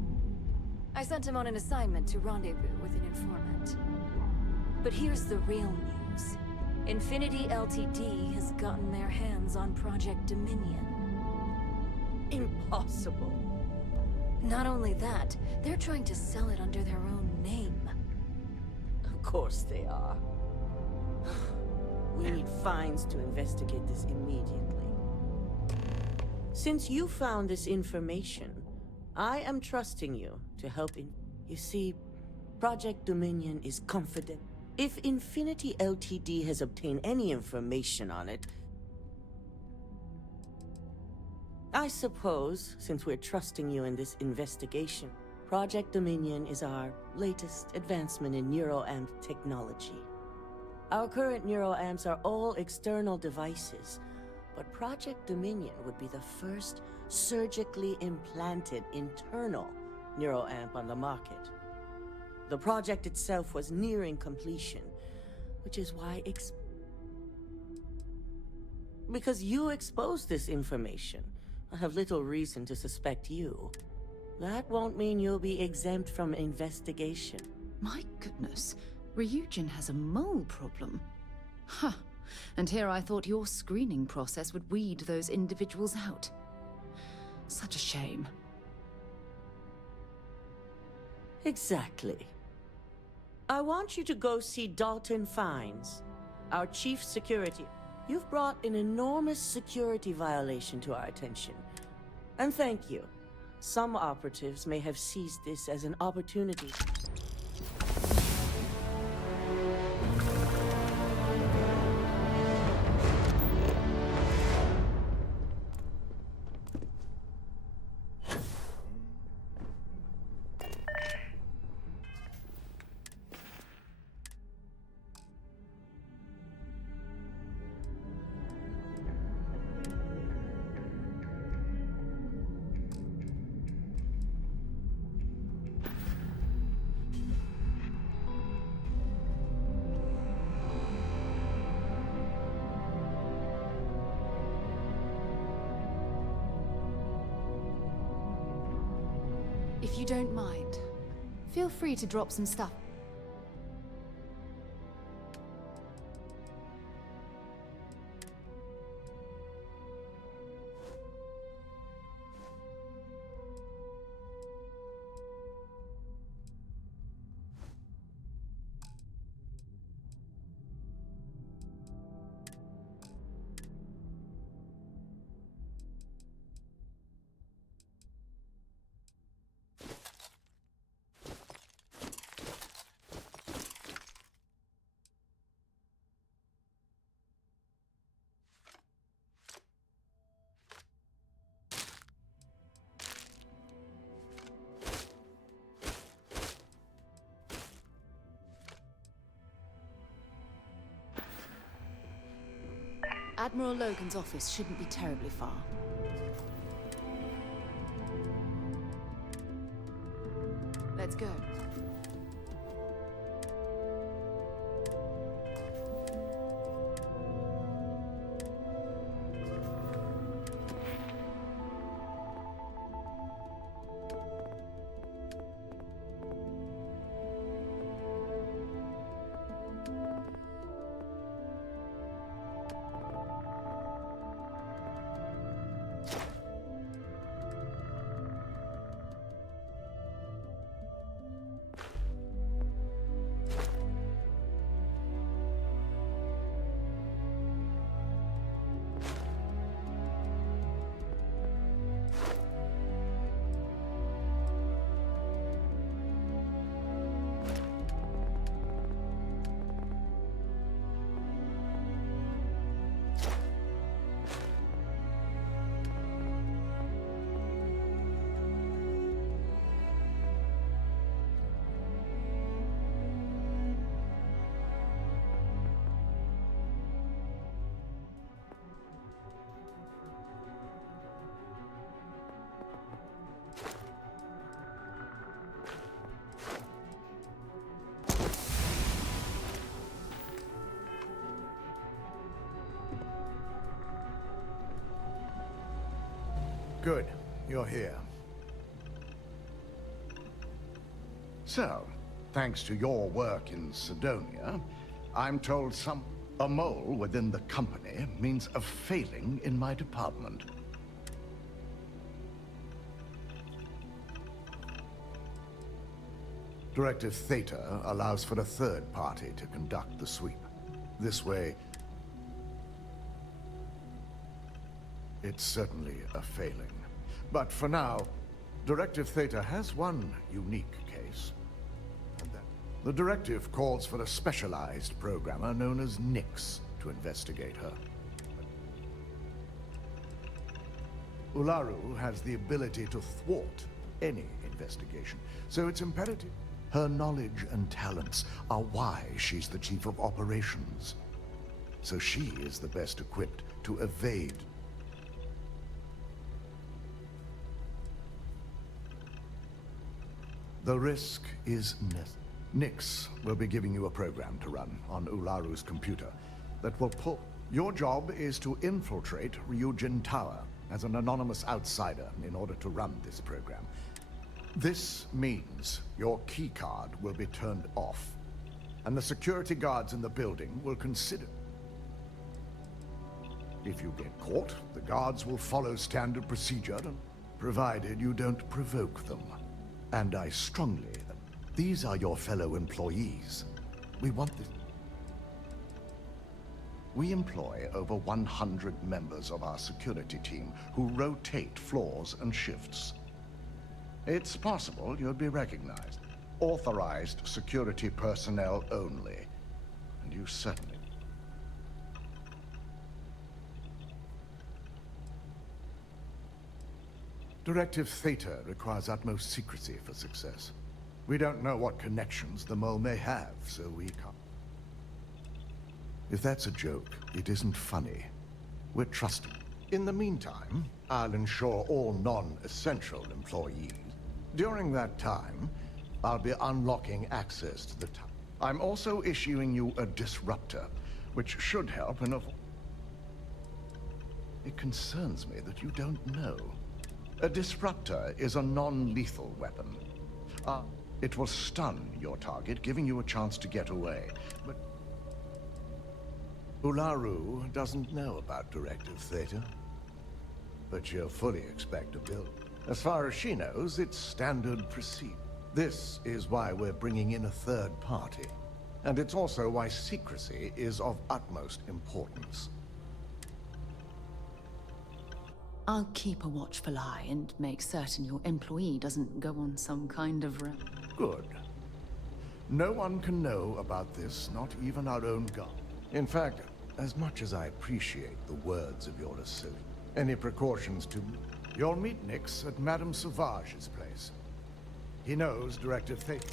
I sent him on an assignment to rendezvous with an informant. But here's the real news. Infinity Ltd. has gotten their hands on Project Dominion. Impossible. Not only that, they're trying to sell it under their own name. Of course they are. We need fines to investigate this immediately. Since you found this information, I am trusting you to help in... You see, Project Dominion is confident. If Infinity Ltd has obtained any information on it, I suppose, since we're trusting you in this investigation, Project Dominion is our latest advancement in neuroamp technology. Our current neuroamps are all external devices, but Project Dominion would be the first surgically implanted internal neuroamp on the market. The project itself was nearing completion, which is why because you exposed this information, I have little reason to suspect you. That won't mean you'll be exempt from investigation. My goodness, Ryujin has a mole problem. Huh. And here I thought your screening process would weed those individuals out. Such a shame. Exactly. I want you to go see Dalton Fines, our chief security. You've brought an enormous security violation to our attention. And thank you. Some operatives may have seized this as an opportunity. If you don't mind, feel free to drop some stuff. Admiral Logan's office shouldn't be terribly far. Let's go. Good, you're here. So, thanks to your work in Sidonia, I'm told a mole within the company means a failing in my department. Directive Theta allows for a third party to conduct the sweep. This way, it's certainly a failing. But for now, Directive Theta has one unique case. And that The directive calls for a specialized programmer known as Nix to investigate her. Ularu has the ability to thwart any investigation, so it's imperative. Her knowledge and talents are why she's the chief of operations. So she is the best equipped to evade. The risk is Nix will be giving you a program to run on Ularu's computer that will pull. Your job is to infiltrate Ryujin Tower as an anonymous outsider in order to run this program. This means your keycard will be turned off, and the security guards in the building will consider. If you get caught, the guards will follow standard procedure, provided you don't provoke them. And I strongly... These are your fellow employees. We want this... We employ over 100 members of our security team who rotate floors and shifts. It's possible you'd be recognized. Authorized security personnel only. And you certainly... Directive Theta requires utmost secrecy for success. We don't know what connections the mole may have, so we can't. If that's a joke, it isn't funny. We're trusting. In the meantime, I'll ensure all non-essential employees. During that time, I'll be unlocking access to the tower. I'm also issuing you a disruptor, which should help in a... It concerns me that you don't know. A disruptor is a non-lethal weapon. It will stun your target, giving you a chance to get away. But Ularu doesn't know about Directive Theta. But she'll fully expect to build. As far as she knows, it's standard procedure. This is why we're bringing in a third party. And it's also why secrecy is of utmost importance. I'll keep a watchful eye and make certain your employee doesn't go on some kind of Good. No one can know about this, not even our own guard. In fact, as much as I appreciate the words of your associate, any precautions to... You'll meet Nix at Madame Sauvage's place. He knows Directive Theta.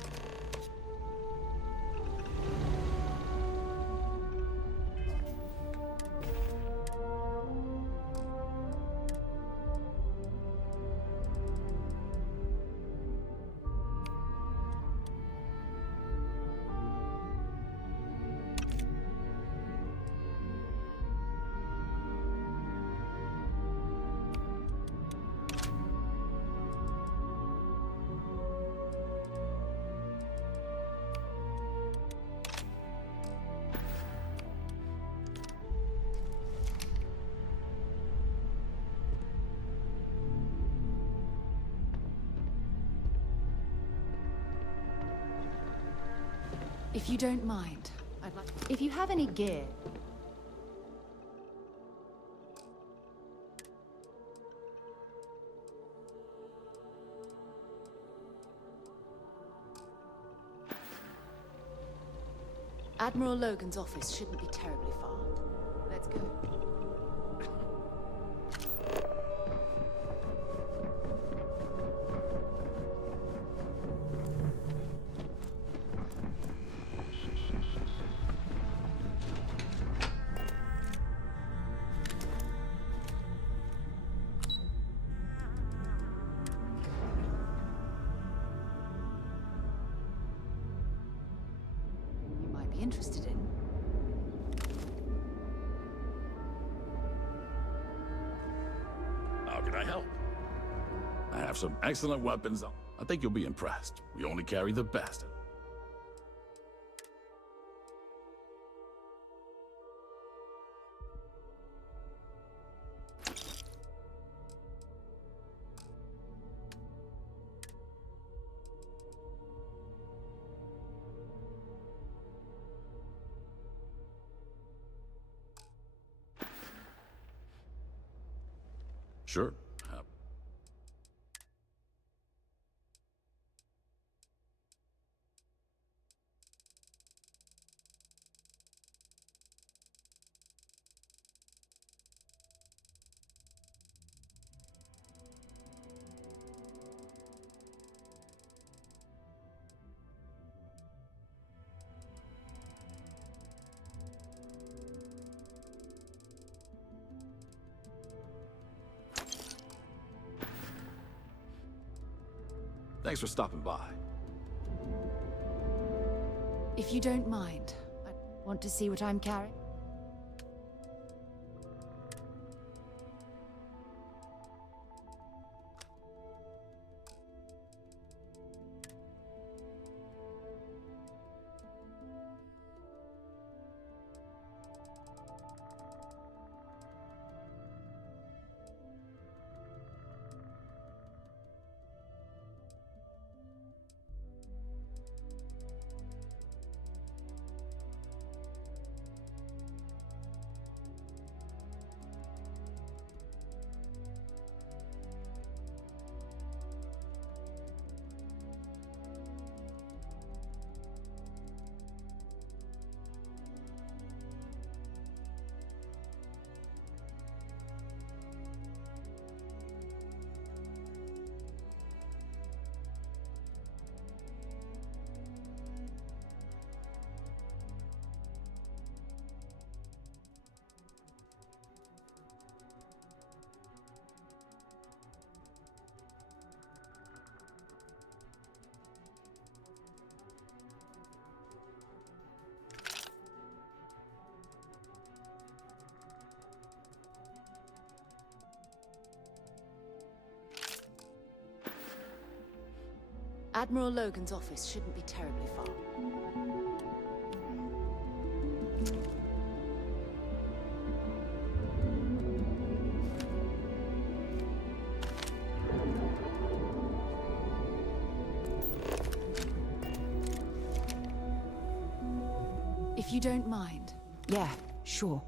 If you don't mind, I'd like... If you have any gear... Admiral Logan's office shouldn't be terribly far. Let's go. Interested in. How can I help? I have some excellent weapons. I think you'll be impressed. We only carry the best. Sure. Thanks for stopping by. If you don't mind, I want to see what I'm carrying. Admiral Logan's office shouldn't be terribly far. If you don't mind. Yeah, sure.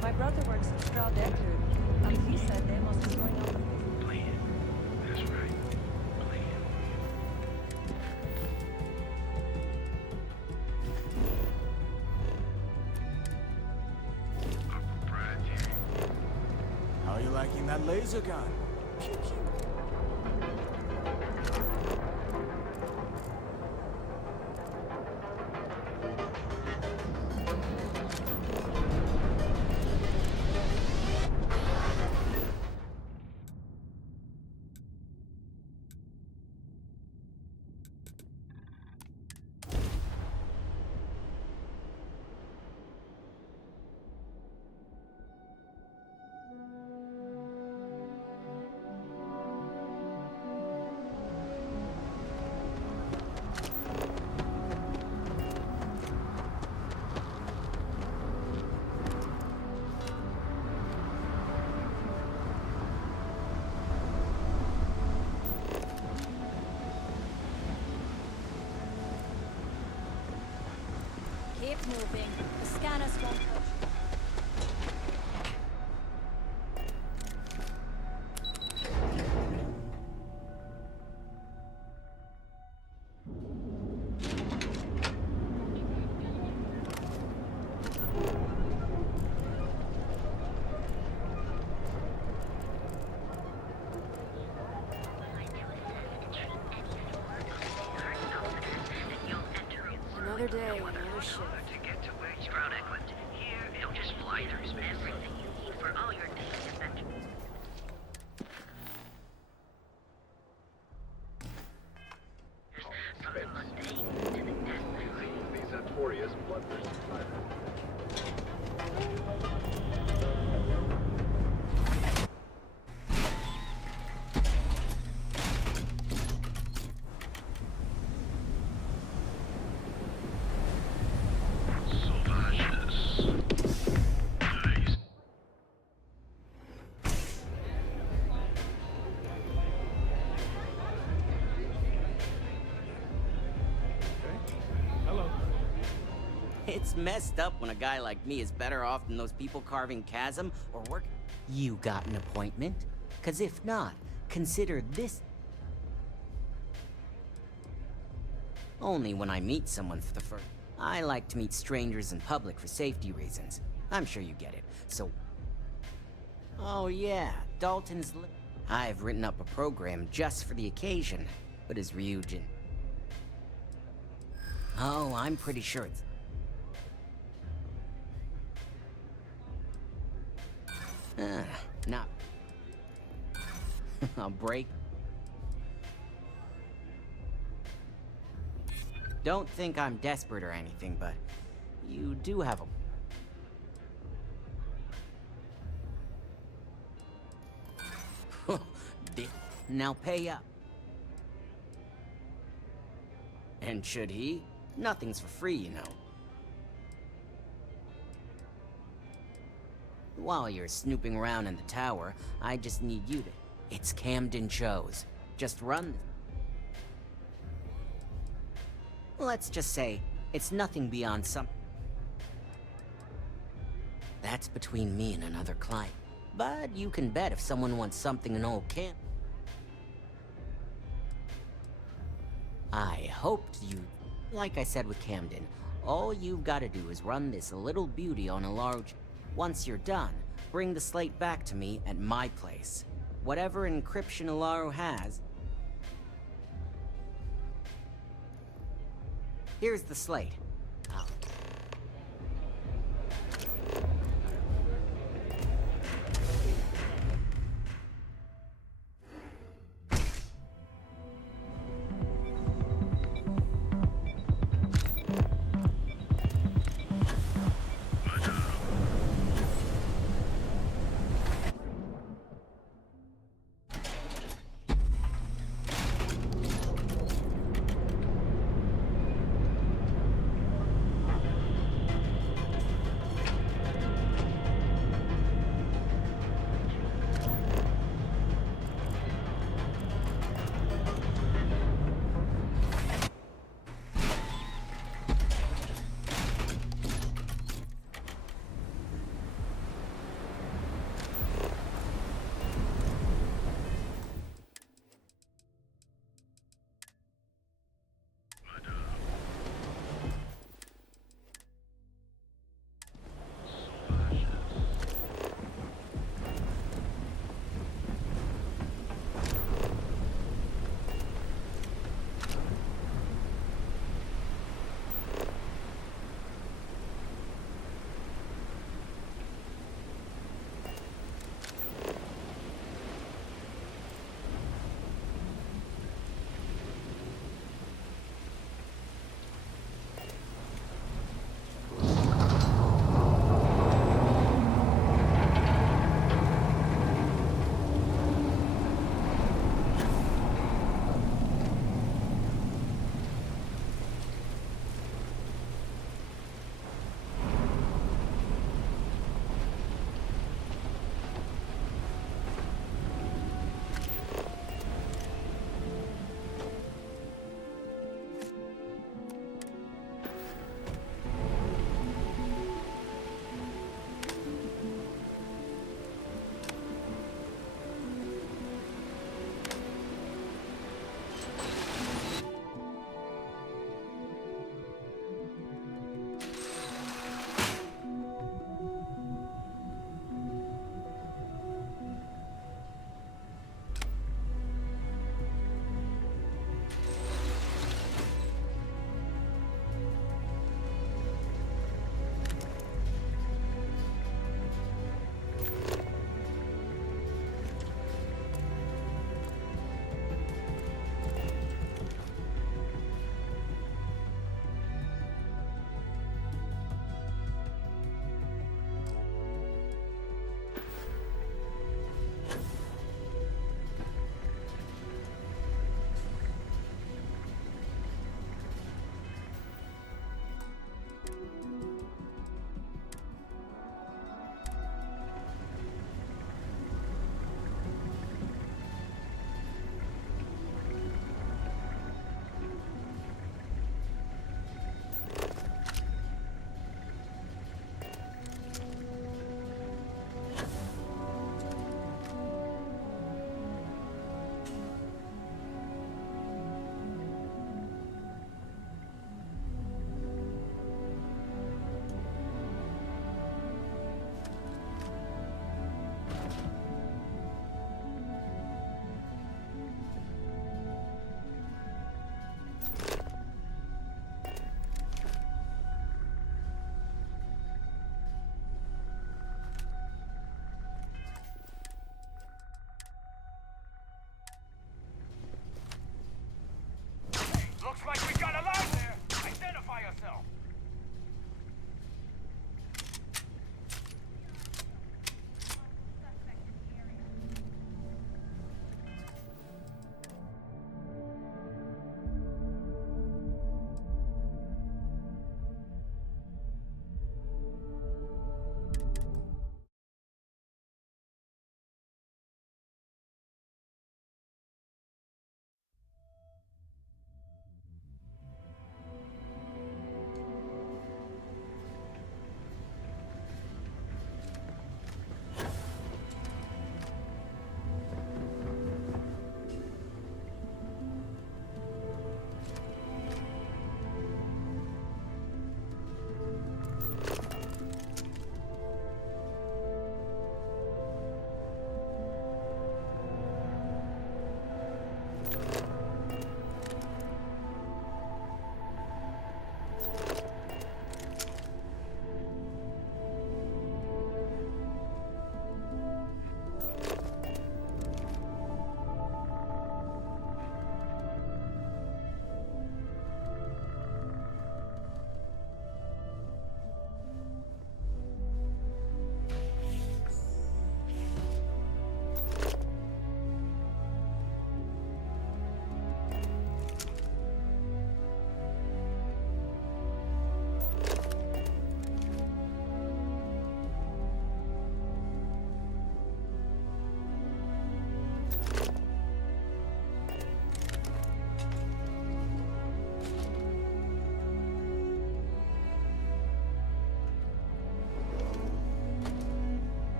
My brother works at Stroud Eckerd, and he said they must be going on. Plan. That's right. Plan. Our proprietary. How are you liking that laser gun? Pew, pew. Keep moving. The scanners won't touch. Another day, another shift. To get to where you're out, Equipment. Here, don't just fly. There's everything you need for all your daily adventures. From the mundane to the necessary. These notorious bloodthirsty pirates. It's messed up when a guy like me is better off than those people carving chasm or work. You got an appointment? 'Cause if not, consider this. Only when I meet someone for the first. I like to meet strangers in public for safety reasons. I'm sure you get it. So. Oh yeah, Dalton's. I've written up a program just for the occasion. But is Ryujin? Oh, I'm pretty sure it's. Not a break. Don't think I'm desperate or anything, but you do have a... Now pay up. And should he? Nothing's for free, you know. While you're snooping around in the tower, I just need you to... It's Camden shows. Just run... Let's just say, it's nothing beyond some... That's between me and another client. But you can bet if someone wants something in old camp... I hoped you... Like I said with Camden, all you've got to do is run this little beauty on a large... Once you're done, bring the slate back to me at my place. Whatever encryption Alaru has... Here's the slate.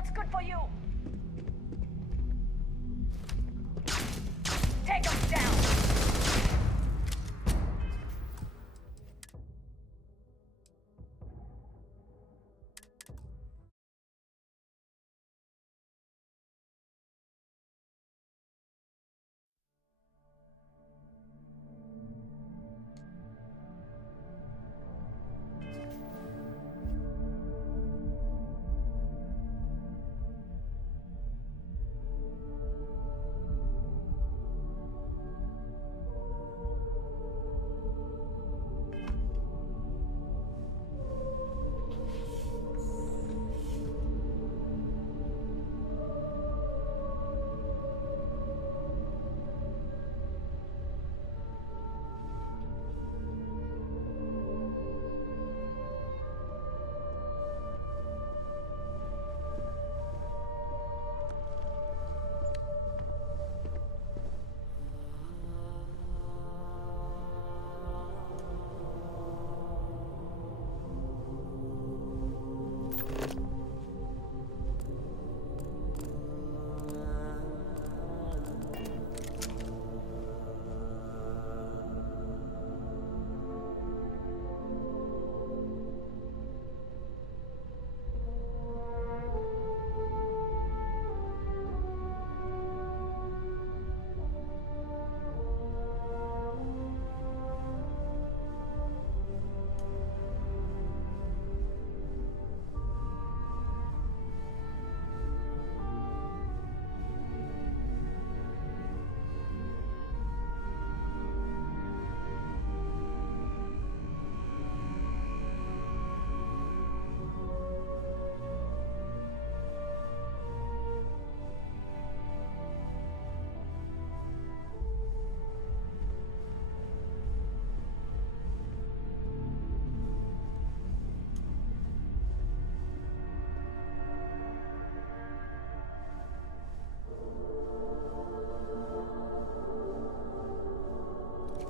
what's good for you. Take them down.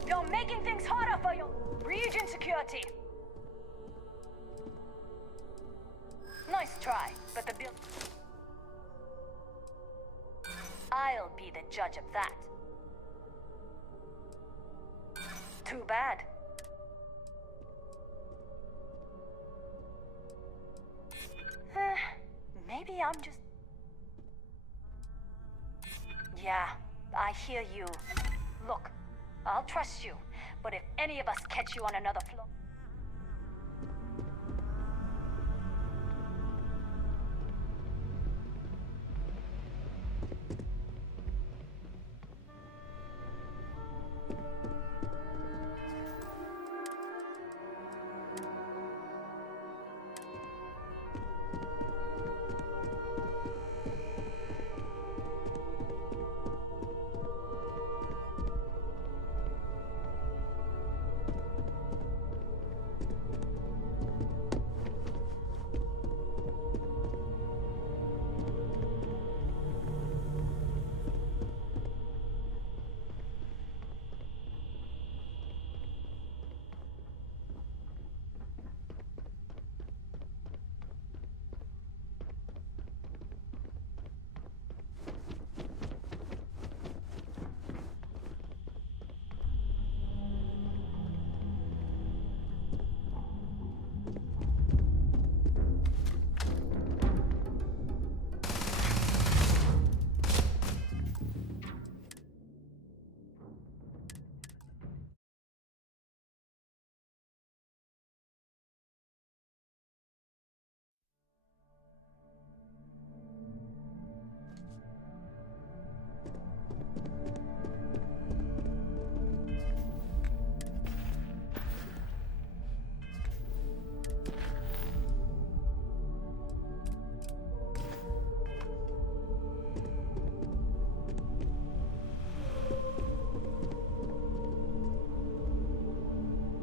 You're making things harder for your region security. Nice try, but the bill... I'll be the judge of that. Too bad. Maybe I'm just... Yeah, I hear you. Look, I'll trust you, but if any of us catch you on another floor...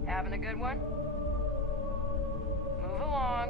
Having a good one? Move along.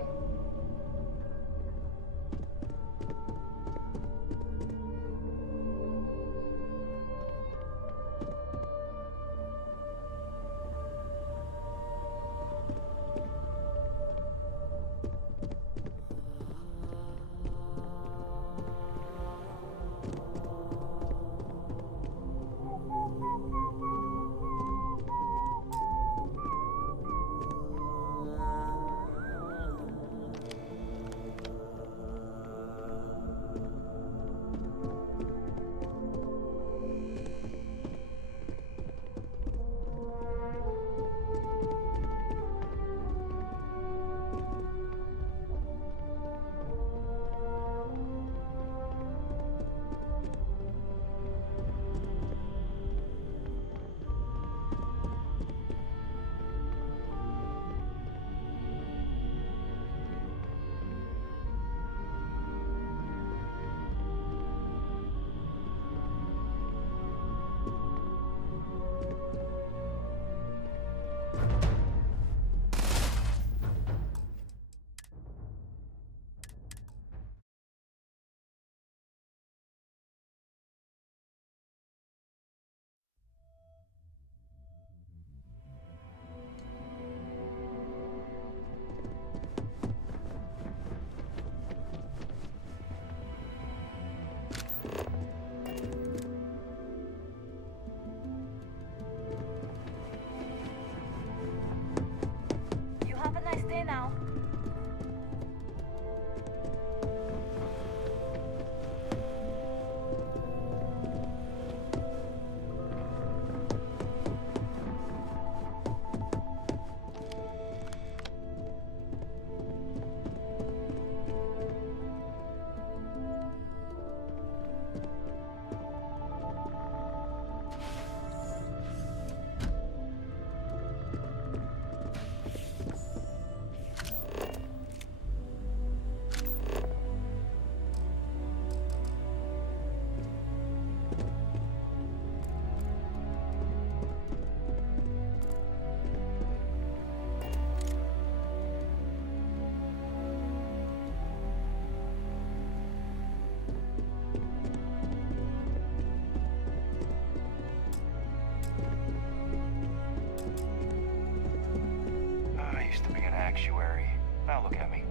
sanctuary. Now look at me.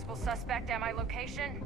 possible suspect at my location?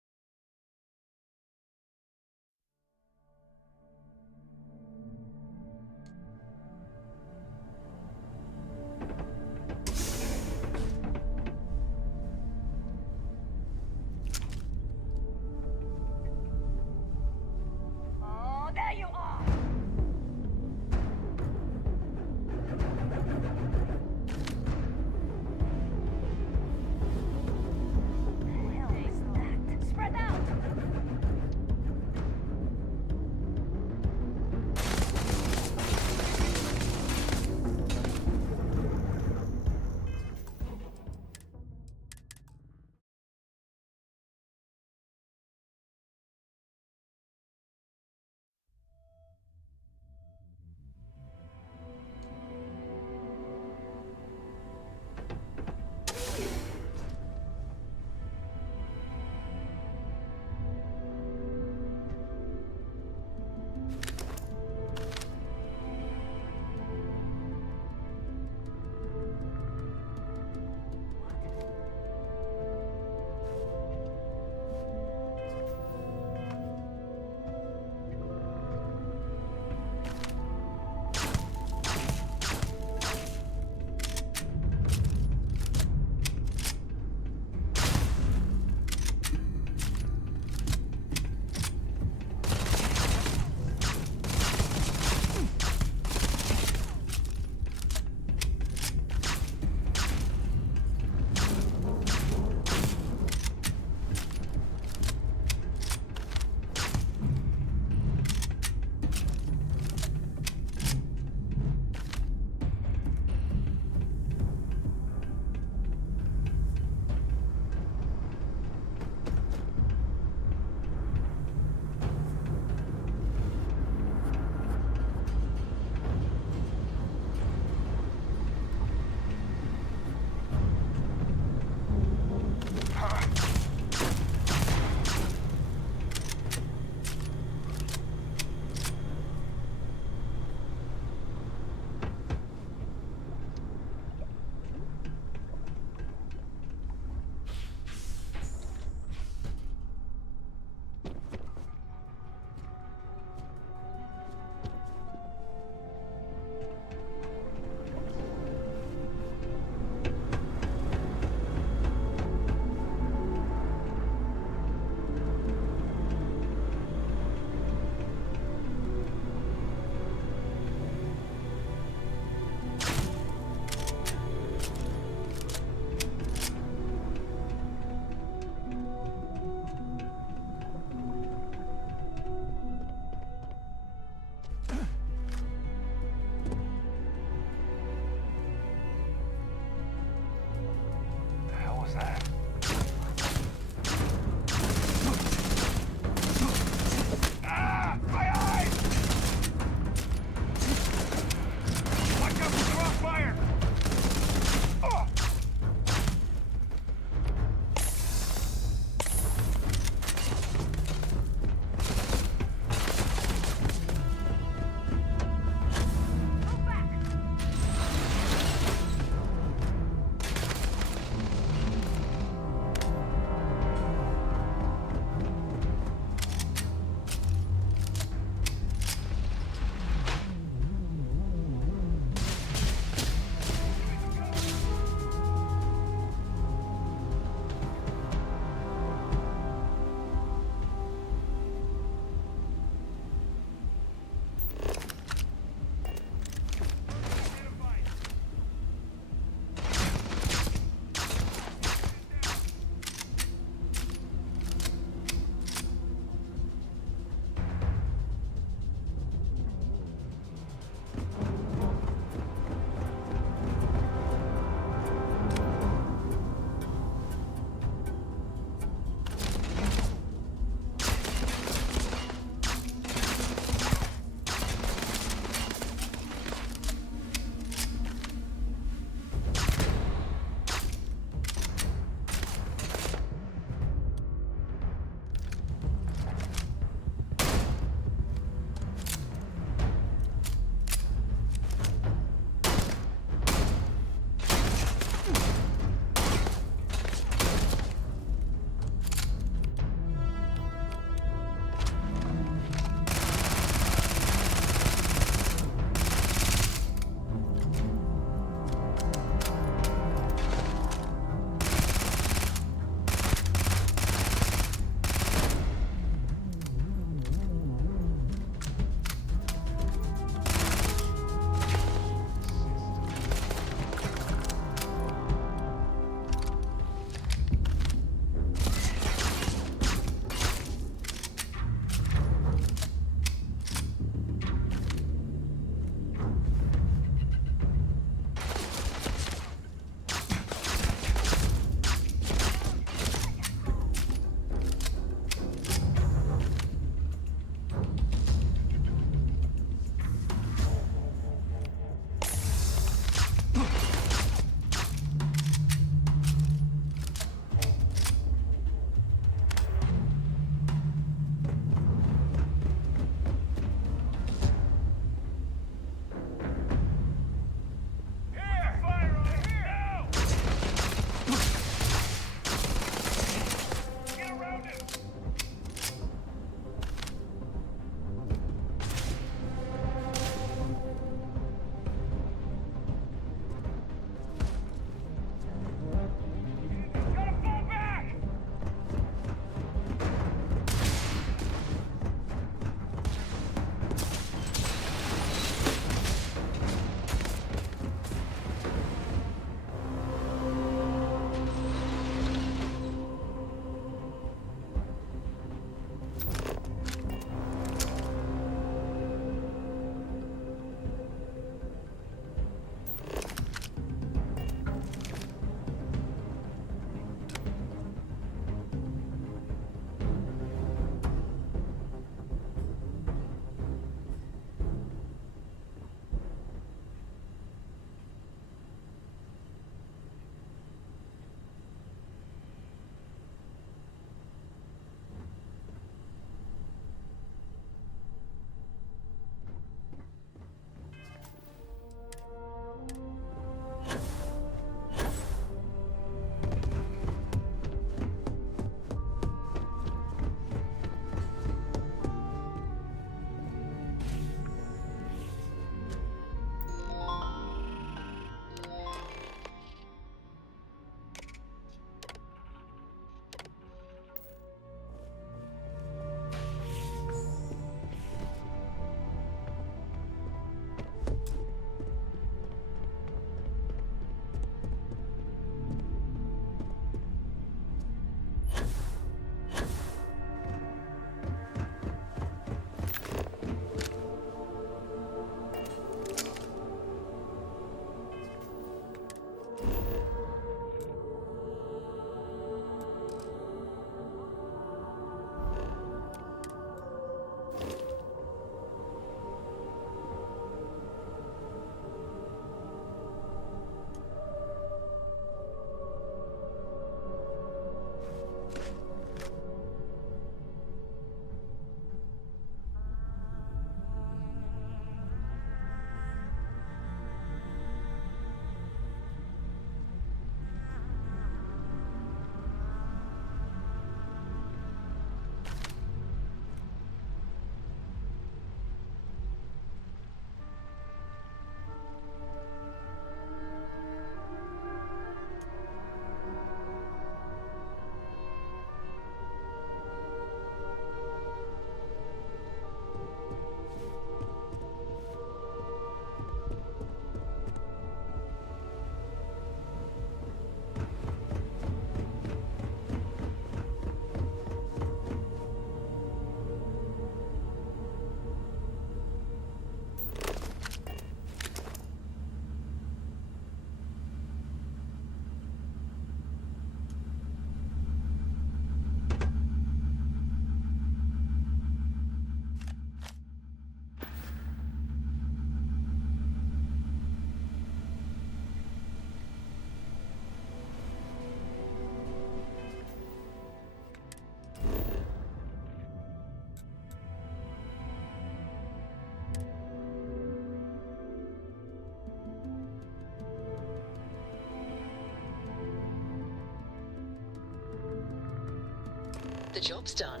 the job's done.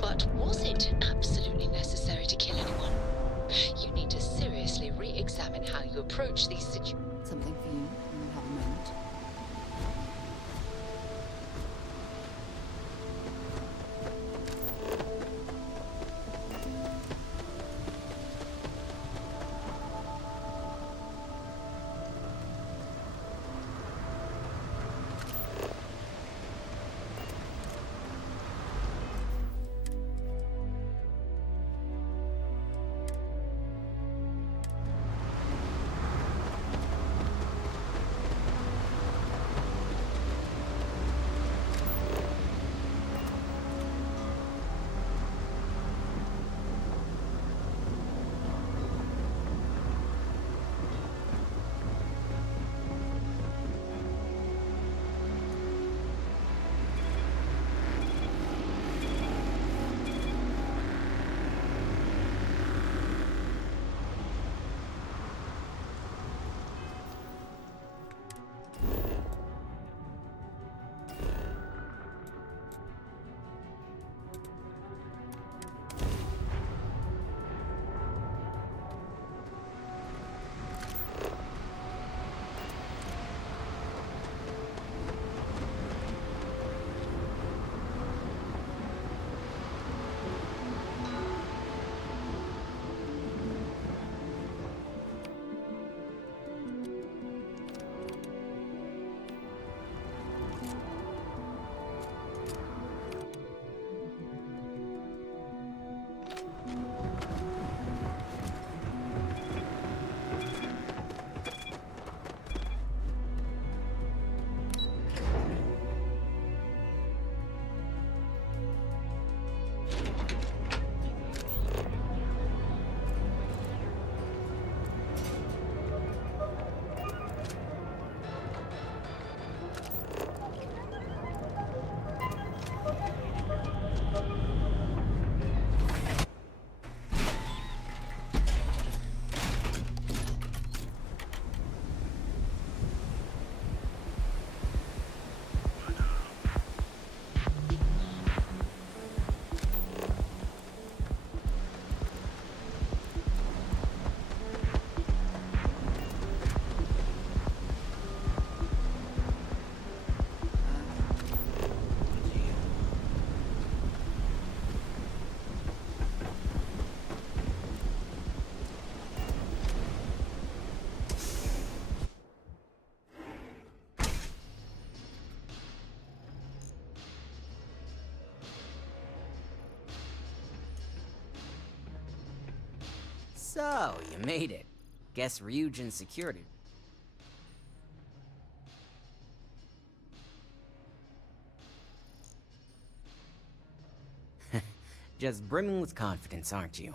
But was it absolutely necessary to kill anyone? You need to seriously re-examine how you approach these situations. Something for you when you have a moment. So, you made it. Guess Ryujin secured it. Just brimming with confidence, aren't you?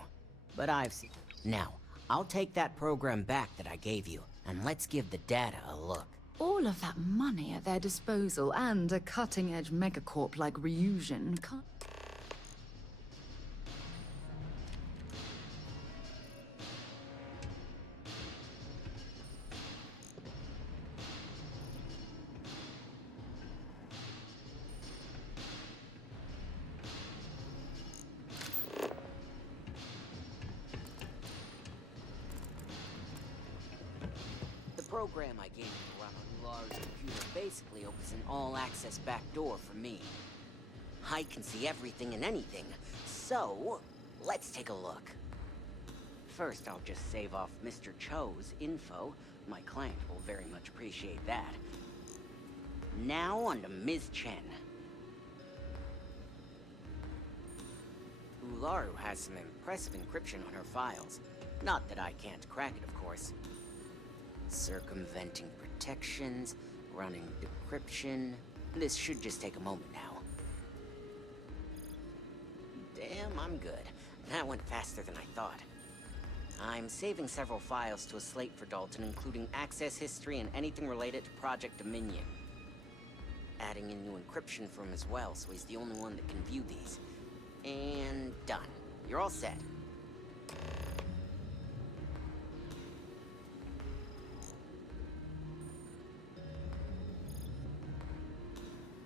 But I've seen... Now, I'll take that program back that I gave you, and let's give the data a look. All of that money at their disposal and a cutting-edge megacorp like Ryujin can't... The program I gave you to run on Ular's computer basically opens an all-access backdoor for me. I can see everything and anything, so let's take a look. First, I'll just save off Mr. Cho's info. My client will very much appreciate that. Now on to Ms. Chen. Ularu has some impressive encryption on her files. Not that I can't crack it, of course. Circumventing protections, running decryption. This should just take a moment now. Damn, I'm good. That went faster than I thought. I'm saving several files to a slate for Dalton, including access history and anything related to Project Dominion. Adding in new encryption for him as well, so he's the only one that can view these. And done. You're all set.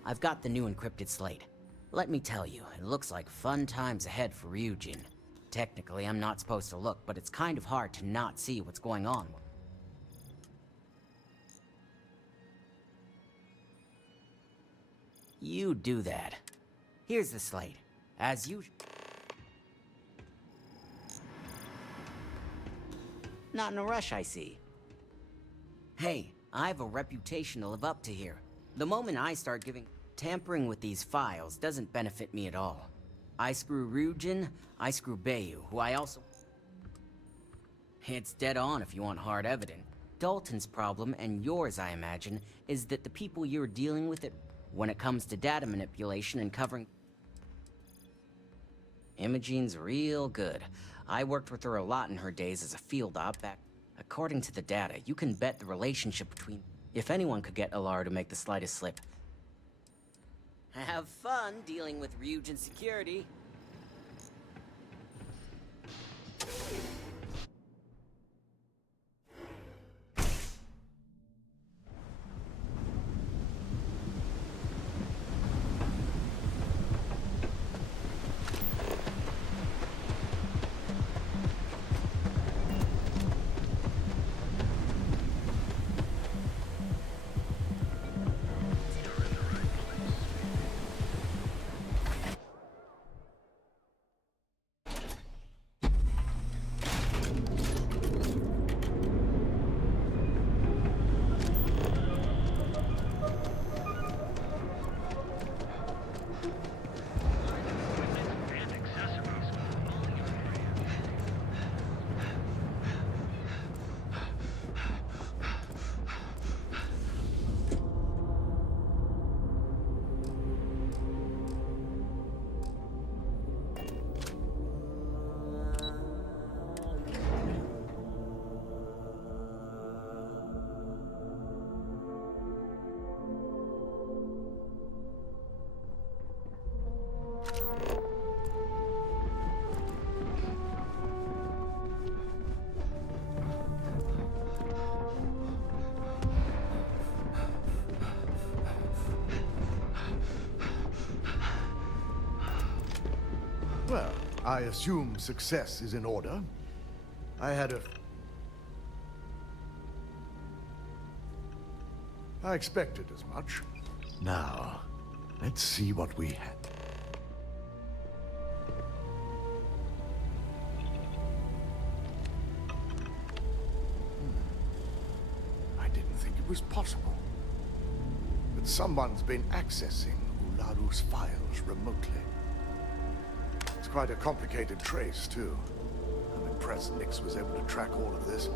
I've got the new encrypted slate. Let me tell you, it looks like fun times ahead for Ryujin. Technically, I'm not supposed to look, but it's kind of hard to not see what's going on. You do that. Here's the slate. As usual. Not in a rush, I see. Hey, I have a reputation to live up to here. The moment I start tampering with these files doesn't benefit me at all. I screw Ryujin, I screw Bayu, who I also... It's dead on if you want hard evidence. Dalton's problem, and yours I imagine, is that the people you're dealing with when it comes to data manipulation and covering... Imogene's real good. I worked with her a lot in her days as a field op back. According to the data, you can bet the relationship between... If anyone could get Alara to make the slightest slip. Have fun dealing with Ryujin security. Well, I assume success is in order. I expected as much. Now, let's see what we had. I didn't think it was possible. But someone's been accessing Ularu's files remotely. It's quite a complicated trace, too. I'm impressed Nix was able to track all of this.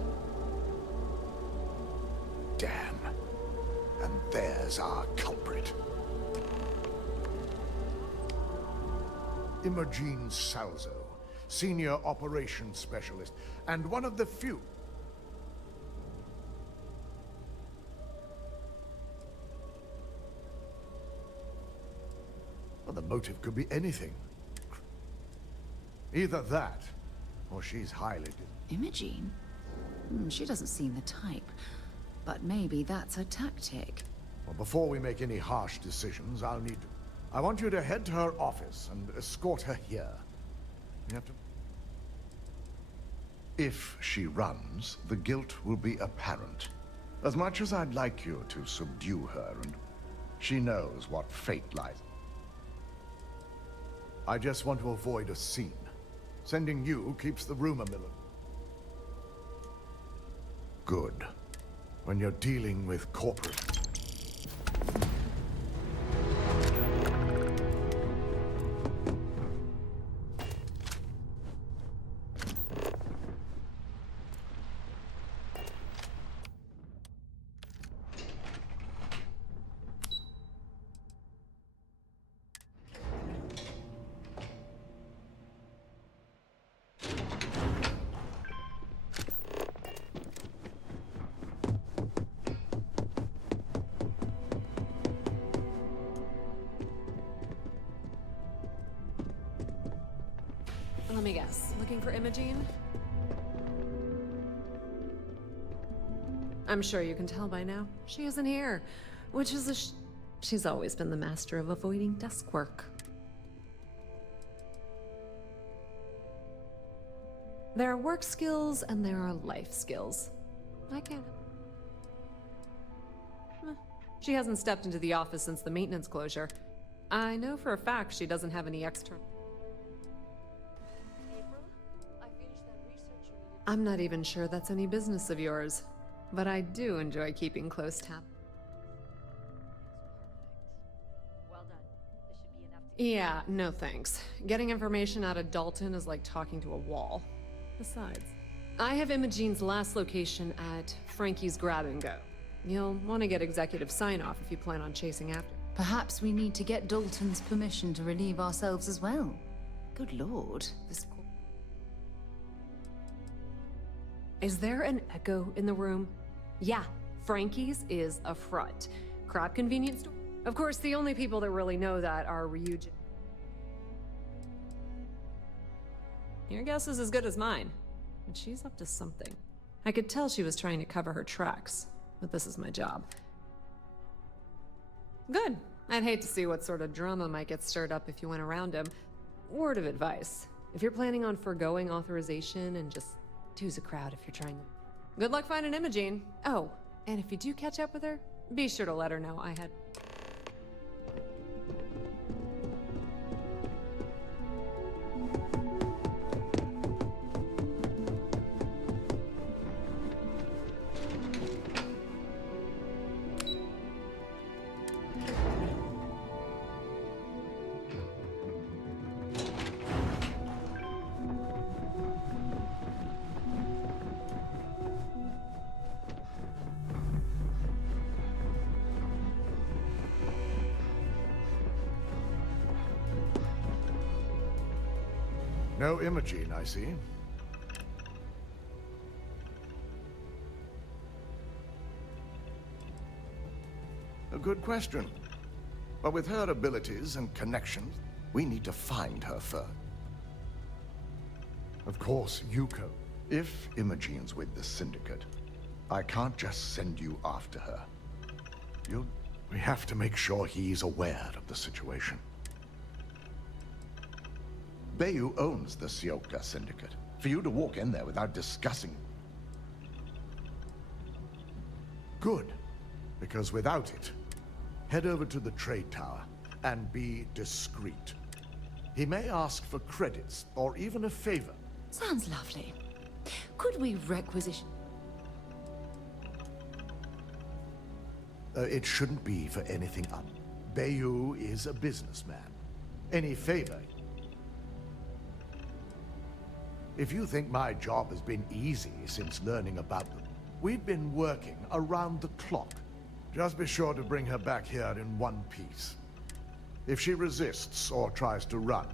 Damn. And there's our culprit. Imogen Salzo, Senior Operations Specialist, and one of the few... Well, the motive could be anything. Either that, or she's highly... Imogen? She doesn't seem the type. But maybe that's her tactic. Well, before we make any harsh decisions, I'll need to... I want you to head to her office and escort her here. You have to... If she runs, the guilt will be apparent. As much as I'd like you to subdue her, and she knows what fate lies. I just want to avoid a scene. Sending you keeps the rumor mill. Good. When you're dealing with corporate... Let me guess. Looking for Imogen? I'm sure you can tell by now. She isn't here, which is she's always been the master of avoiding desk work. There are work skills and there are life skills. I can't. She hasn't stepped into the office since the maintenance closure. I know for a fact she doesn't have any external. I'm not even sure that's any business of yours, but I do enjoy keeping close tabs. Yeah, no thanks. Getting information out of Dalton is like talking to a wall. Besides, I have Imogene's last location at Frankie's Grab and Go. You'll want to get executive sign-off if you plan on chasing after. Perhaps we need to get Dalton's permission to relieve ourselves as well. Good lord, this... Is there an echo in the room? Yeah, Frankie's is a front. Crap convenience store? Of course, the only people that really know that are Ryujin. Your guess is as good as mine. But she's up to something. I could tell she was trying to cover her tracks, but this is my job. Good. I'd hate to see what sort of drama might get stirred up if you went around him. Word of advice. If you're planning on foregoing authorization and just two's a crowd if you're trying to... Good luck finding Imogene. Oh, and if you do catch up with her, be sure to let her know I had... No Imogene, I see. A good question. But with her abilities and connections, we need to find her first. Of course, Yuko. If Imogene's with the Syndicate, I can't just send you after her. We have to make sure he's aware of the situation. Bayu owns the Sioka Syndicate. For you to walk in there without discussing... Good. Because without it, head over to the trade tower and be discreet. He may ask for credits or even a favor. Sounds lovely. Could we requisition... It shouldn't be for anything up. Bayu is a businessman. Any favor... If you think my job has been easy since learning about them, we've been working around the clock. Just be sure to bring her back here in one piece. If she resists or tries to run,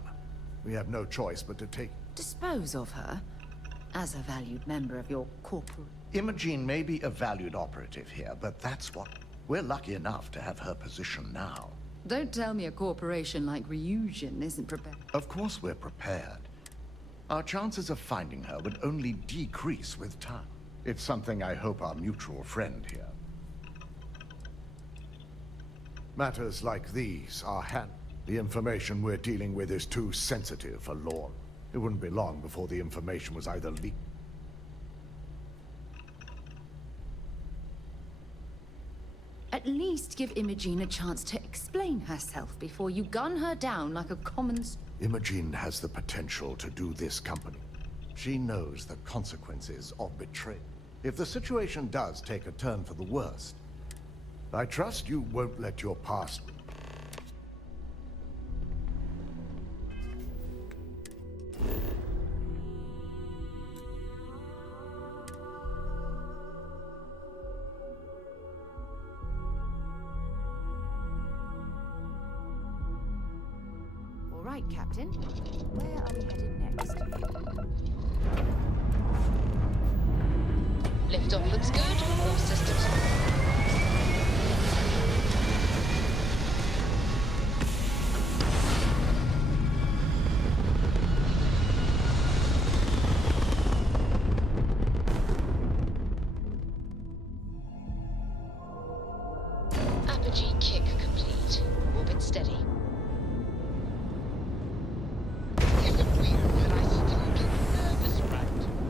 we have no choice but to take... Dispose of her? As a valued member of your corporate... Imogene may be a valued operative here, but that's what... We're lucky enough to have her position now. Don't tell me a corporation like Ryujin isn't prepared. Of course we're prepared. Our chances of finding her would only decrease with time. It's something I hope our mutual friend here. Matters like these are The information we're dealing with is too sensitive for law. It wouldn't be long before the information was either leaked. At least give Imogene a chance to explain herself before you gun her down like a common... Imogene has the potential to do this company. She knows the consequences of betrayal. If the situation does take a turn for the worst, I trust you won't let your past... All right, Captain. Where are we headed next? Liftoff looks good. All systems... Apogee kick complete. Orbit steady. Is it weird that I still get nervous, right?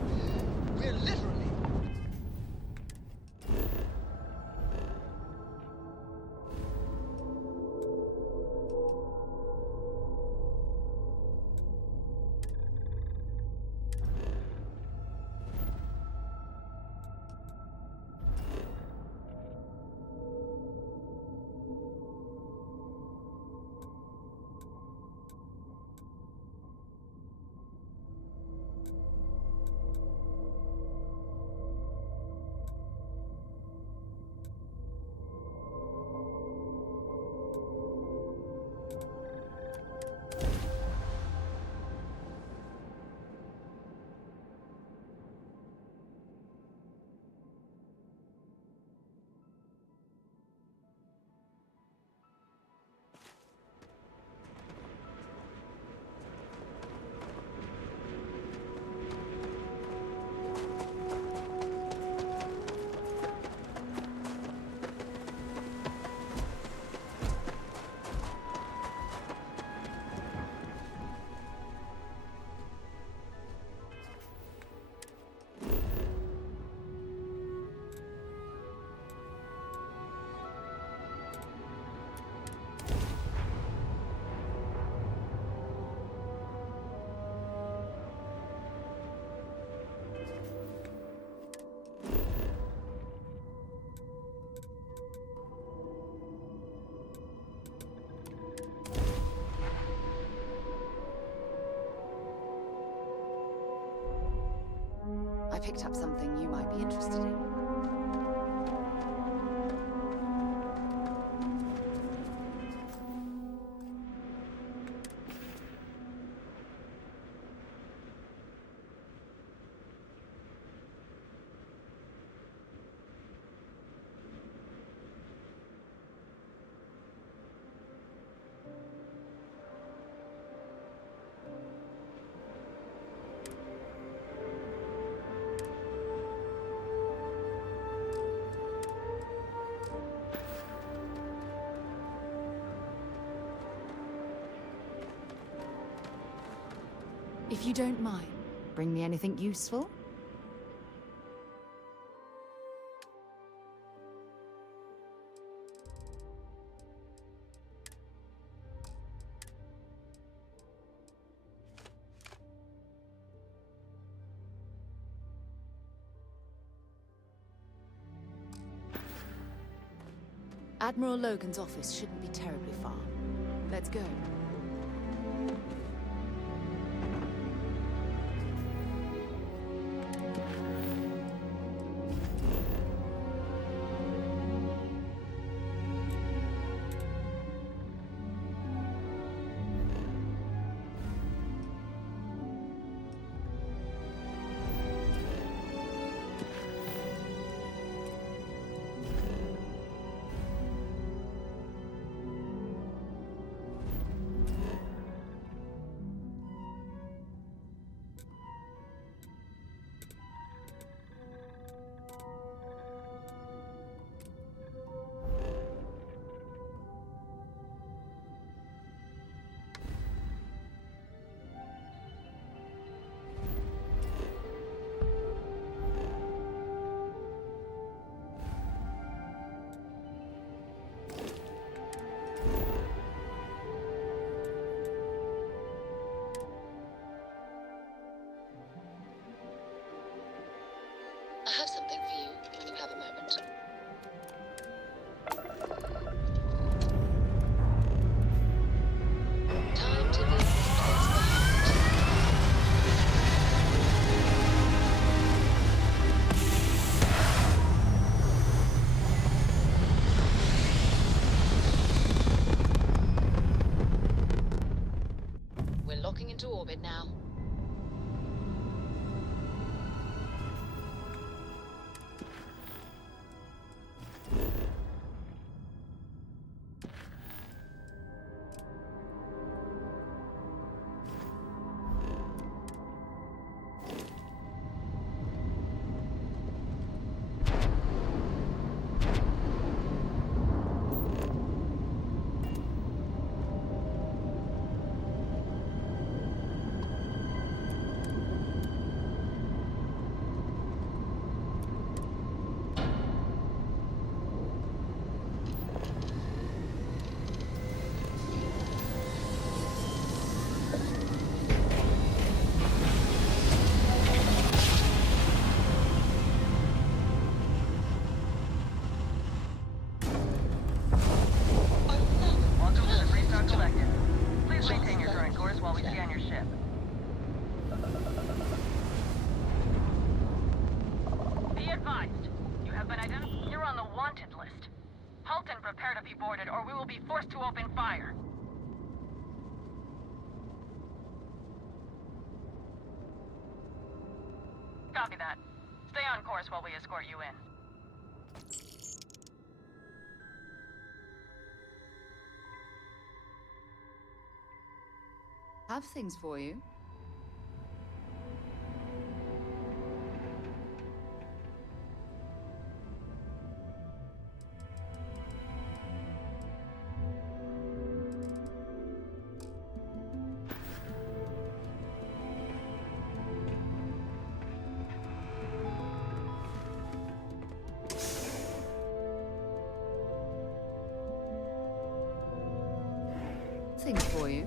I picked up something you might be interested in. If you don't mind, bring me anything useful? Admiral Logan's office shouldn't be terribly far. Let's go. I have something for you when you have a moment. Time to leave this place behind. We're locking into orbit now. Copy that. Stay on course while we escort you in. Have things for you. Things for you.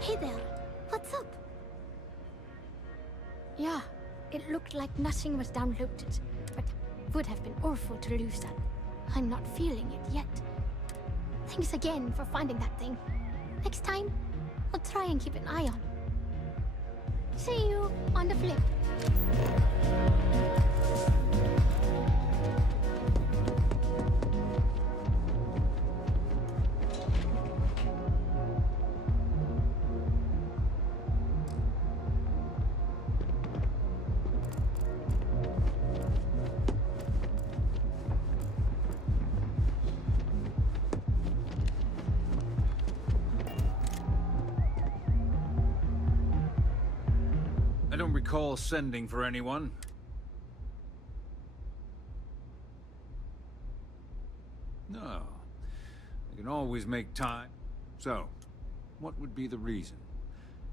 Hey there, what's up? Yeah, it looked like nothing was downloaded, but it would have been awful to lose that. I'm not feeling it yet. Thanks again for finding that thing. Next time, I'll try and keep an eye on. See you on the flip. I don't recall sending for anyone. No. I can always make time. So, what would be the reason?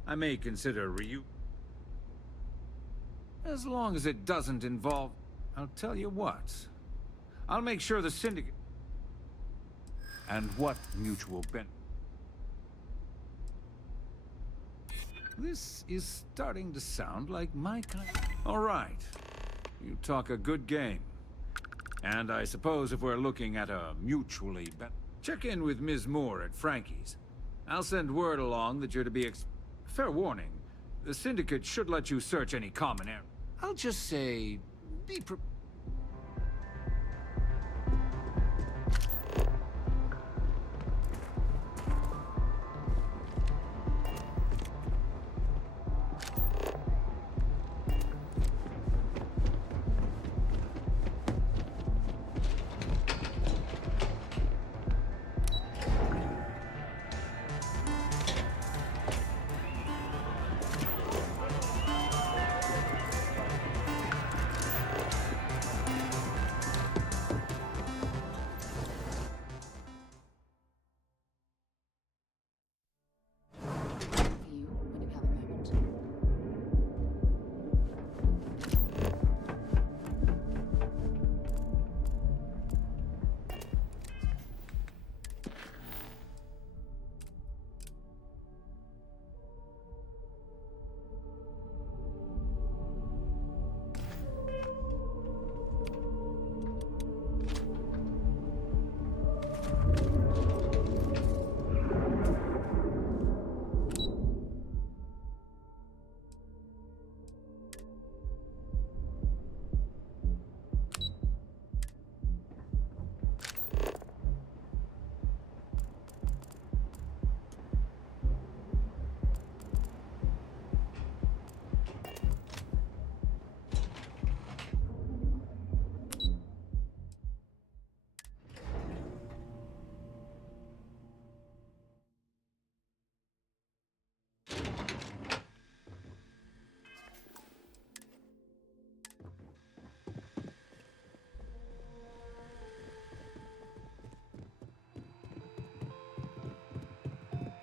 I may consider as long as it doesn't involve... I'll tell you what. I'll make sure the syndicate... And what mutual benefit? This is starting to sound like my kind. All right. You talk a good game. And I suppose if we're looking at a mutually check in with Ms. Moore at Frankie's. I'll send word along that you're to be fair warning. The Syndicate should let you search any common area. I'll just say... be prepared.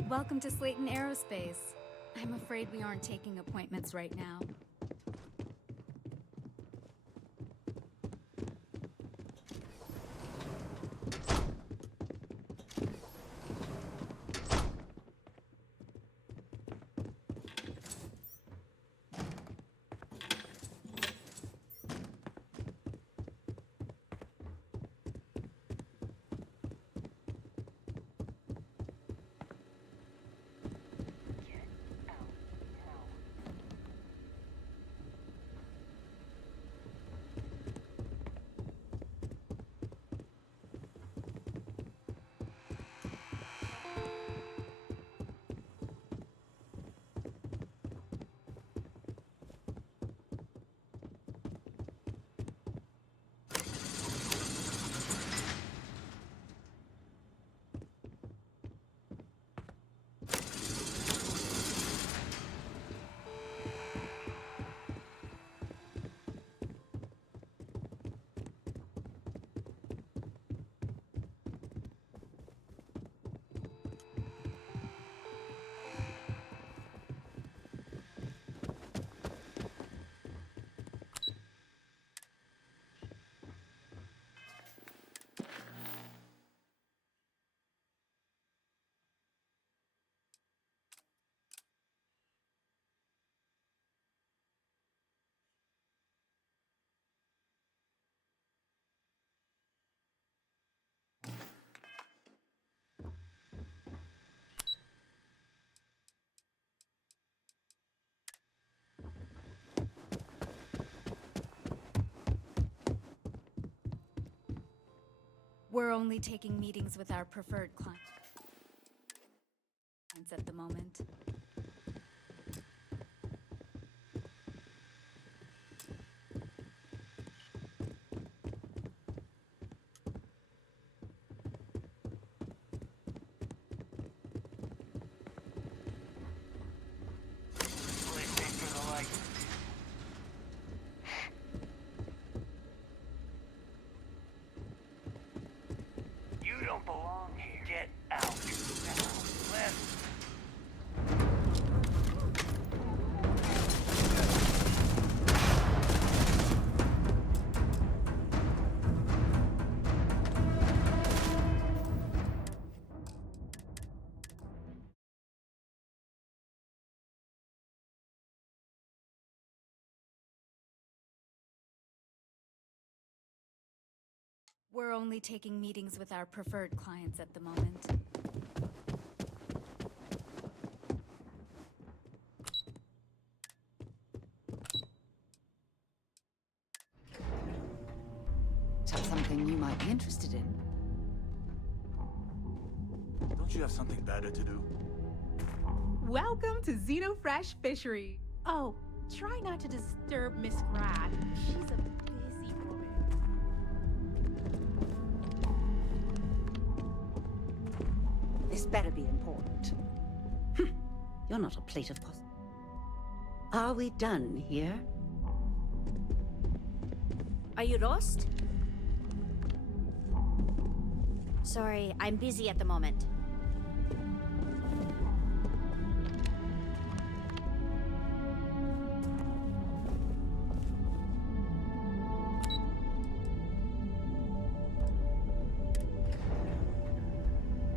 Welcome to Slayton Aerospace. I'm afraid we aren't taking appointments right now. We're only taking meetings with our preferred clients at the moment. You don't belong here. Get out now. Left. We're only taking meetings with our preferred clients at the moment. Something you might be interested in. Don't you have something better to do? Welcome to Xenofresh Fishery. Oh, try not to disturb Miss Grad. She's a busy woman. This better be important. You're not a plate of pasta. Are we done here? Are you Rost? Sorry, I'm busy at the moment.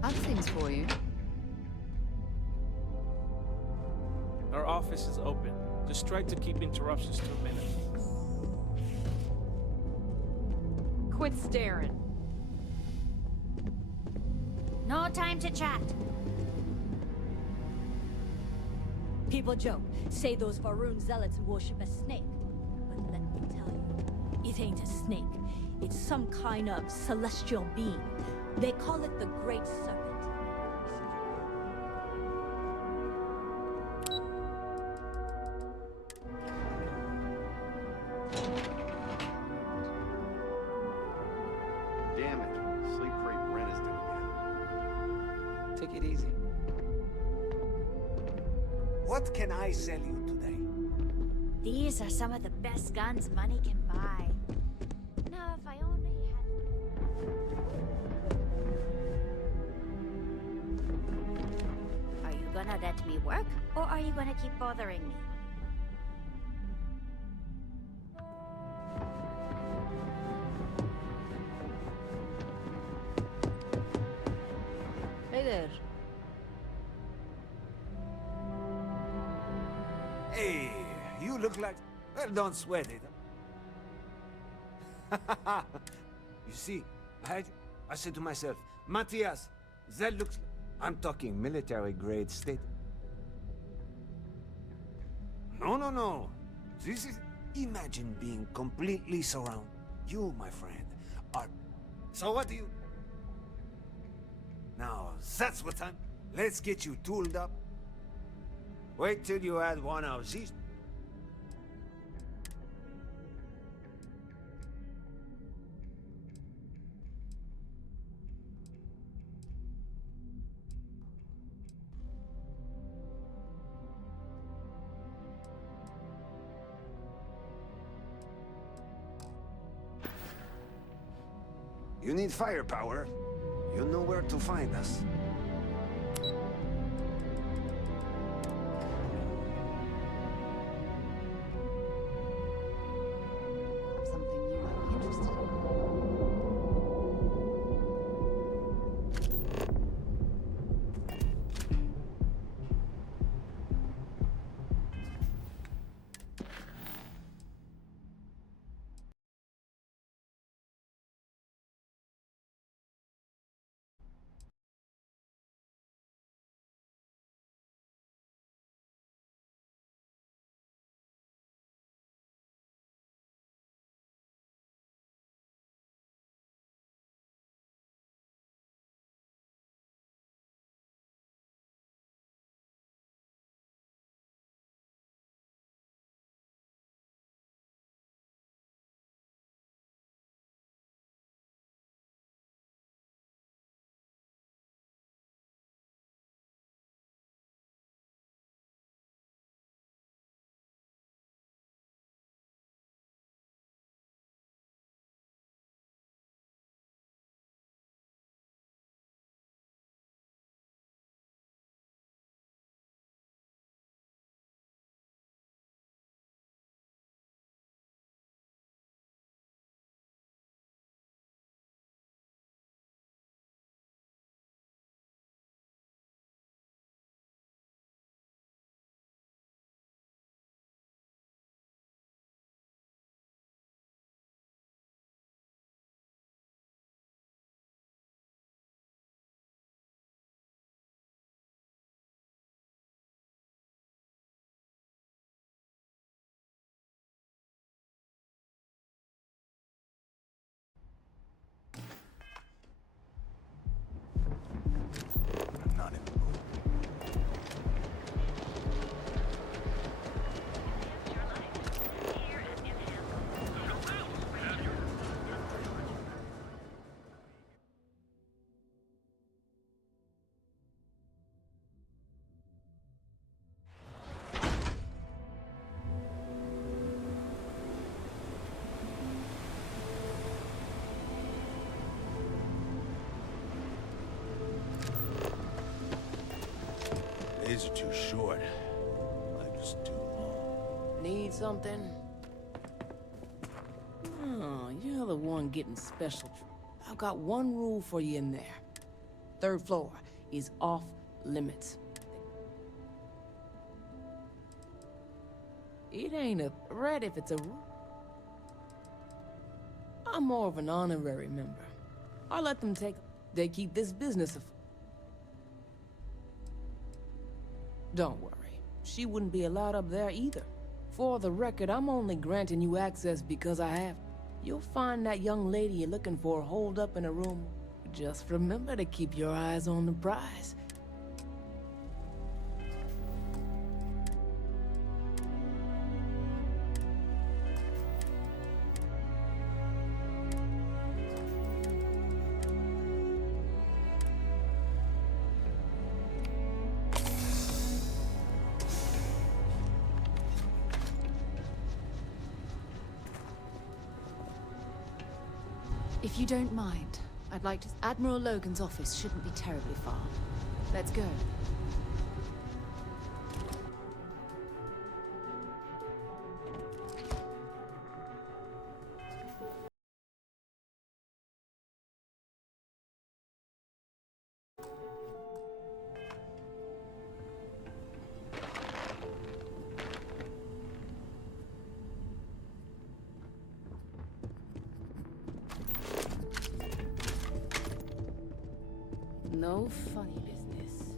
I've things for you. Our office is open. Just try to keep interruptions to a minute. Quit staring. No time to chat. People joke, say those Varun zealots worship a snake. But let me tell you, it ain't a snake. It's some kind of celestial being. They call it the Great Serpent. Damn it. Sleep freight rent is due again. Take it easy. What can I sell you today? These are some of the best guns money can buy. Now, if I only had... Are you gonna let me work, or are you gonna keep bothering me? Hey there. Hey, you look like... Well, don't sweat it. You see, I said to myself, Matthias, that looks... I'm talking military-grade state. No. This is... Imagine being completely surrounded. You, my friend, are... So what do you... Now, that's what I'm... Let's get you tooled up. Wait till you add one of these. You need firepower. You know where to find us. days are too short. Life is too long. Need something? Oh, you're the one getting special. I've got one rule for you in there. Third floor is off limits. It ain't a threat if it's a rule. I'm more of an honorary member. I'll let them take... They keep this business afloat. Don't worry. She wouldn't be allowed up there either. For the record, I'm only granting you access because I have. You'll find that young lady you're looking for holed up in a room. Just remember to keep your eyes on the prize. If you don't mind, I'd like to... Admiral Logan's office shouldn't be terribly far. Let's go. No funny business.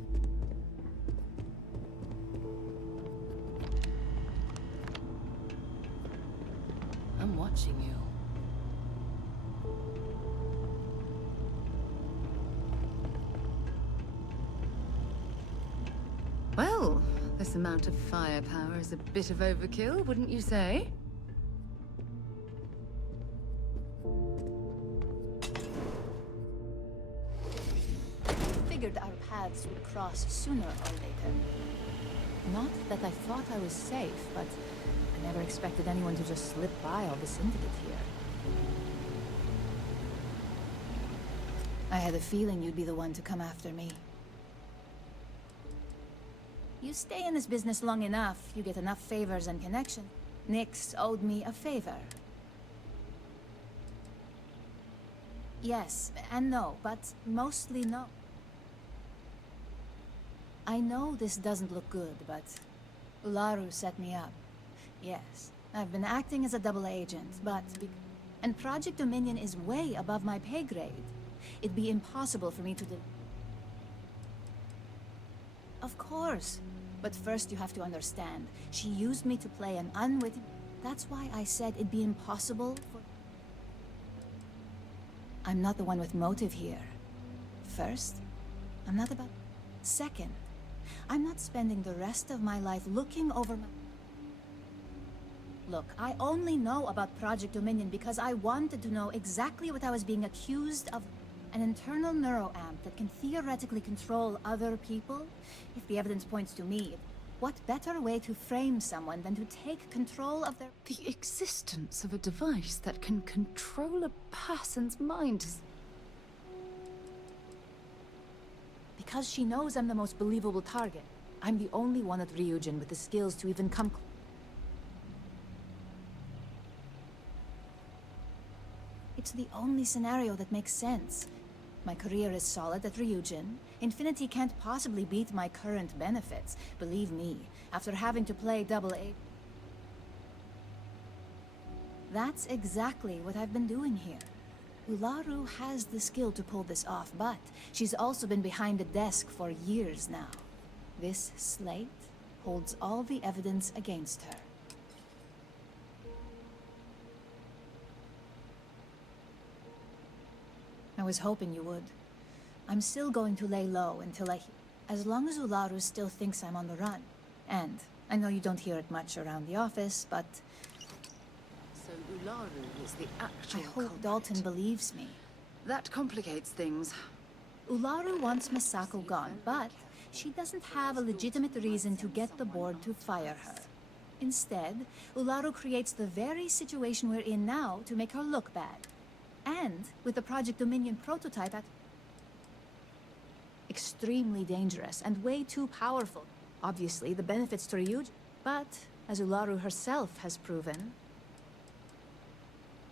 I'm watching you. Well, this amount of firepower is a bit of overkill, wouldn't you say? Figured our paths would cross sooner or later. Not that I thought I was safe, but I never expected anyone to just slip by all the syndicate here. I had a feeling you'd be the one to come after me. You stay in this business long enough, you get enough favors and connections. Nyx owed me a favor. Yes and no, but mostly no. I know this doesn't look good, but Ularu set me up. Yes, I've been acting as a double agent, but... And Project Dominion is way above my pay grade. It'd be impossible for me to do... Of course. But first you have to understand, she used me to play an unwitting... That's why I said it'd be impossible for... I'm not the one with motive here. First, I'm not about... Second, I'm not spending the rest of my life looking over my... Look, I only know about Project Dominion because I wanted to know exactly what I was being accused of. An internal neuroamp that can theoretically control other people? If the evidence points to me, what better way to frame someone than to take control of their... The existence of a device that can control a person's mind is... Because she knows I'm the most believable target. I'm the only one at Ryujin with the skills to even come... It's the only scenario that makes sense. My career is solid at Ryujin. Infinity can't possibly beat my current benefits. Believe me, after having to play double A... That's exactly what I've been doing here. Ularu has the skill to pull this off, but she's also been behind the desk for years now. This slate holds all the evidence against her. I was hoping you would. I'm still going to lay low until as long as Ularu still thinks I'm on the run. And I know you don't hear it much around the office, but... So Ularu is the actual I hope Dalton believes me. That complicates things. Ularu wants Masako gone, but she doesn't have a legitimate reason to get the board to fire her. Instead, Ularu creates the very situation we're in now to make her look bad. And with the Project Dominion prototype at... Extremely dangerous and way too powerful. Obviously, the benefits to Ryuji, but as Ularu herself has proven,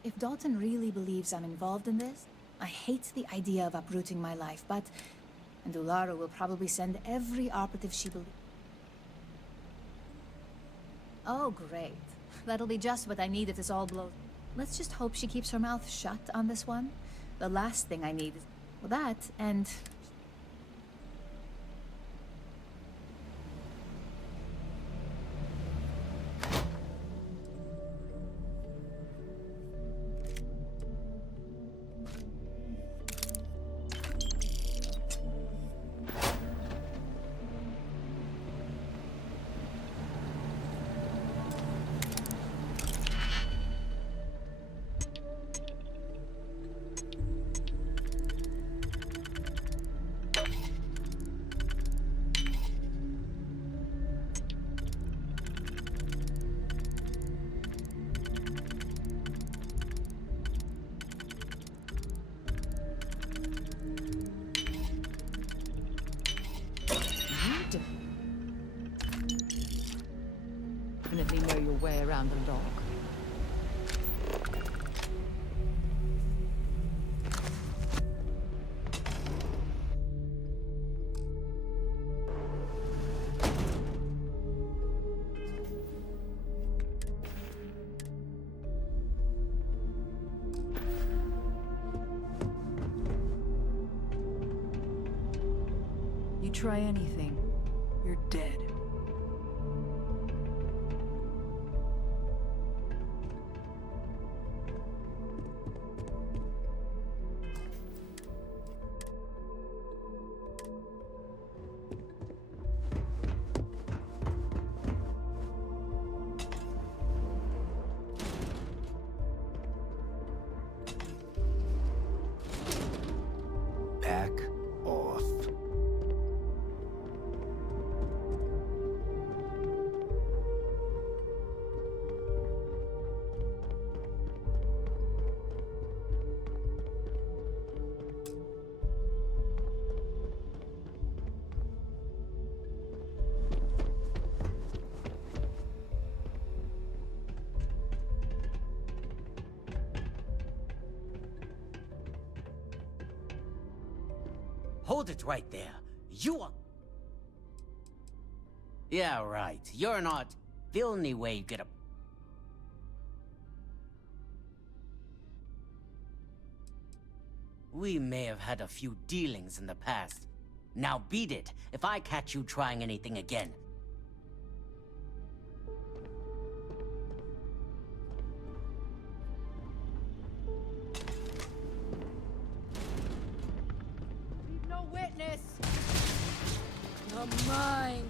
if Dalton really believes I'm involved in this, I hate the idea of uprooting my life, and Ularu will probably send every operative she believes. Oh, great. That'll be just what I need if this all blows. Let's just hope she keeps her mouth shut on this one. The last thing I need is, well, that, and... Definitely know your way around the log. You try anything, you're dead. Back off. Hold it right there. You are... Yeah, right. You're not... The only way you get a... We may have had a few dealings in the past. Now beat it, if I catch you trying anything again. No witness! You're mine!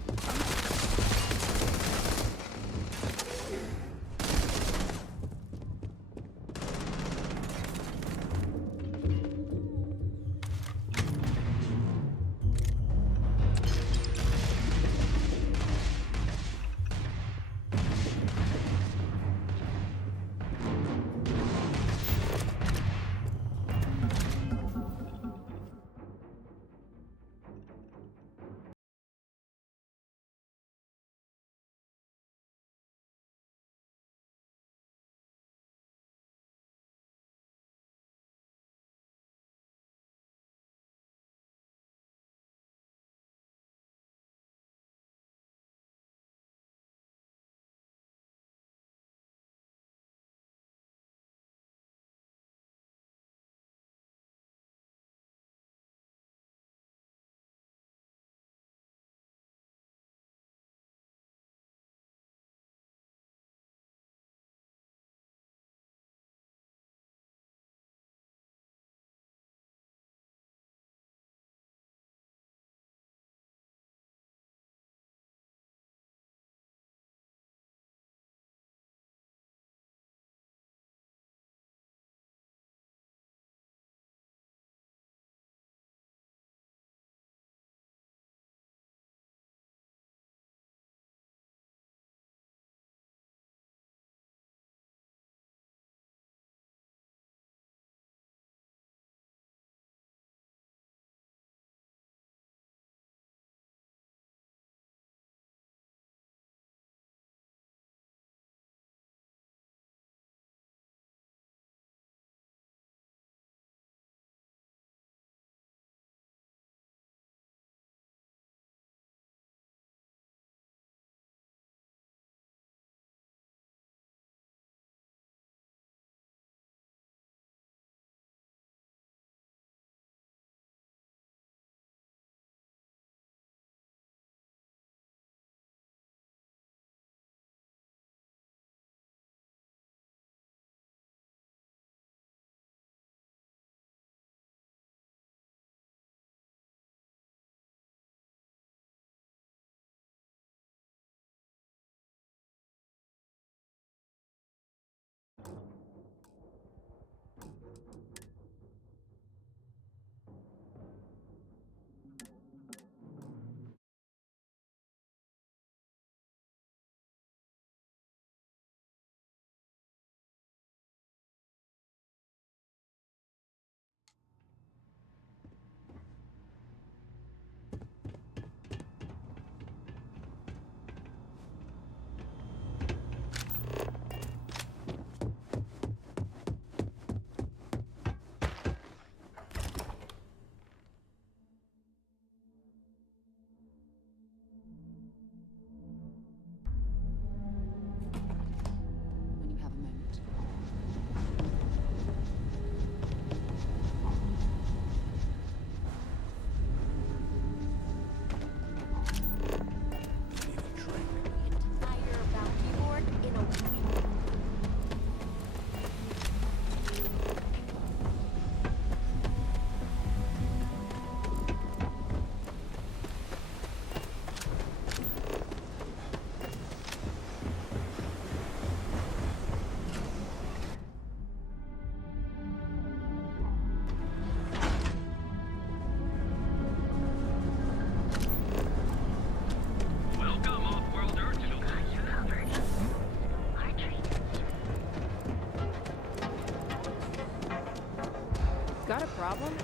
Got a problem?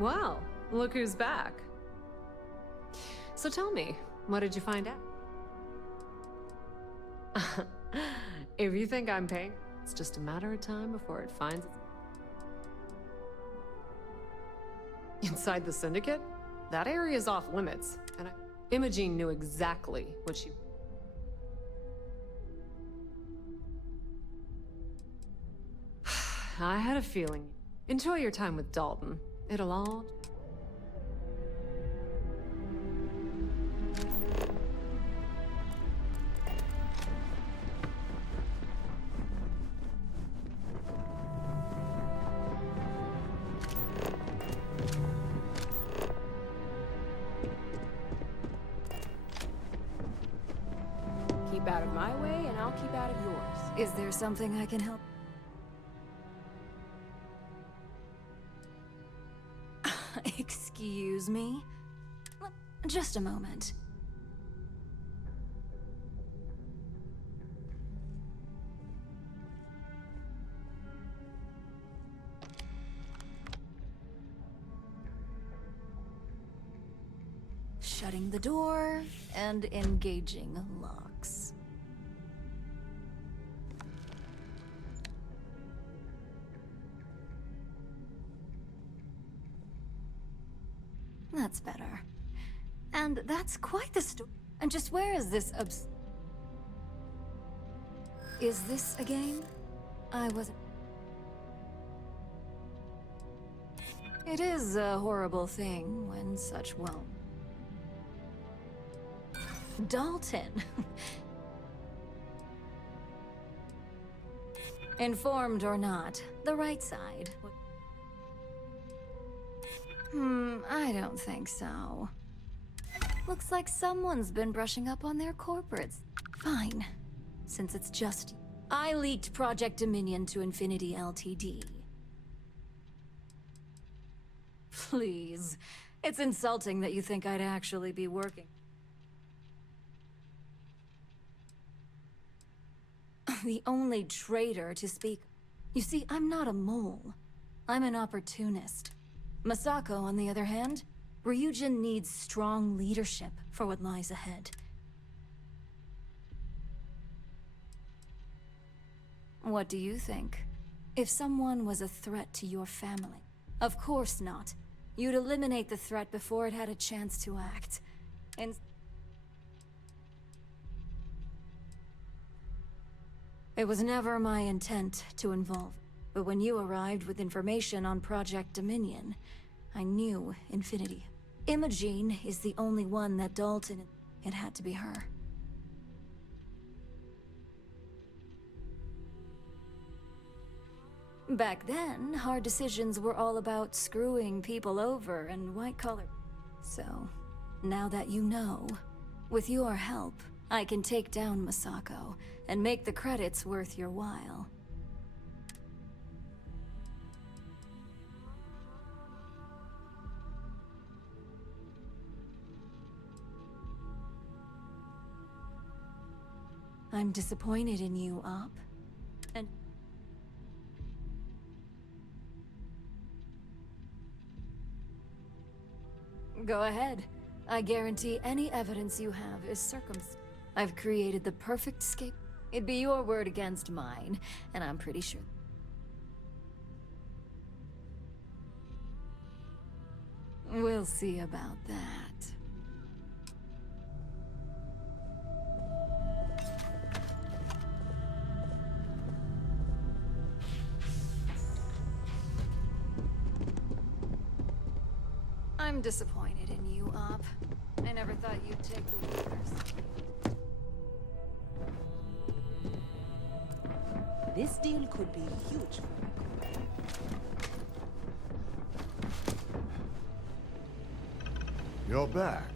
Well, look who's back. So tell me, what did you find out? If you think I'm paying, it's just a matter of time before it finds its... Inside the Syndicate? That area's off limits, and Imogene knew exactly what she... I had a feeling. Enjoy your time with Dalton. It'll all... Keep out of my way, and I'll keep out of yours. Is there something I can help? Excuse me? Just a moment. Shutting the door and engaging locks. That's better. And that's quite the story. And just where is this Is this a game? I wasn't... It is a horrible thing when such Dalton. Informed or not, the right side. I don't think so. Looks like someone's been brushing up on their corporates. Fine, since it's just... I leaked Project Dominion to Infinity Ltd. Please, it's insulting that you think I'd actually be working. The only traitor to speak... You see, I'm not a mole. I'm an opportunist. Masako, on the other hand, Ryujin needs strong leadership for what lies ahead. What do you think? If someone was a threat to your family? Of course not. You'd eliminate the threat before it had a chance to act. And... It was never my intent to involve. But when you arrived with information on Project Dominion, I knew Infinity. Imogene is the only one that Dalton... It had to be her. Back then, hard decisions were all about screwing people over and white-collar. So, now that you know, with your help, I can take down Masako and make the credits worth your while. I'm disappointed in you, Op. And... Go ahead. I guarantee any evidence you have is circumstantial. I've created the perfect scape. It'd be your word against mine, and I'm pretty sure. We'll see about that. I'm disappointed in you, Op. I never thought you'd take the winners. This deal could be huge for me. You're back.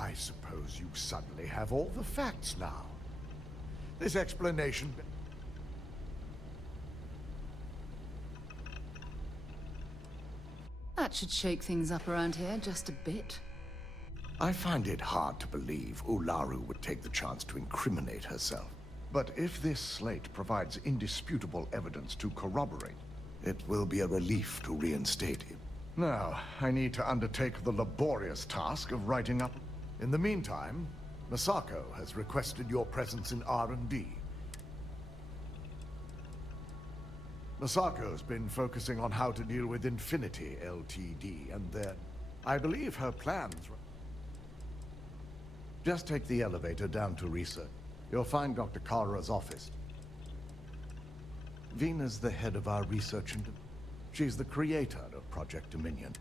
I suppose you suddenly have all the facts now. This explanation... That should shake things up around here just a bit. I find it hard to believe Ularu would take the chance to incriminate herself. But if this slate provides indisputable evidence to corroborate, it will be a relief to reinstate him. Now, I need to undertake the laborious task of writing up... In the meantime, Masako has requested your presence in R&D. Masako's been focusing on how to deal with Infinity Ltd. and their... I believe her plans... Just take the elevator down to research. You'll find Dr. Kara's office. Vina's the head of our research and... She's the creator of Project Dominion.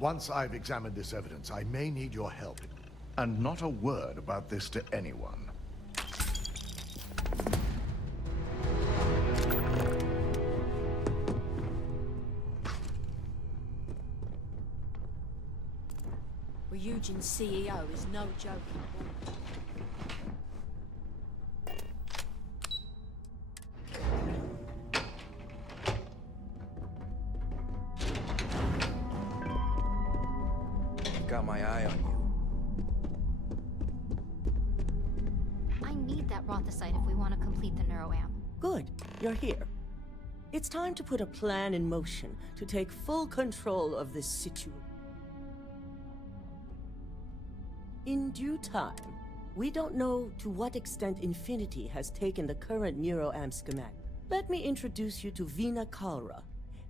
Once I've examined this evidence, I may need your help. And not a word about this to anyone. Ryujin's CEO is no joke. Got my eye on you. I need that Rothosite if we want to complete the neuroamp. Good, you're here. It's time to put a plan in motion to take full control of this situation. In due time, we don't know to what extent Infinity has taken the current neuroamp schematic. Let me introduce you to Vina Kalra,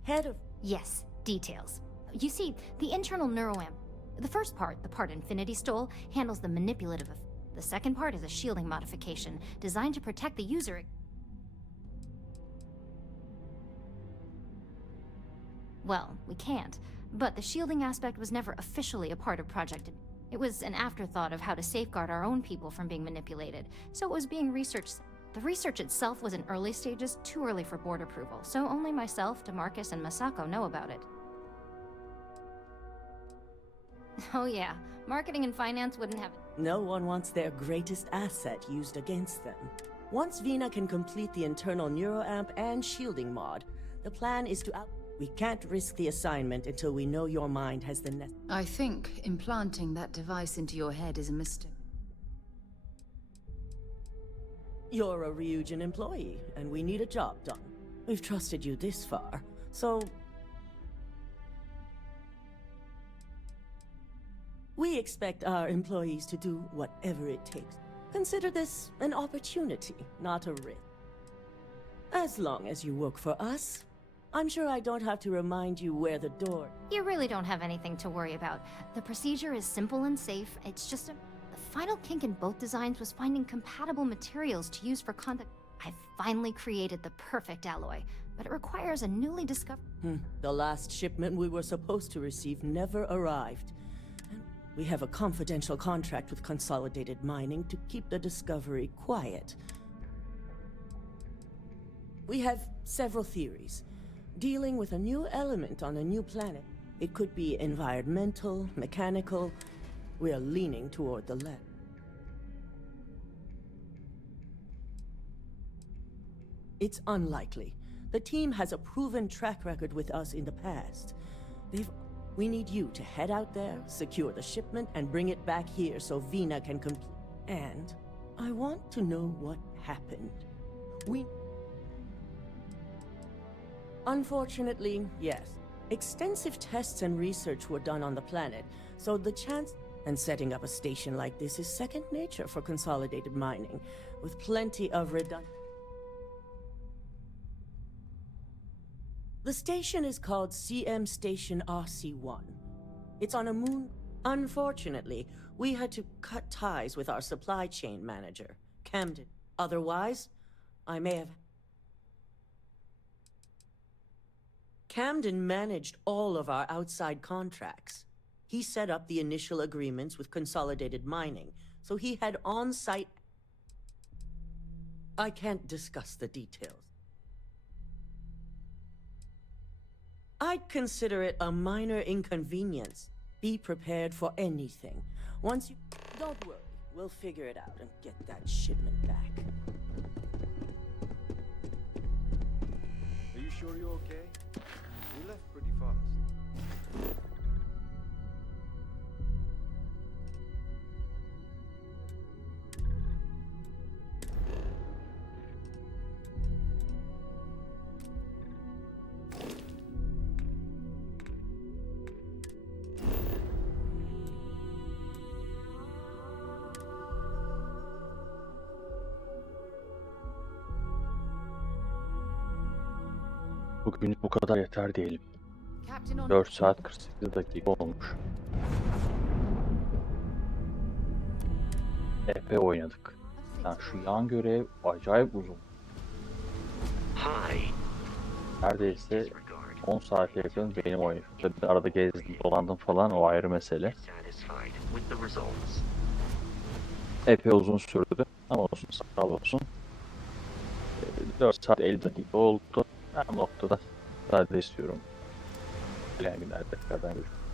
head of... Yes, details. You see, the internal neuroamp, the first part, the part Infinity stole, handles the manipulative effect. The second part is a shielding modification designed to protect the user. Well, we can't, but the shielding aspect was never officially a part of Project. It was an afterthought of how to safeguard our own people from being manipulated, so it was being researched. The research itself was in early stages, too early for board approval, so only myself, DeMarcus, and Masako know about it. Oh yeah, marketing and finance wouldn't have... No one wants their greatest asset used against them. Once Vina can complete the internal neuroamp and shielding mod, the plan is to We can't risk the assignment until we know your mind has the I think implanting that device into your head is a mistake. You're a Ryujin employee, and we need a job done. We've trusted you this far, so... We expect our employees to do whatever it takes. Consider this an opportunity, not a risk. As long as you work for us, I'm sure I don't have to remind you where the door... You really don't have anything to worry about. The procedure is simple and safe. It's just The final kink in both designs was finding compatible materials to use for conduct. I finally created the perfect alloy, but it requires a newly discovered... The last shipment we were supposed to receive never arrived. We have a confidential contract with Consolidated Mining to keep the discovery quiet. We have several theories, dealing with a new element on a new planet. It could be environmental, mechanical. We are leaning toward the latter. It's unlikely. The team has a proven track record with us in the past. We need you to head out there, secure the shipment, and bring it back here so Vina can complete. And I want to know what happened. Unfortunately, yes. Extensive tests and research were done on the planet, so the chance... And setting up a station like this is second nature for Consolidated Mining, with plenty of redundant... The station is called CM Station RC-1. It's on a moon... Unfortunately, we had to cut ties with our supply chain manager, Camden. Otherwise, I may have... Camden managed all of our outside contracts. He set up the initial agreements with Consolidated Mining, so he had on-site... I can't discuss the details. I'd consider it a minor inconvenience. Be prepared for anything. Once you... Don't worry. We'll figure it out and get that shipment back. Are you sure you're okay? You left pretty fast. Bugün bu kadar yeter diyelim. 4 saat 48 dakika olmuş. Epey oynadık. Yani şu yan görev acayip uzun. Neredeyse 10 saate yakın benim oyun. Tabii arada gezdim, dolandım falan, o ayrı mesele. Epey uzun sürdü ama olsun, sağ olsun. 4 saat 50 dakika oldu. Ben bu noktada sadece istiyorum. İlerleyen günlerde tekrardan görüşürüz.